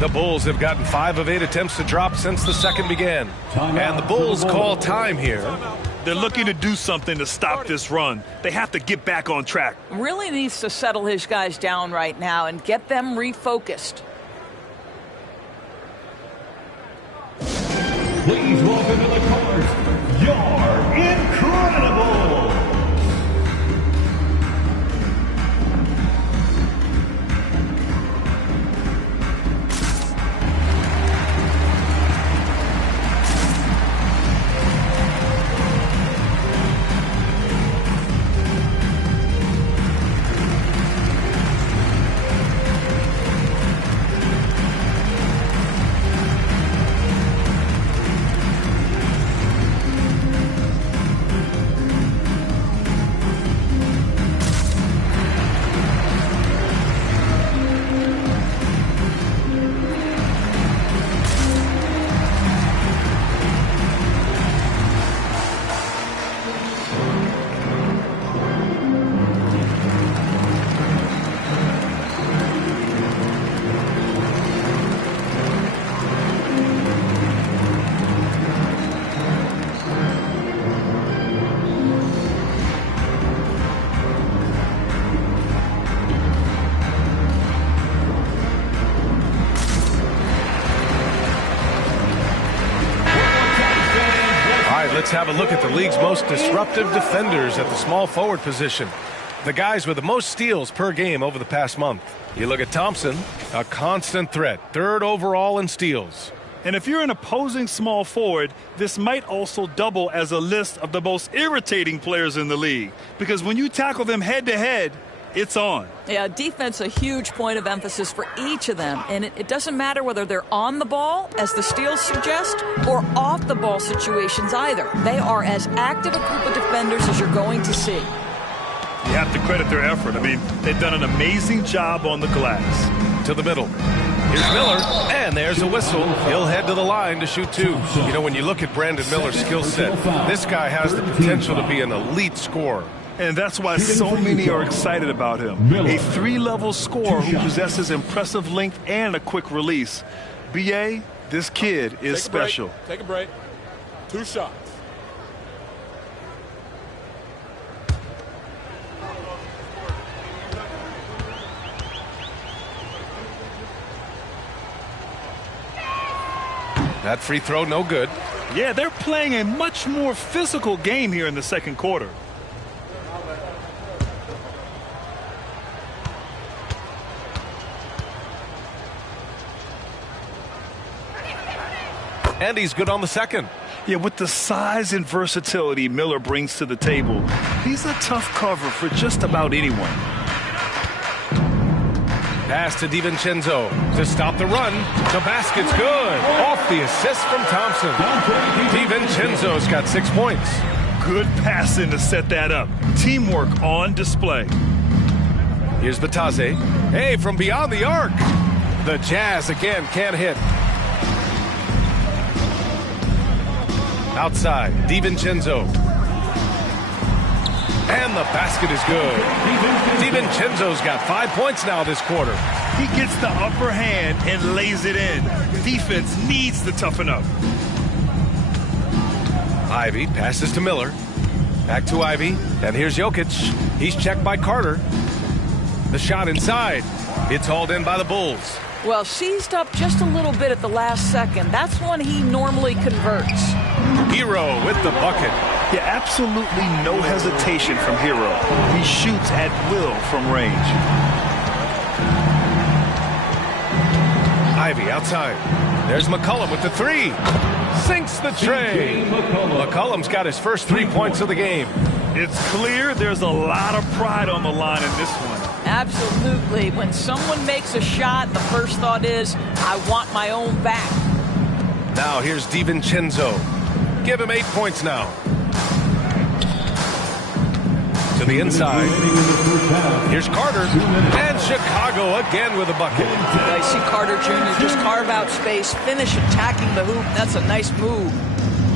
The Bulls have gotten 5 of 8 attempts to drop since the second began. And the Bulls call time here. They're looking to do something to stop this run. They have to get back on track. Really needs to settle his guys down right now and get them refocused. Please welcome to the court, your incredible. Let's have a look at the league's most disruptive defenders at the small forward position. The guys with the most steals per game over the past month. You look at Thompson, a constant threat, 3rd overall in steals. And if you're an opposing small forward, this might also double as a list of the most irritating players in the league. Because when you tackle them head-to-head, it's on. Yeah, defense a huge point of emphasis for each of them. And it doesn't matter whether they're on the ball, as the steals suggest, or off the ball situations either. They are as active a group of defenders as you're going to see. You have to credit their effort. I mean, they've done an amazing job on the glass. To the middle. Here's Miller, and there's a whistle. He'll head to the line to shoot 2. You know, when you look at Brandon Miller's skill set, this guy has the potential to be an elite scorer. And that's why so many are excited about him. A 3-level scorer who possesses impressive length and a quick release. BA, this kid is special. Take a break. 2 shots. That free throw, no good. Yeah, they're playing a much more physical game here in the second quarter. And he's good on the second. Yeah, with the size and versatility Miller brings to the table, he's a tough cover for just about anyone. Pass to DiVincenzo to stop the run. The basket's good. Off the assist from Thompson. DiVincenzo's got 6 points. Good passing to set that up. Teamwork on display. Here's Batase. Hey, from beyond the arc. The Jazz again can't hit. Outside, DiVincenzo. And the basket is good. DiVincenzo's got 5 points now this quarter. He gets the upper hand and lays it in. Defense needs to toughen up. Ivy passes to Miller. Back to Ivy. And here's Jokic. He's checked by Carter. The shot inside. It's hauled in by the Bulls. Well, seized up just a little bit at the last second. That's when he normally converts. Hero with the bucket. Yeah, absolutely no hesitation from Hero. He shoots at will from range. Ivy outside. There's McCollum with the three. Sinks the tray. McCollum's got his first 3 points of the game. It's clear there's a lot of pride on the line in this one. Absolutely. When someone makes a shot, the first thought is, I want my own back. Now here's DiVincenzo. Give him 8 points now. To the inside. Here's Carter. And Chicago again with a bucket. I see Carter Jr. just carve out space, finish attacking the hoop. That's a nice move.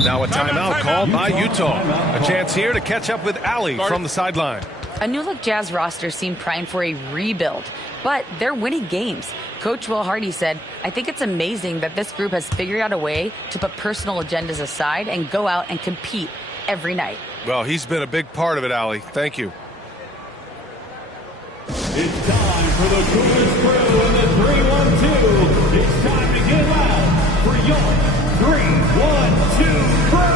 Now a timeout called by Utah. A chance here to catch up with Allie from the sideline. A new-look Jazz roster seemed primed for a rebuild, but they're winning games. Coach Will Hardy said, I think it's amazing that this group has figured out a way to put personal agendas aside and go out and compete every night. Well, he's been a big part of it, Allie. Thank you. It's time for the Cougars crew in the 3-1-2. It's time to get loud for your 3-1-2 crew.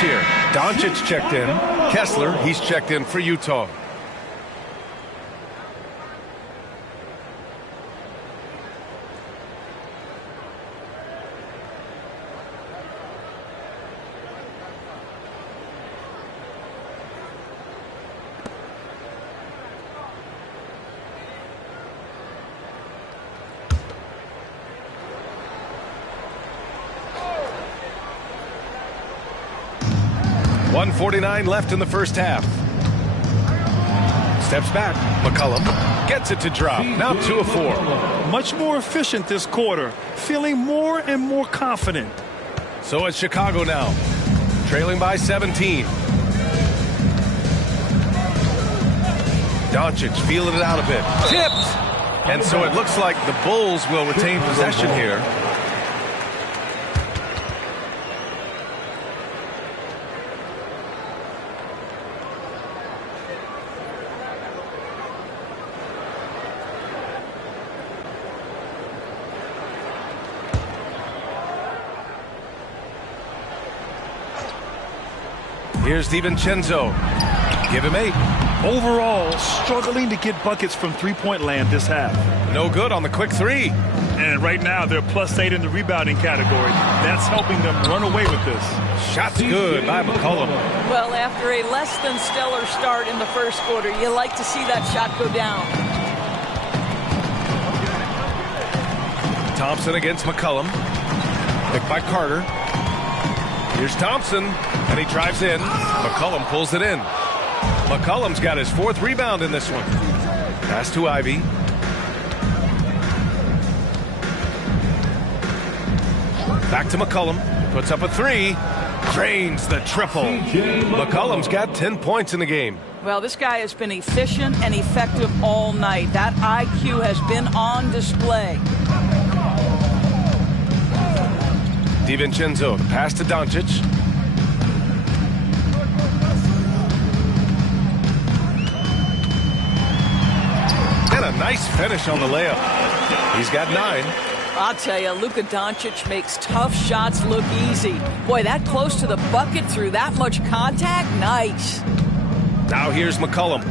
Here. Doncic checked in. Kessler, he's checked in for Utah. .149 left in the first half. Steps back. McCollum gets it to drop. Now 2 of 4. Much more efficient this quarter. Feeling more and more confident. So it's Chicago now. Trailing by 17. Doncic feeling it out a bit. Tipped! And so it looks like the Bulls will retain possession here. Here's DiVincenzo. Give him 8. Overall, struggling to get buckets from three-point land this half. No good on the quick 3. And right now, they're +8 in the rebounding category. That's helping them run away with this. Shot's good by McCollum. Well, after a less than stellar start in the first quarter, you like to see that shot go down. Thompson against McCollum. Picked by Carter. Here's Thompson, and he drives in. McCollum pulls it in. McCollum's got his 4th rebound in this one. Pass to Ivy. Back to McCollum. Puts up a 3. Drains the triple. McCollum's got 10 points in the game. Well, this guy has been efficient and effective all night. That IQ has been on display. DiVincenzo, the pass to Doncic. And a nice finish on the layup. He's got 9. I'll tell you, Luka Doncic makes tough shots look easy. Boy, that close to the bucket through that much contact, nice. Now here's McCollum.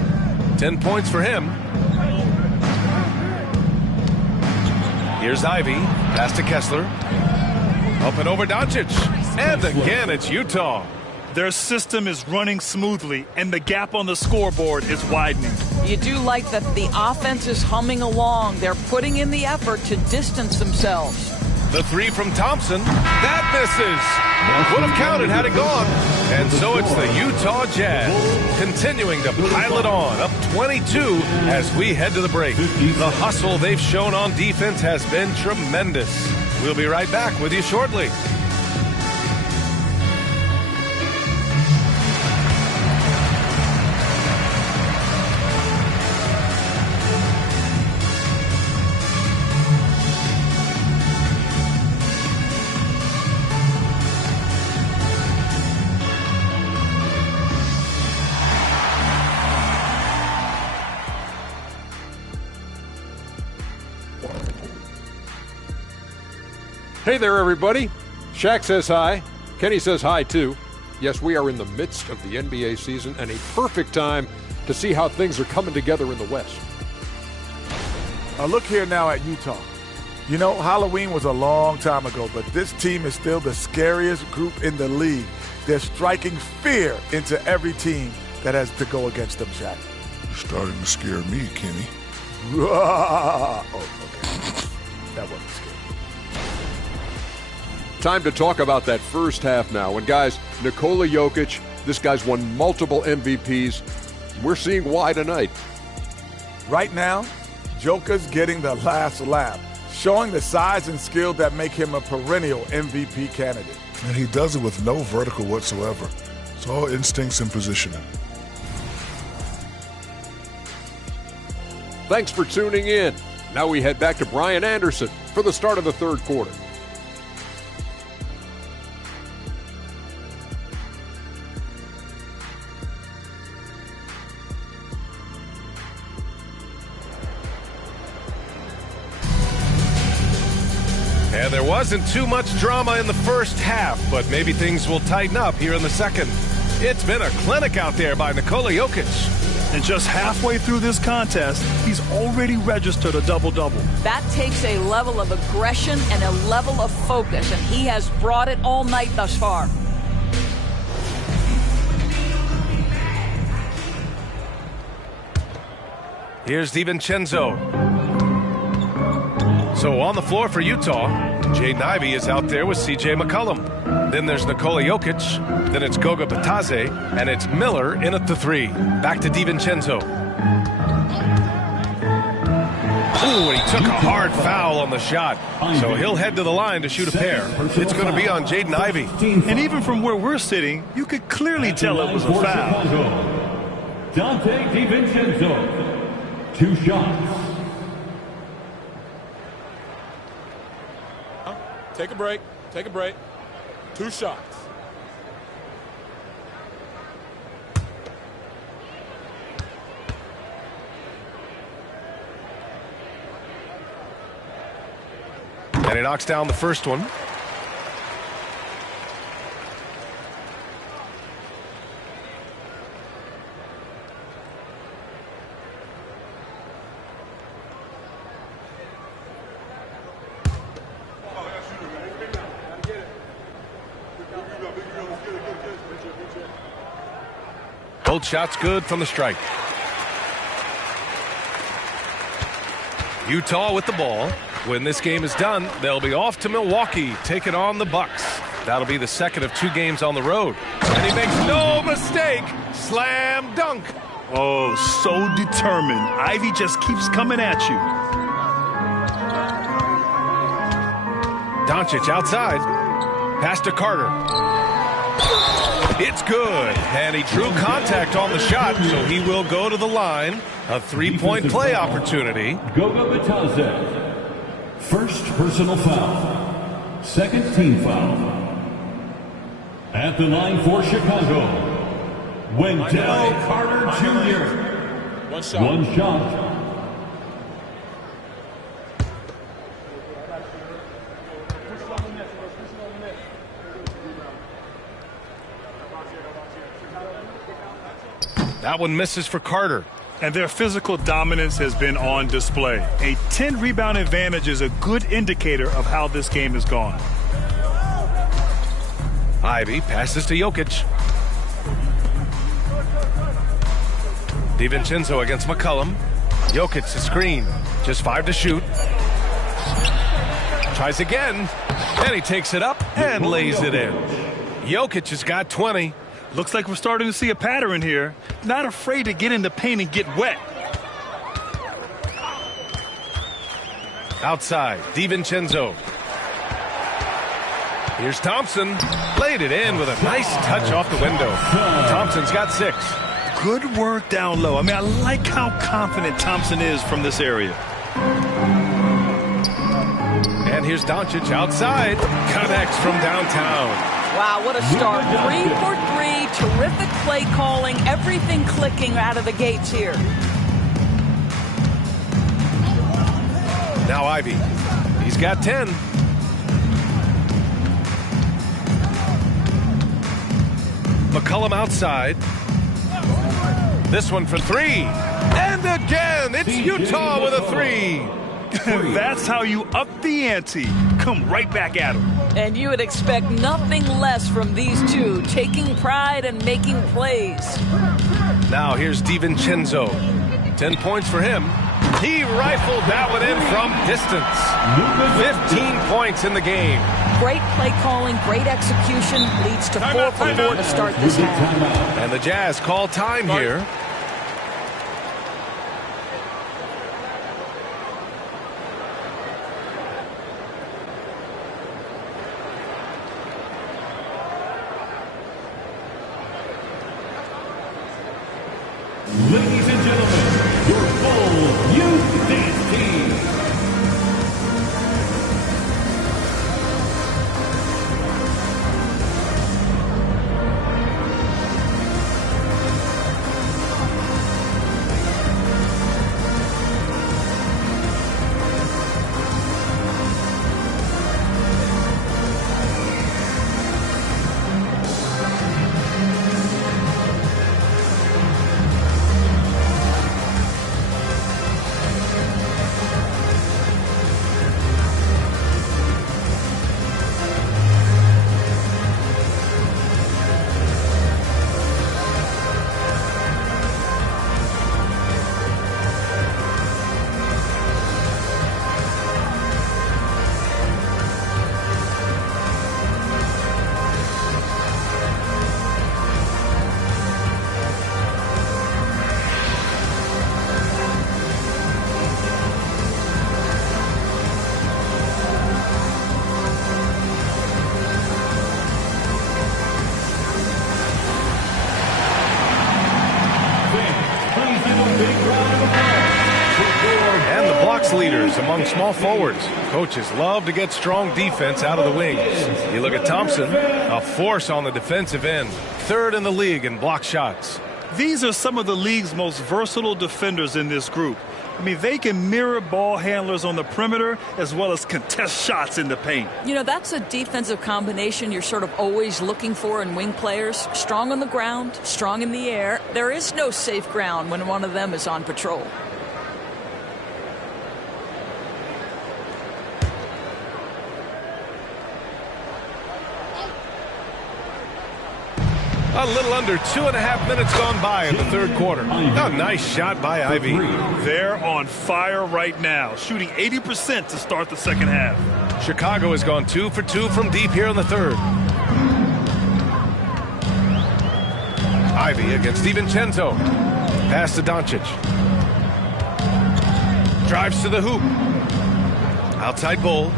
10 points for him. Here's Ivy. Pass to Kessler. Up and over Doncic. And again, it's Utah. Their system is running smoothly, and the gap on the scoreboard is widening. You do like that the offense is humming along. They're putting in the effort to distance themselves. The 3 from Thompson. That misses. Would have counted had it gone. And so it's the Utah Jazz continuing to pile it on, up 22 as we head to the break. The hustle they've shown on defense has been tremendous. We'll be right back with you shortly. Hey there, everybody. Shaq says hi. Kenny says hi, too. Yes, we are in the midst of the NBA season and a perfect time to see how things are coming together in the West. Look here now at Utah. You know, Halloween was a long time ago, but this team is still the scariest group in the league. They're striking fear into every team that has to go against them, Shaq. You're starting to scare me, Kenny. Oh, okay. That wasn't scary. Time to talk about that first half now. And guys, Nikola Jokic, this guy's won multiple MVPs. We're seeing why tonight. Right now, Joker's getting the last laugh, showing the size and skill that make him a perennial MVP candidate. And he does it with no vertical whatsoever. It's all instincts and positioning. Thanks for tuning in. Now we head back to Brian Anderson for the start of the third quarter. And there wasn't too much drama in the first half, but maybe things will tighten up here in the second. It's been a clinic out there by Nikola Jokic. And just halfway through this contest, he's already registered a double-double. That takes a level of aggression and a level of focus, and he has brought it all night thus far. Here's DiVincenzo. So on the floor for Utah, Jaden Ivey is out there with C.J. McCollum. Then there's Nikola Jokic. Then it's Goga Bitadze. And it's Miller in at the 3. Back to DiVincenzo. Ooh, he took a hard foul on the shot. So he'll head to the line to shoot a pair. It's going to be on Jaden Ivey. And even from where we're sitting, you could clearly tell it was a foul. Dante DiVincenzo. 2 shots. Take a break. Take a break. 2 shots. And he knocks down the first one. Both shots good from the strike. Utah with the ball. When this game is done, they'll be off to Milwaukee, taking on the Bucks. That'll be the second of 2 games on the road. And he makes no mistake. Slam dunk. Oh, so determined. Ivy just keeps coming at you. Doncic outside. Pass to Carter. It's good. And he drew contact on the shot, so he will go to the line. A 3-point play opportunity. Goga Bitadze. First personal foul. Second team foul. At the line for Chicago, Wendell Carter Jr. One shot. That one misses for Carter. And their physical dominance has been on display. A 10-rebound advantage is a good indicator of how this game has gone. Ivy passes to Jokic. DiVincenzo against McCollum. Jokic to screen. Just 5 to shoot. Tries again. And he takes it up and lays it in. Jokic has got 20. Looks like we're starting to see a pattern here. Not afraid to get in the paint and get wet. Outside, DiVincenzo. Here's Thompson. Laid it in with a nice touch off the window. Thompson's got 6. Good work down low. I mean, I like how confident Thompson is from this area. And here's Doncic outside. Connects from downtown. Wow, what a start. 3 for 3. Terrific play calling. Everything clicking out of the gates here. Now Ivy. He's got 10. McCollum outside. This one for 3. And again, it's Utah with a 3. That's how you up the ante. Come right back at him. And you would expect nothing less from these two, taking pride and making plays. Now here's DiVincenzo. 10 points for him. He rifled that one in from distance. 15 points in the game. Great play calling, great execution. Leads to 4 for 4 to start this half. And the Jazz call time here. Ladies and gentlemen, your full youth dance team. And the blocks leaders among small forwards. Coaches love to get strong defense out of the wings. You look at Thompson, a force on the defensive end. 3rd in the league in block shots. These are some of the league's most versatile defenders in this group. I mean, they can mirror ball handlers on the perimeter as well as contest shots in the paint. You know, that's a defensive combination you're sort of always looking for in wing players. Strong on the ground, strong in the air. There is no safe ground when one of them is on patrol. A little under 2.5 minutes gone by in the third quarter. A nice shot by Ivy. They're on fire right now, shooting 80% to start the second half. Chicago has gone 2 for 2 from deep here in the third. Ivy against DiVincenzo. Pass to Doncic. Drives to the hoop. Outside Bull.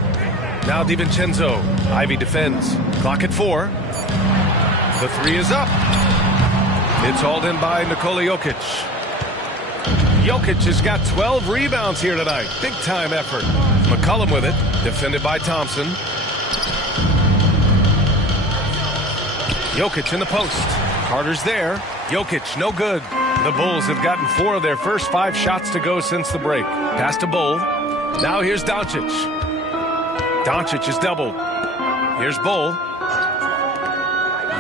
Now DiVincenzo. Ivy defends. Clock at 4. The three is up. It's hauled in by Nikola Jokic. Jokic has got 12 rebounds here tonight. Big time effort. McCollum with it. Defended by Thompson. Jokic in the post. Carter's there. Jokic, no good. The Bulls have gotten 4 of their first 5 shots to go since the break. Pass to Bull. Now here's Doncic. Doncic is doubled. Here's Bull.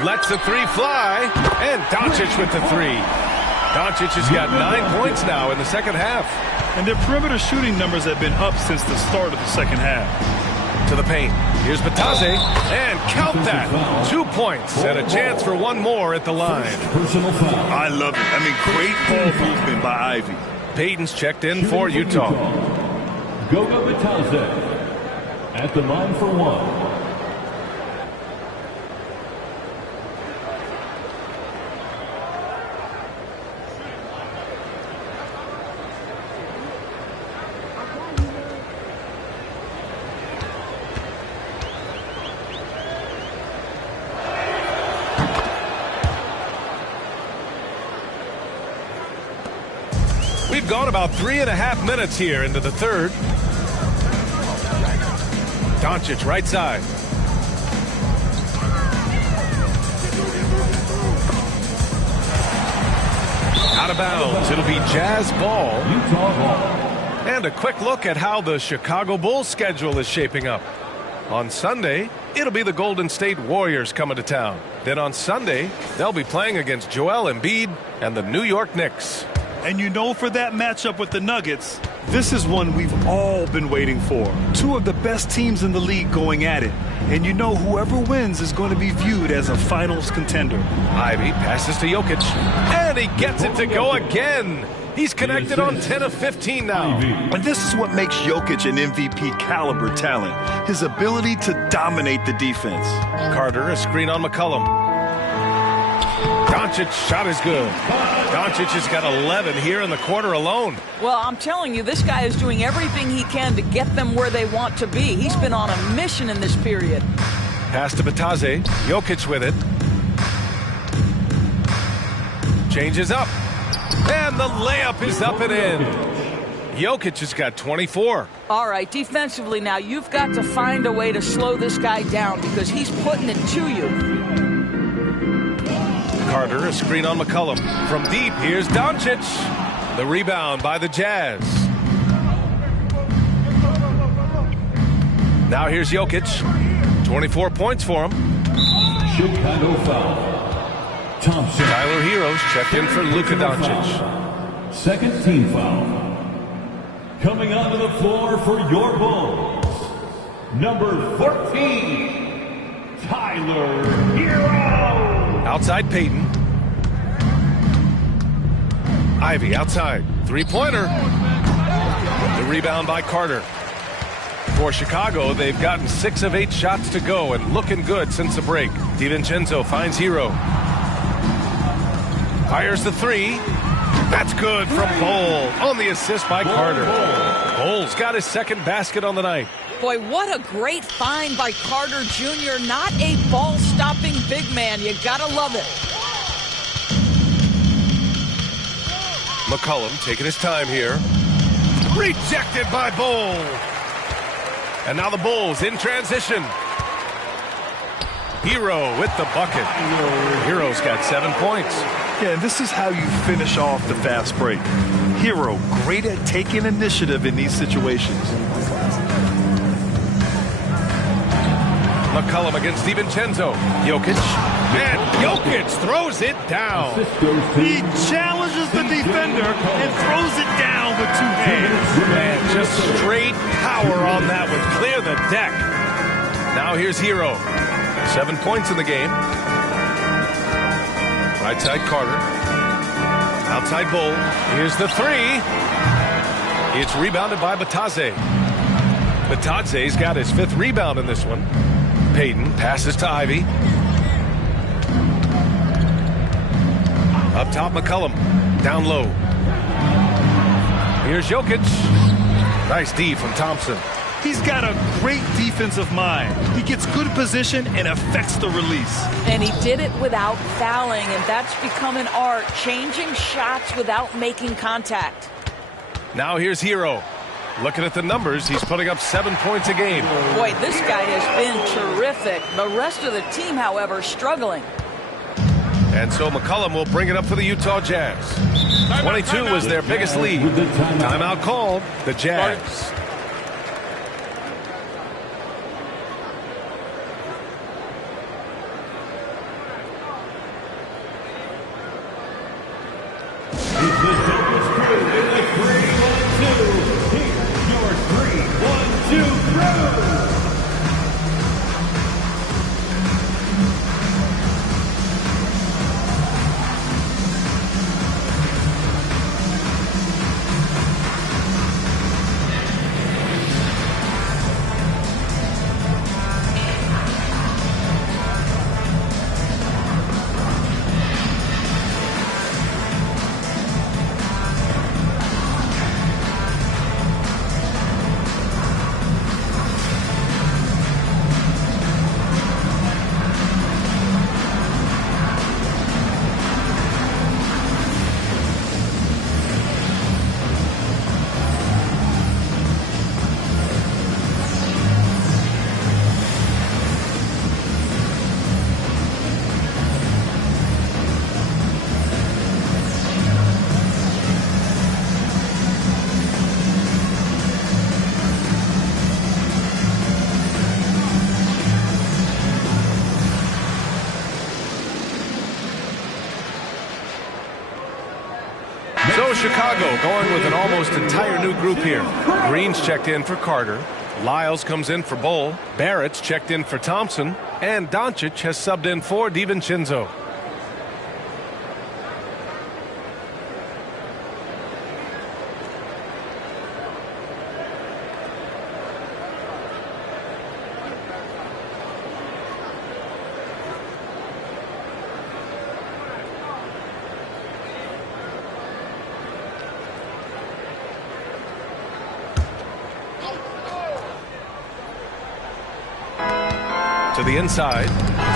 Lets the three fly. And Doncic with the 3. Doncic has got 9 points now in the second half. And their perimeter shooting numbers have been up since the start of the second half. To the paint. Here's Batadze. And count that. 2 points and a chance for one more at the line. I love it. I mean, great ball movement by Ivy. Payton's checked in for Utah. Goga Batadze at the line for one. We've gone about 3.5 minutes here into the third. Doncic right side. Out of bounds. It'll be Jazz ball. And a quick look at how the Chicago Bulls schedule is shaping up. On Sunday, it'll be the Golden State Warriors coming to town. Then on Sunday, they'll be playing against Joel Embiid and the New York Knicks. And you know, for that matchup with the Nuggets, this is one we've all been waiting for. 2 of the best teams in the league going at it. And you know, whoever wins is going to be viewed as a finals contender. Ivy passes to Jokic. And he gets it to go again. He's connected on 10 of 15 now. And this is what makes Jokic an MVP caliber talent. His ability to dominate the defense. Carter, a screen on McCollum. Doncic's shot is good. Doncic has got 11 here in the quarter alone. Well, I'm telling you, this guy is doing everything he can to get them where they want to be. He's been on a mission in this period. Pass to Batadze. Jokic with it. Changes up. And the layup is up and in. Jokic has got 24. All right, defensively now, you've got to find a way to slow this guy down because he's putting it to you. Carter, a screen on McCollum. From deep, here's Doncic. The rebound by the Jazz. Now here's Jokic. 24 points for him. Chicago foul. Thompson. Tyler Hero's checked in for Luka Doncic. Second team foul. Coming onto the floor for your Bulls, number 14, Tyler Hero. Outside Payton. Ivy outside. Three-pointer. The rebound by Carter. For Chicago, they've gotten 6 of 8 shots to go and looking good since the break. DiVincenzo finds Hero. Fires the 3. That's good from Bull on the assist by Carter. Bull's got his second basket on the night. Boy, what a great find by Carter Jr. Not a ball-stopping big man. You gotta love it. McCollum taking his time here. Rejected by Bull. And now the Bulls in transition. Hero with the bucket. Hero's got 7 points. Yeah, and this is how you finish off the fast break. Hero, great at taking initiative in these situations. McCollum against DiVincenzo. Jokic. And Jokic throws it down. He challenges the defender and throws it down with 2 hands. Man, just straight power on that one. Clear the deck. Now here's Hero. 7 points in the game. Right side Carter. Outside Bull. Here's the three. It's rebounded by Batadze. Batadze's got his 5th rebound in this one. Payton passes to Ivy. Up top, McCollum. Down low. Here's Jokic. Nice D from Thompson. He's got a great defensive mind. He gets good position and affects the release. And he did it without fouling, and that's become an art, changing shots without making contact. Now here's Hero. Looking at the numbers, he's putting up 7 points a game. Boy, this guy has been terrific. The rest of the team, however, struggling. And so McCollum will bring it up for the Utah Jazz. 22 was their biggest lead. Timeout called. The Jazz. So Chicago going with an almost entire new group here. Green's checked in for Carter. Lyles comes in for Bull. Barrett's checked in for Thompson. And Doncic has subbed in for DiVincenzo. To the inside.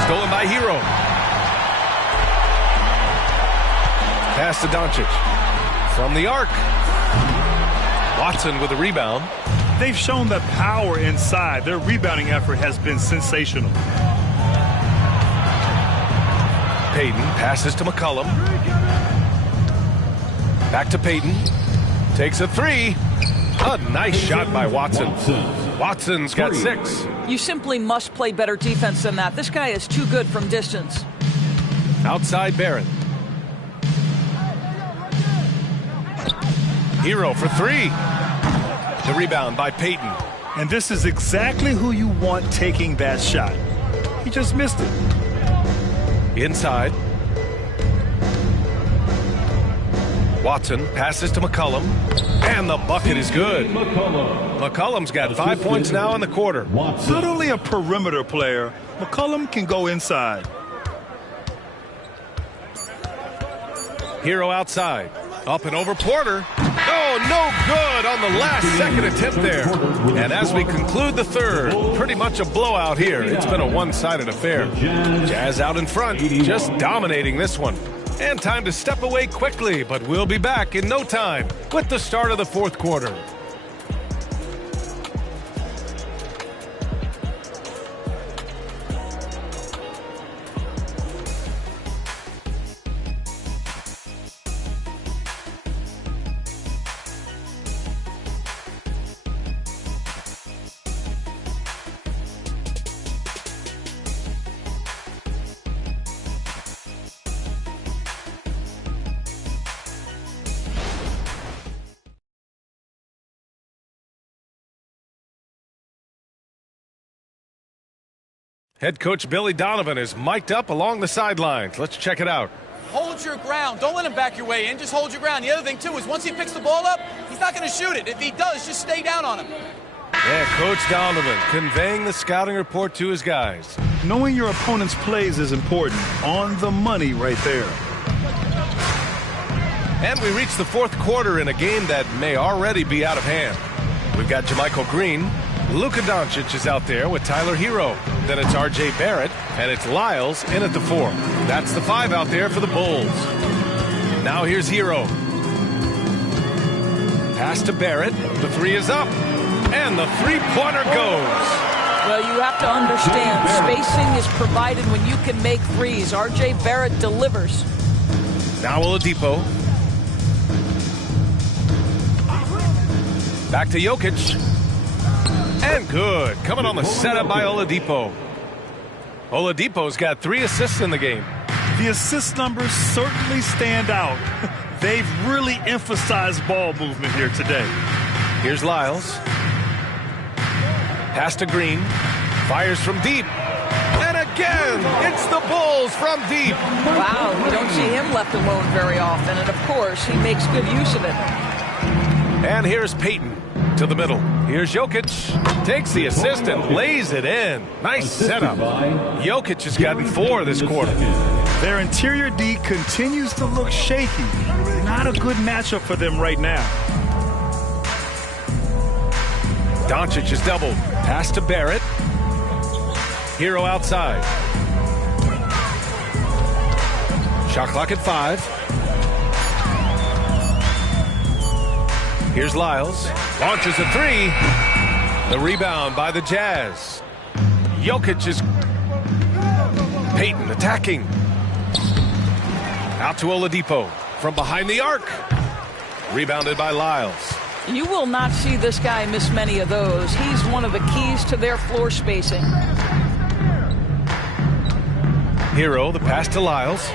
Stolen by Hero. Pass to Doncic. From the arc. Watson with a rebound. They've shown the power inside. Their rebounding effort has been sensational. Payton passes to McCollum. Back to Payton. Takes a three. A nice shot by Watson. Watson's got 6. You simply must play better defense than that. This guy is too good from distance. Outside Barrett. Hero for 3. The rebound by Payton. And this is exactly who you want taking that shot. He just missed it. Inside. Watson passes to McCollum. And the bucket is good. McCollum's got 5 points now in the quarter. Not only a perimeter player, McCollum can go inside. Hero outside. Up and over Porter. Oh, no good on the last second attempt there. And as we conclude the third, pretty much a blowout here. It's been a one-sided affair. Jazz out in front, just dominating this one. And time to step away quickly, but we'll be back in no time with the start of the fourth quarter. Head coach Billy Donovan is mic'd up along the sidelines. Let's check it out. hold your ground. Don't let him back your way in. Just hold your ground. The other thing, too, is once he picks the ball up, he's not going to shoot it. If he does, just stay down on him. Yeah, Coach Donovan conveying the scouting report to his guys. Knowing your opponent's plays is important. On the money right there. And we reach the fourth quarter in a game that may already be out of hand. We've got JaMychal Green. Luka Doncic is out there with Tyler Hero. Then it's R.J. Barrett, and it's Lyles in at the 4. That's the 5 out there for the Bulls. Now here's Hero. Pass to Barrett. The 3 is up. And the three-pointer goes. Well, you have to understand, spacing is provided when you can make threes. R.J. Barrett delivers. Now Oladipo. Back to Jokic. And good. Coming on the setup by Oladipo. Oladipo's got 3 assists in the game. The assist numbers certainly stand out. They've really emphasized ball movement here today. Here's Lyles. Pass to Green. Fires from deep. And again, it's the Bulls from deep. Wow, you don't see him left alone very often. And, of course, he makes good use of it. And here's Payton to the middle. Here's Jokic. Takes the assist and lays it in. Nice setup. Jokic has gotten 4 this quarter. Their interior D continues to look shaky. Not a good matchup for them right now. Doncic is doubled. Pass to Barrett. Hero outside. Shot clock at 5. Here's Lyles. Launches a 3. The rebound by the Jazz. Jokic is... Payton attacking. Out to Oladipo. From behind the arc. Rebounded by Lyles. You will not see this guy miss many of those. He's one of the keys to their floor spacing. Hero, the pass to Lyles.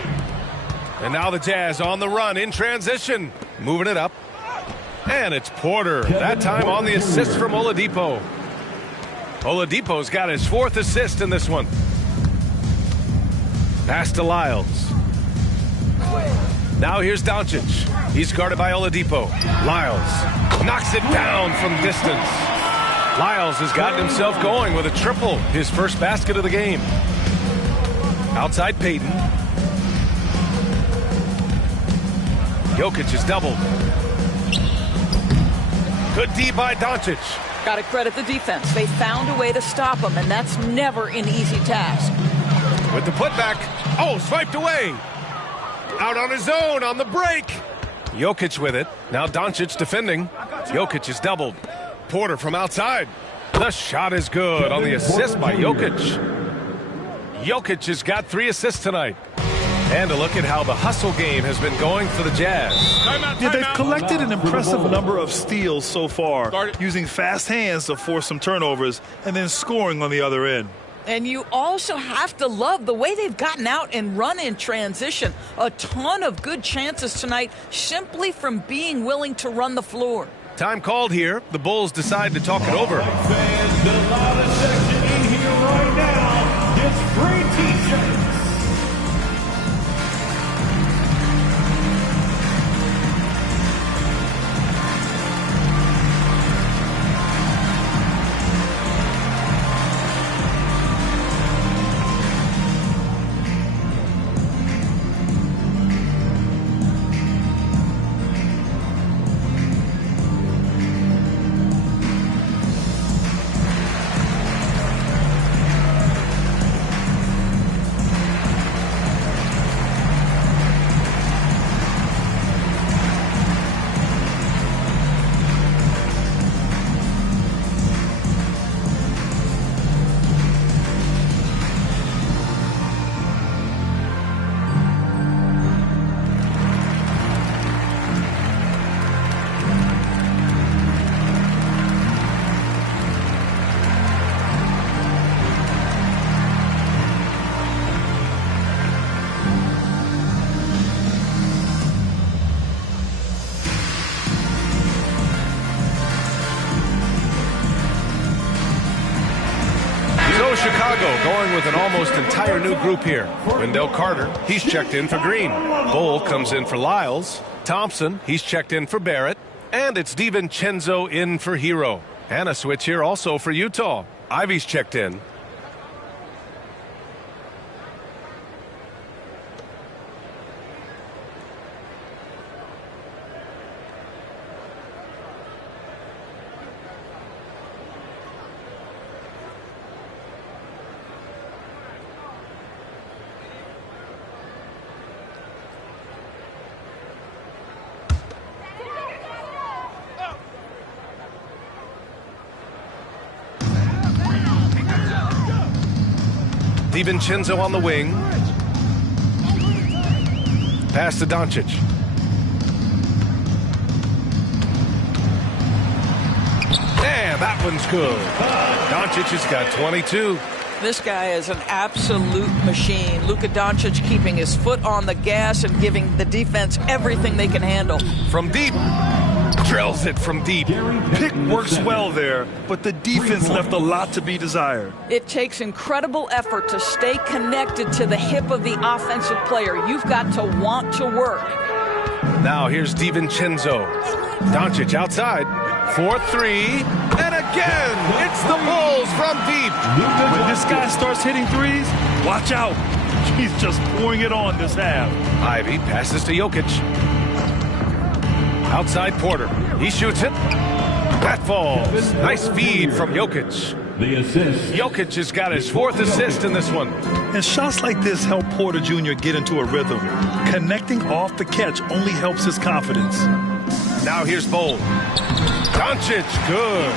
And now the Jazz on the run in transition. Moving it up. And it's Porter. That time on the assist from Oladipo. Oladipo's got his 4th assist in this one. Pass to Lyles. Now here's Doncic. He's guarded by Oladipo. Lyles knocks it down from distance. Lyles has gotten himself going with a triple. His first basket of the game. Outside Payton. Jokic is doubled. Good D by Doncic. Got to credit the defense. They found a way to stop him, and that's never an easy task. With the putback. Oh, swiped away. Out on his own on the break. Jokic with it. Now Doncic defending. Jokic is doubled. Porter from outside. The shot is good on the assist by Jokic. Jokic has got 3 assists tonight. And a look at how the hustle game has been going for the Jazz. Yeah, they've collected an impressive number of steals so far, using fast hands to force some turnovers and then scoring on the other end. And you also have to love the way they've gotten out and run in transition. A ton of good chances tonight simply from being willing to run the floor. Time called here. The Bulls decide to talk it over. Fans, the loudest section in here right now gets free T-shirts. with an almost entire new group here. Wendell Carter, he's checked in for Green. Bull comes in for Lyles. Thompson, he's checked in for Barrett. And it's DiVincenzo in for Hero. And a switch here also for Utah. Ivy's checked in. DiVincenzo on the wing. Pass to Doncic. And that one's good. Doncic has got 22. This guy is an absolute machine. Luka Doncic keeping his foot on the gas and giving the defense everything they can handle. From deep. Drills it from deep. Pick works well there, but the defense left a lot to be desired. It takes incredible effort to stay connected to the hip of the offensive player. You've got to want to work. Now here's DiVincenzo. Doncic outside. 4-3. And again, it's the Bulls from deep. When this guy starts hitting threes, watch out. He's just pouring it on this half. Ivy passes to Jokic. Outside Porter. He shoots it. That falls. Nice feed from Jokic. The assist. Jokic has got his 4th assist in this one. And shots like this help Porter Jr. get into a rhythm. Connecting off the catch only helps his confidence. Now here's Bowl. Doncic, good.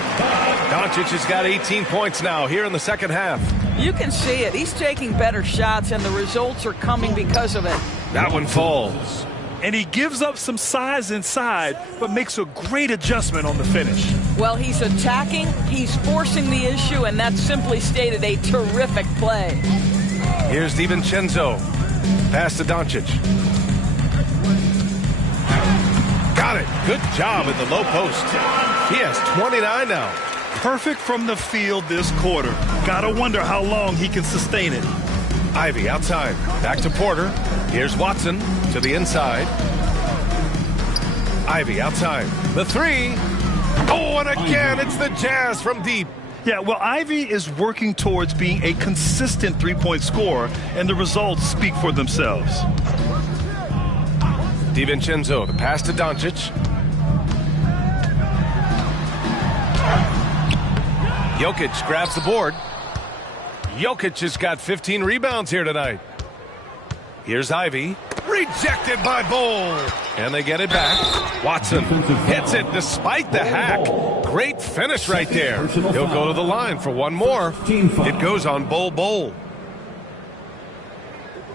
Doncic has got 18 points now here in the second half. You can see it. He's taking better shots, and the results are coming because of it. That one falls. And he gives up some size inside, but makes a great adjustment on the finish. Well, he's attacking, he's forcing the issue, and that's simply stated a terrific play. Here's DiVincenzo. Pass to Doncic. Got it. Good job in the low post. He has 29 now. Perfect from the field this quarter. Gotta wonder how long he can sustain it. Ivy outside. Back to Porter. Here's Watson to the inside. Ivy outside. The three. Oh, and again, it's the Jazz from deep. Yeah, well, Ivy is working towards being a consistent three-point scorer, and the results speak for themselves. DiVincenzo, the pass to Doncic. Jokic grabs the board. Jokic has got 15 rebounds here tonight. Here's Ivy. Rejected by Bull. And they get it back. Watson hits it despite the hack. Great finish right there. He'll go to the line for one more. It goes on Bull.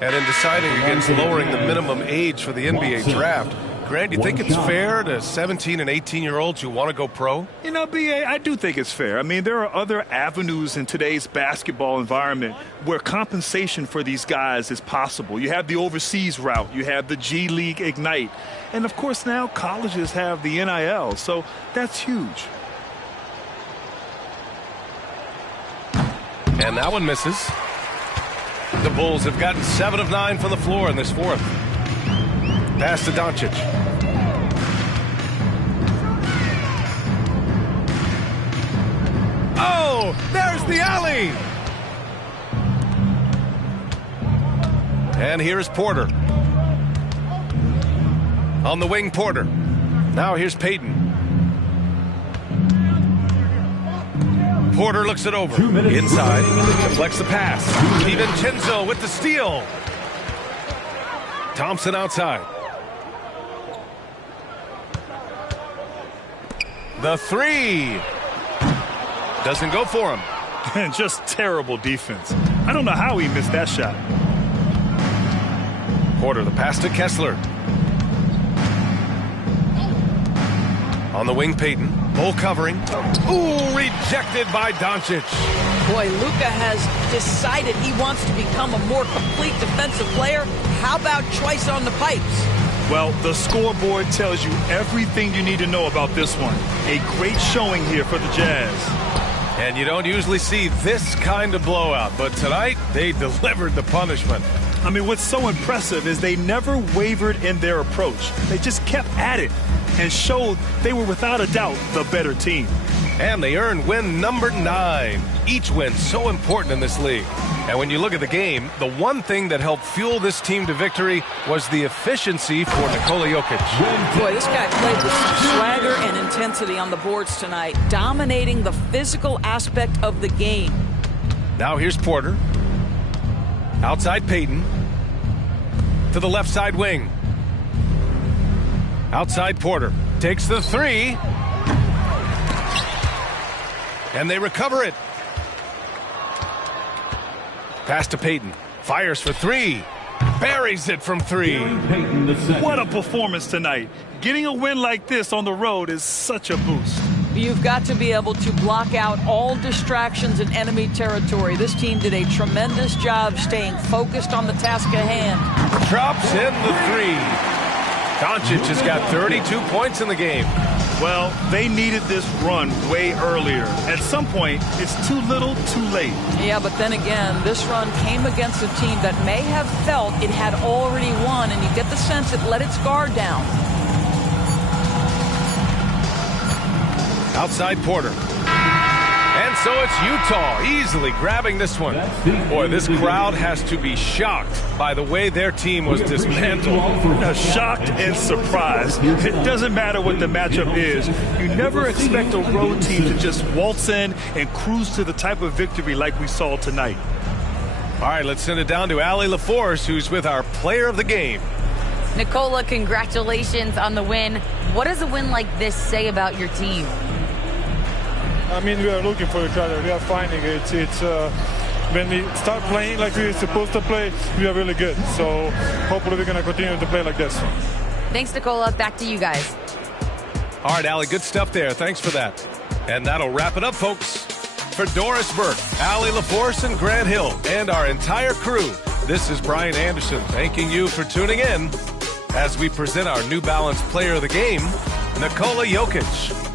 And in deciding against lowering the minimum age for the NBA draft, Grant, do you think it's fair to 17 and 18-year-olds who want to go pro? You know, B.A., I do think it's fair. I mean, there are other avenues in today's basketball environment where compensation for these guys is possible. You have the overseas route. You have the G League Ignite. And, of course, now colleges have the NIL. So that's huge. And that one misses. The Bulls have gotten 7 of 9 from the floor in this fourth. Pass to Doncic. Oh, there's the alley. And here's Porter. On the wing, Porter. Now here's Payton. Porter looks it over. Inside. Deflects the pass. DiVincenzo with the steal. Thompson outside. The three. Doesn't go for him. And just terrible defense. I don't know how he missed that shot. Porter, the pass to Kessler. On the wing, Payton. Bull covering. Ooh, rejected by Doncic. Boy, Luka has decided he wants to become a more complete defensive player. How about twice on the pipes? Well, the scoreboard tells you everything you need to know about this one. A great showing here for the Jazz. And you don't usually see this kind of blowout, but tonight they delivered the punishment. I mean, what's so impressive is they never wavered in their approach. They just kept at it and showed they were without a doubt the better team. And they earned win number 9. Each win so important in this league. And when you look at the game, the one thing that helped fuel this team to victory was the efficiency for Nikola Jokic. Boy, this guy played with some swagger and intensity on the boards tonight, dominating the physical aspect of the game. Now here's Porter. Outside Payton. To the left side wing. Outside Porter. Takes the 3. And they recover it. Pass to Payton. Fires for 3. Buries it from 3. What a performance tonight. Getting a win like this on the road is such a boost. You've got to be able to block out all distractions in enemy territory. This team did a tremendous job staying focused on the task at hand. Drops in the 3. Doncic has got 32 points in the game. Well, they needed this run way earlier. At some point, it's too little, too late. Yeah, but then again, this run came against a team that may have felt it had already won, and you get the sense it let its guard down. Outside Porter. And so it's Utah easily grabbing this one. Boy, this crowd has to be shocked by the way their team was dismantled. Shocked and surprised. It doesn't matter what the matchup is. You never expect a road team to just waltz in and cruise to the type of victory like we saw tonight. All right, let's send it down to Allie LaForce, who's with our player of the game. Nikola, congratulations on the win. What does a win like this say about your team? I mean, we are looking for each other. We are finding it. When we start playing like we're supposed to play, we are really good. So hopefully we're going to continue to play like this. Thanks, Nikola. Back to you guys. All right, Allie, good stuff there. Thanks for that. And that'll wrap it up, folks. For Doris Burke, Allie LaForce, and Grant Hill, and our entire crew, this is Brian Anderson thanking you for tuning in as we present our New Balance Player of the Game, Nikola Jokic.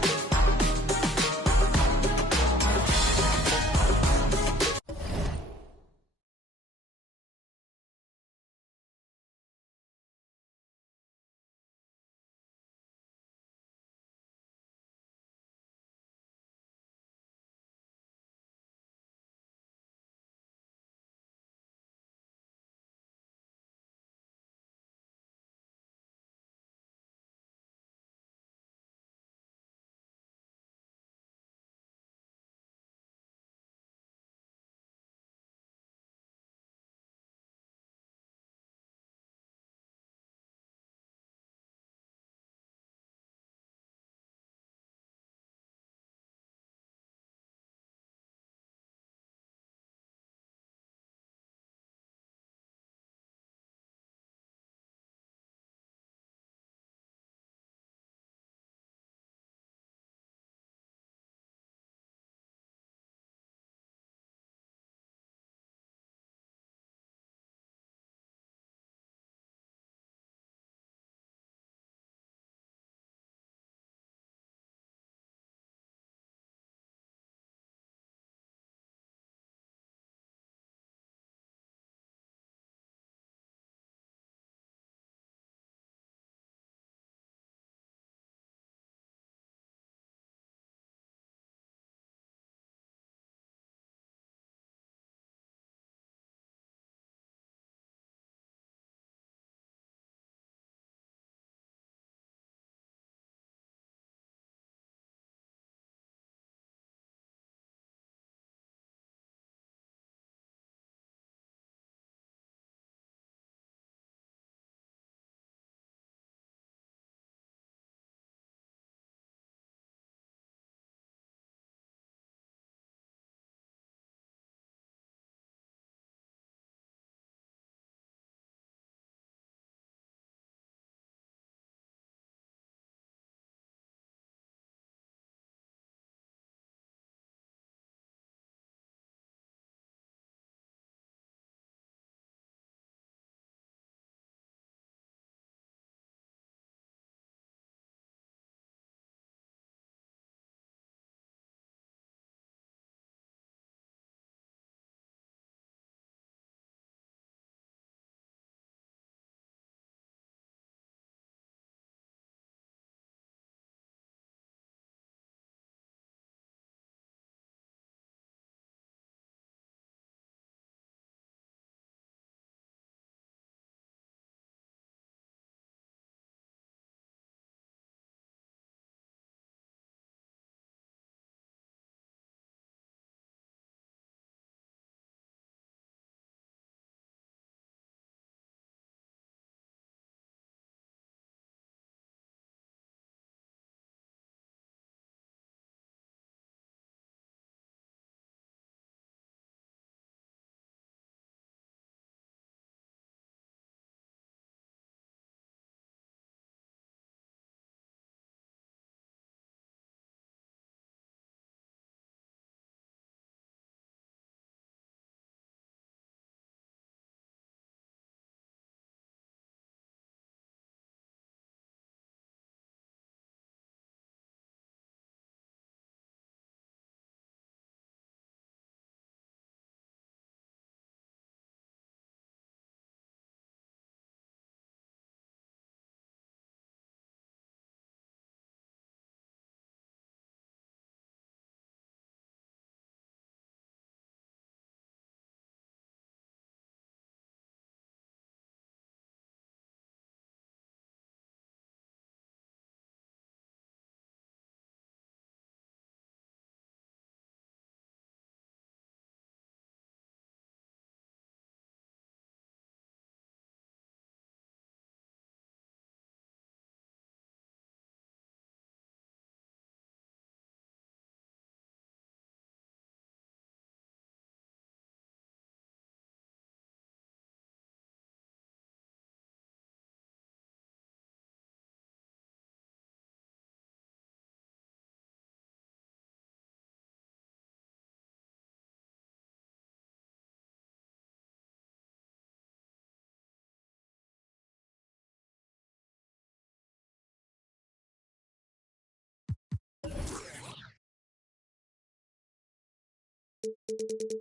you.